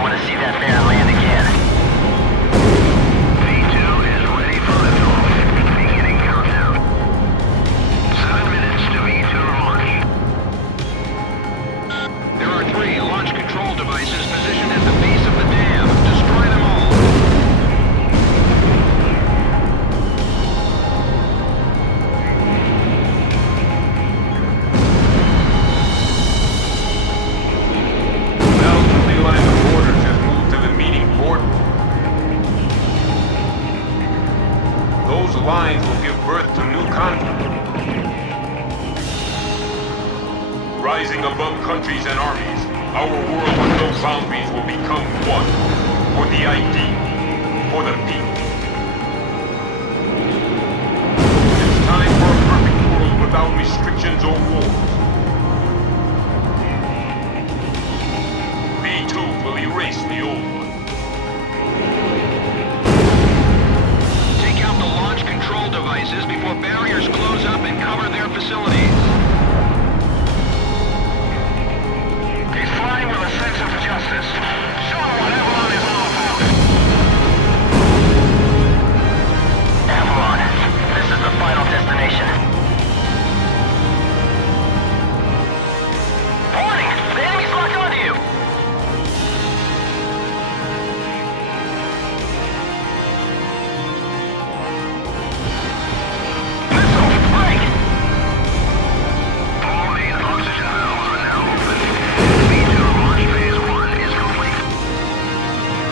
Those lines will give birth to new conflict. Rising above countries and armies, our world with no boundaries will become one. For the ideal. For the people. It's time for a perfect world without restrictions or wars. V2 will erase the old one. Take out the launch control devices before barriers close up and cover their facilities. He's flying with a sense of justice. Show him what Avalon is all about. Avalon, this is the final destination. Warning! The enemy's locked onto you! Missile! Break! All main oxygen valves are now open. V2 launch phase 1 is complete.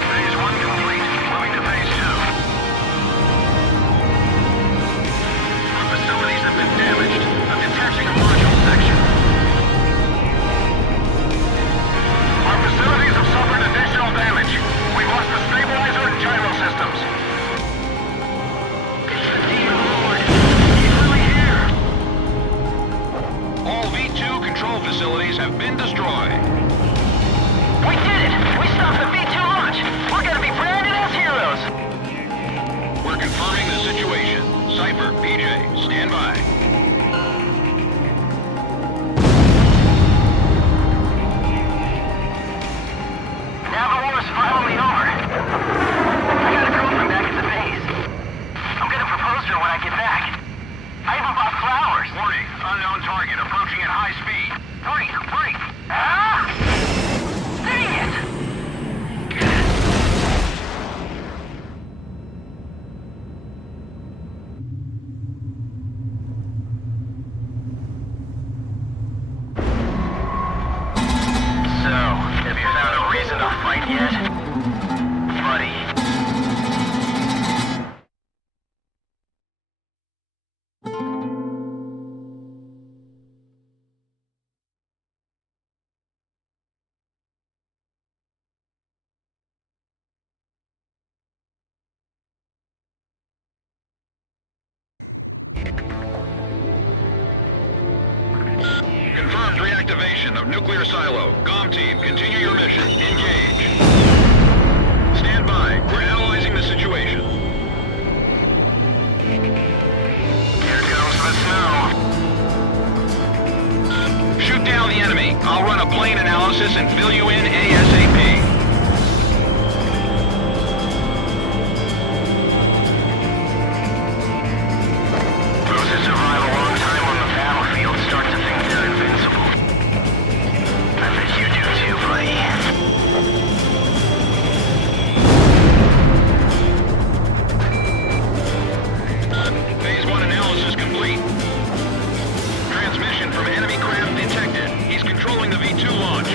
Phase 1 complete. Moving to phase 2. Our facilities have been damaged. I'm detaching a module section. Our facilities have suffered additional damage. We've lost the stabilizer and gyro systems. It's the Demon Lord. He's really here. All V2 control facilities have been destroyed. We did it! We stopped the V2 launch! We're gonna be branded as heroes! We're confirming the situation. Cipher, PJ, stand by. Now the war's finally over. I got a girlfriend back at the base. I'm gonna propose to her when I get back. I even bought flowers. Warning, unknown target approaching at high speed. Break! Break! Ah! Dang it! So, have you found a reason to fight yet? Buddy. Confirmed reactivation of nuclear silo. COM team, continue your mission. Engage. Stand by. We're analyzing the situation. Here comes the snow. Shoot down the enemy. I'll run a plane analysis and fill you in ASAP. Those who survive a long time on the battlefield start to think they're invincible. I bet you do too, buddy. Phase 1 analysis complete. Transmission from enemy craft detected. He's controlling the V2 launch.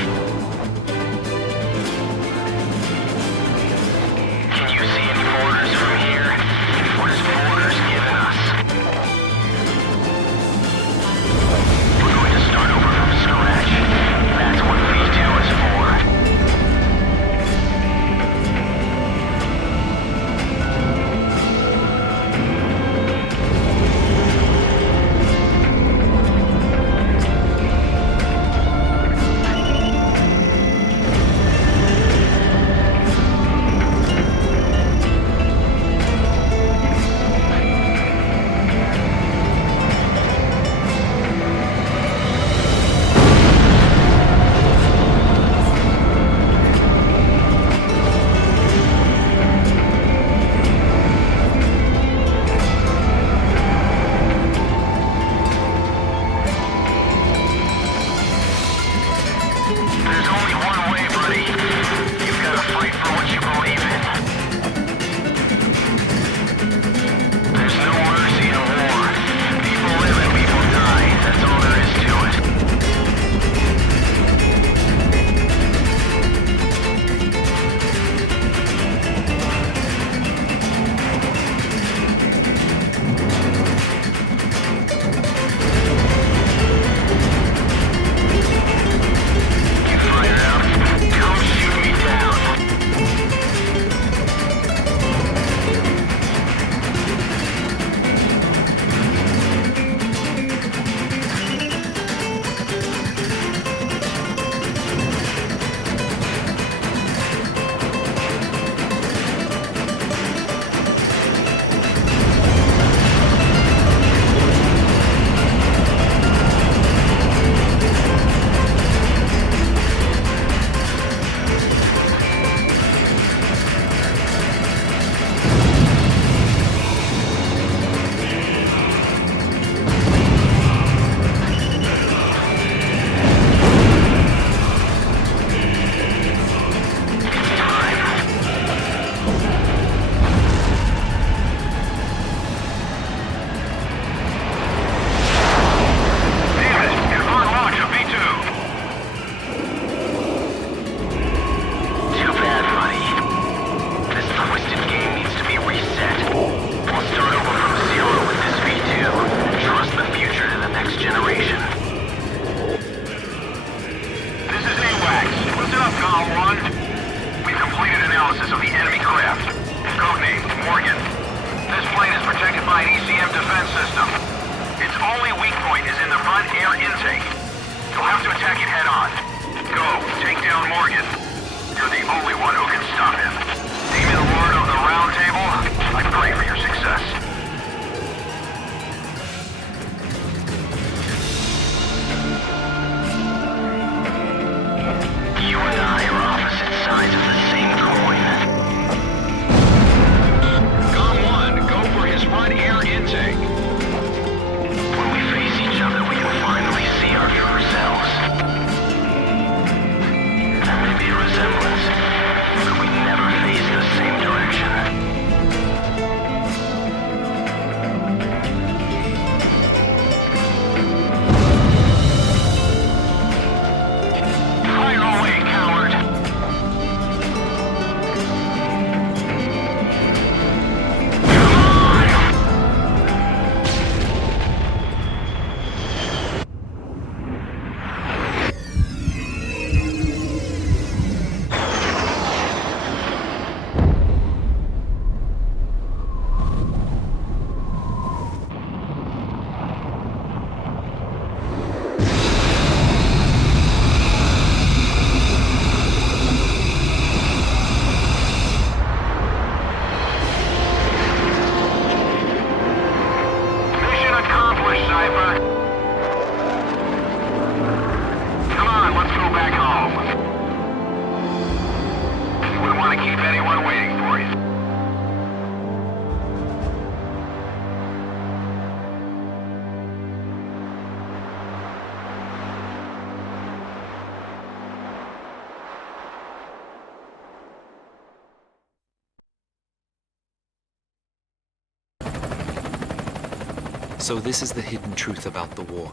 So this is the hidden truth about the war.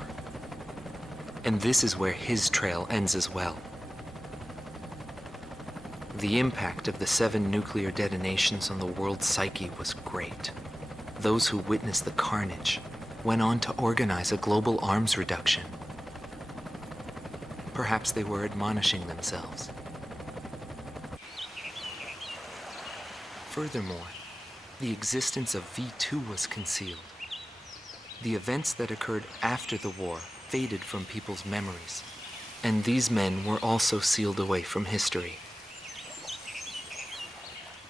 And this is where his trail ends as well. The impact of the 7 nuclear detonations on the world's psyche was great. Those who witnessed the carnage went on to organize a global arms reduction. Perhaps they were admonishing themselves. Furthermore, the existence of V2 was concealed. The events that occurred after the war faded from people's memories, and these men were also sealed away from history.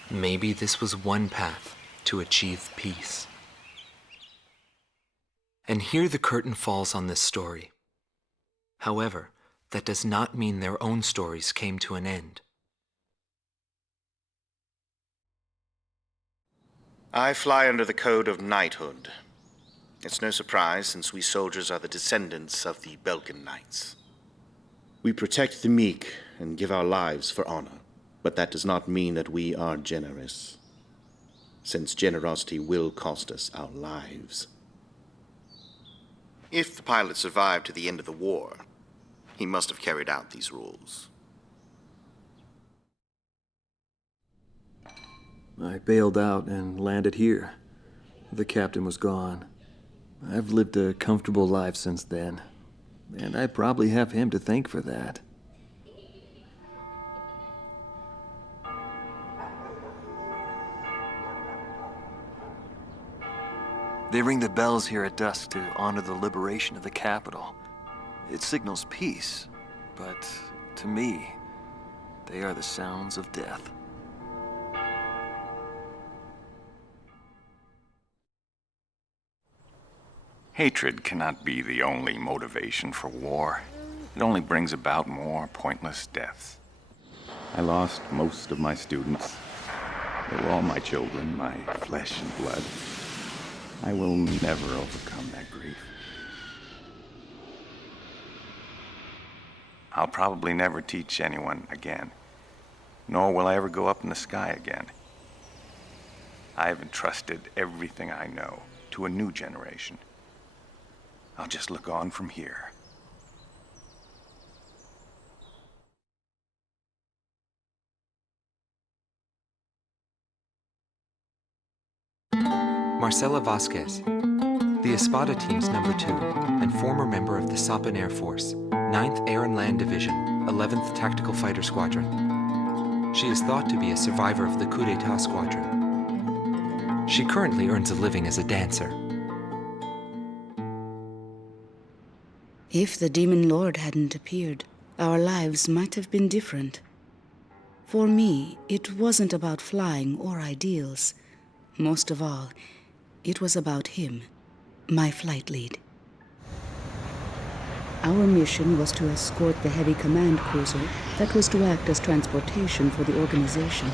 Maybe this was one path to achieve peace. And here the curtain falls on this story. However, that does not mean their own stories came to an end. I fly under the code of knighthood. It's no surprise, since we soldiers are the descendants of the Belkan Knights. We protect the meek and give our lives for honor, but that does not mean that we are generous, since generosity will cost us our lives. If the pilot survived to the end of the war, he must have carried out these rules. I bailed out and landed here. The captain was gone. I've lived a comfortable life since then, and I probably have him to thank for that. They ring the bells here at dusk to honor the liberation of the capital. It signals peace, but to me, they are the sounds of death. Hatred cannot be the only motivation for war. It only brings about more pointless deaths. I lost most of my students. They were all my children, my flesh and blood. I will never overcome that grief. I'll probably never teach anyone again, nor will I ever go up in the sky again. I have entrusted everything I know to a new generation. I'll just look on from here. Marcela Vasquez, the Espada Team's #2 and former member of the Sapan Air Force, 9th Air and Land Division, 11th Tactical Fighter Squadron. She is thought to be a survivor of the Coup d'etat squadron. She currently earns a living as a dancer. If the Demon Lord hadn't appeared, our lives might have been different. For me, it wasn't about flying or ideals. Most of all, it was about him, my flight lead. Our mission was to escort the heavy command cruiser that was to act as transportation for the organization.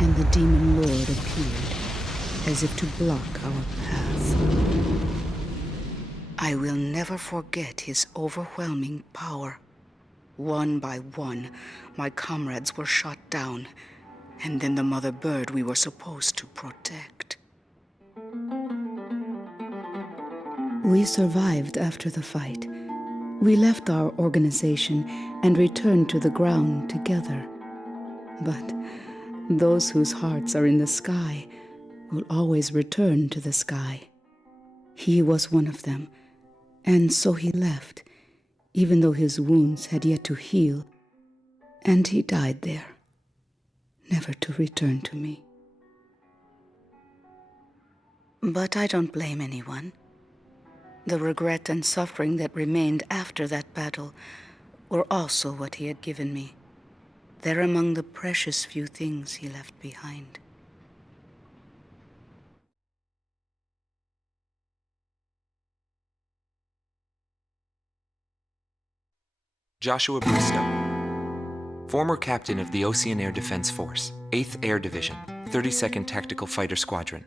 And the Demon Lord appeared, as if to block our path. I will never forget his overwhelming power. One by one, my comrades were shot down, and then the mother bird we were supposed to protect. We survived after the fight. We left our organization and returned to the ground together. But those whose hearts are in the sky will always return to the sky. He was one of them, and so he left, even though his wounds had yet to heal, and he died there, never to return to me. But I don't blame anyone. The regret and suffering that remained after that battle were also what he had given me. They're among the precious few things he left behind. Joshua Bristow, former captain of the Osean Air Defense Force, 8th Air Division, 32nd Tactical Fighter Squadron.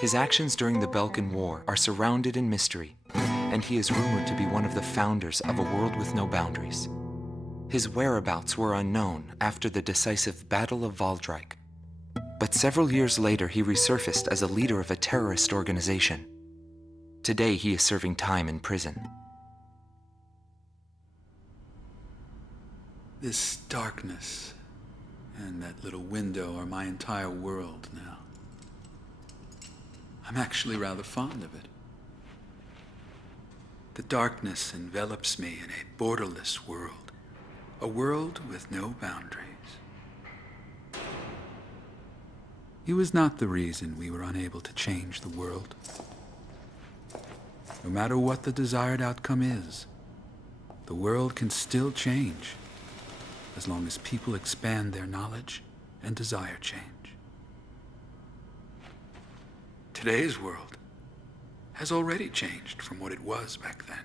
His actions during the Belkan War are surrounded in mystery, and he is rumored to be one of the founders of a world with no boundaries. His whereabouts were unknown after the decisive Battle of Valdreich, but several years later he resurfaced as a leader of a terrorist organization. Today he is serving time in prison. This darkness and that little window are my entire world now. I'm actually rather fond of it. The darkness envelops me in a borderless world, a world with no boundaries. He was not the reason we were unable to change the world. No matter what the desired outcome is, the world can still change, as long as people expand their knowledge and desire change. Today's world has already changed from what it was back then.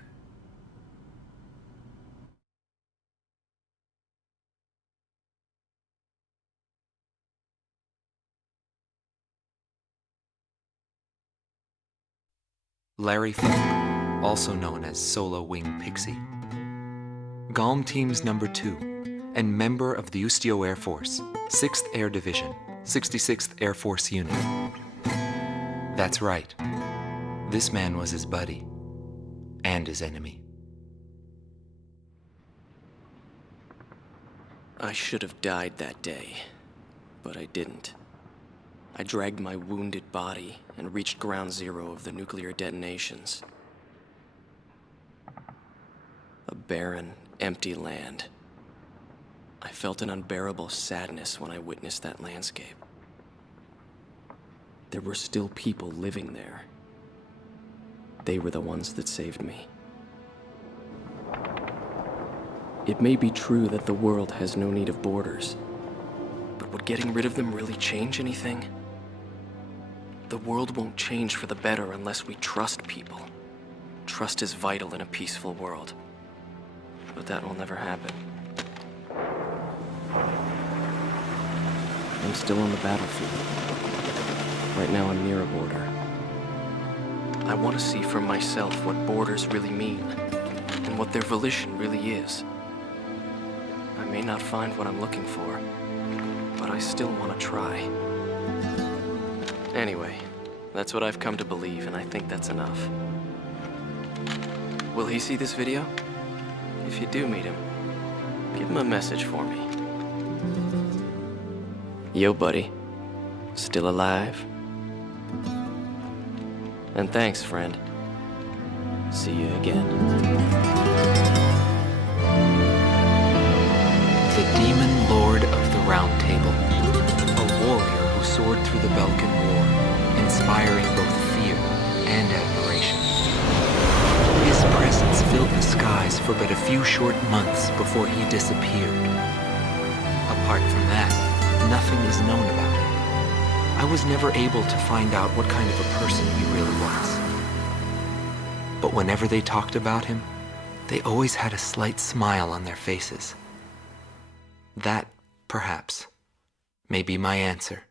Larry Foulke, also known as Solo Wing Pixy. GALM Team's number 2, and member of the Ustio Air Force, 6th Air Division, 66th Air Force Unit. That's right. This man was his buddy, and his enemy. I should have died that day, but I didn't. I dragged my wounded body and reached ground zero of the nuclear detonations. A barren, empty land. I felt an unbearable sadness when I witnessed that landscape. There were still people living there. They were the ones that saved me. It may be true that the world has no need of borders, but would getting rid of them really change anything? The world won't change for the better unless we trust people. Trust is vital in a peaceful world, but that will never happen. I'm still on the battlefield. Right now I'm near a border. I want to see for myself what borders really mean, and what their volition really is. I may not find what I'm looking for, but I still want to try. Anyway, that's what I've come to believe, and I think that's enough. Will he see this video? If you do meet him, give him a message for me. Yo, buddy. Still alive? And thanks, friend. See you again. The Demon Lord of the Round Table, a warrior who soared through the Belkan War, inspiring both fear and admiration. His presence filled the skies for but a few short months before he disappeared. Apart from that, nothing is known about him. I was never able to find out what kind of a person he really was. But whenever they talked about him, they always had a slight smile on their faces. That, perhaps, may be my answer.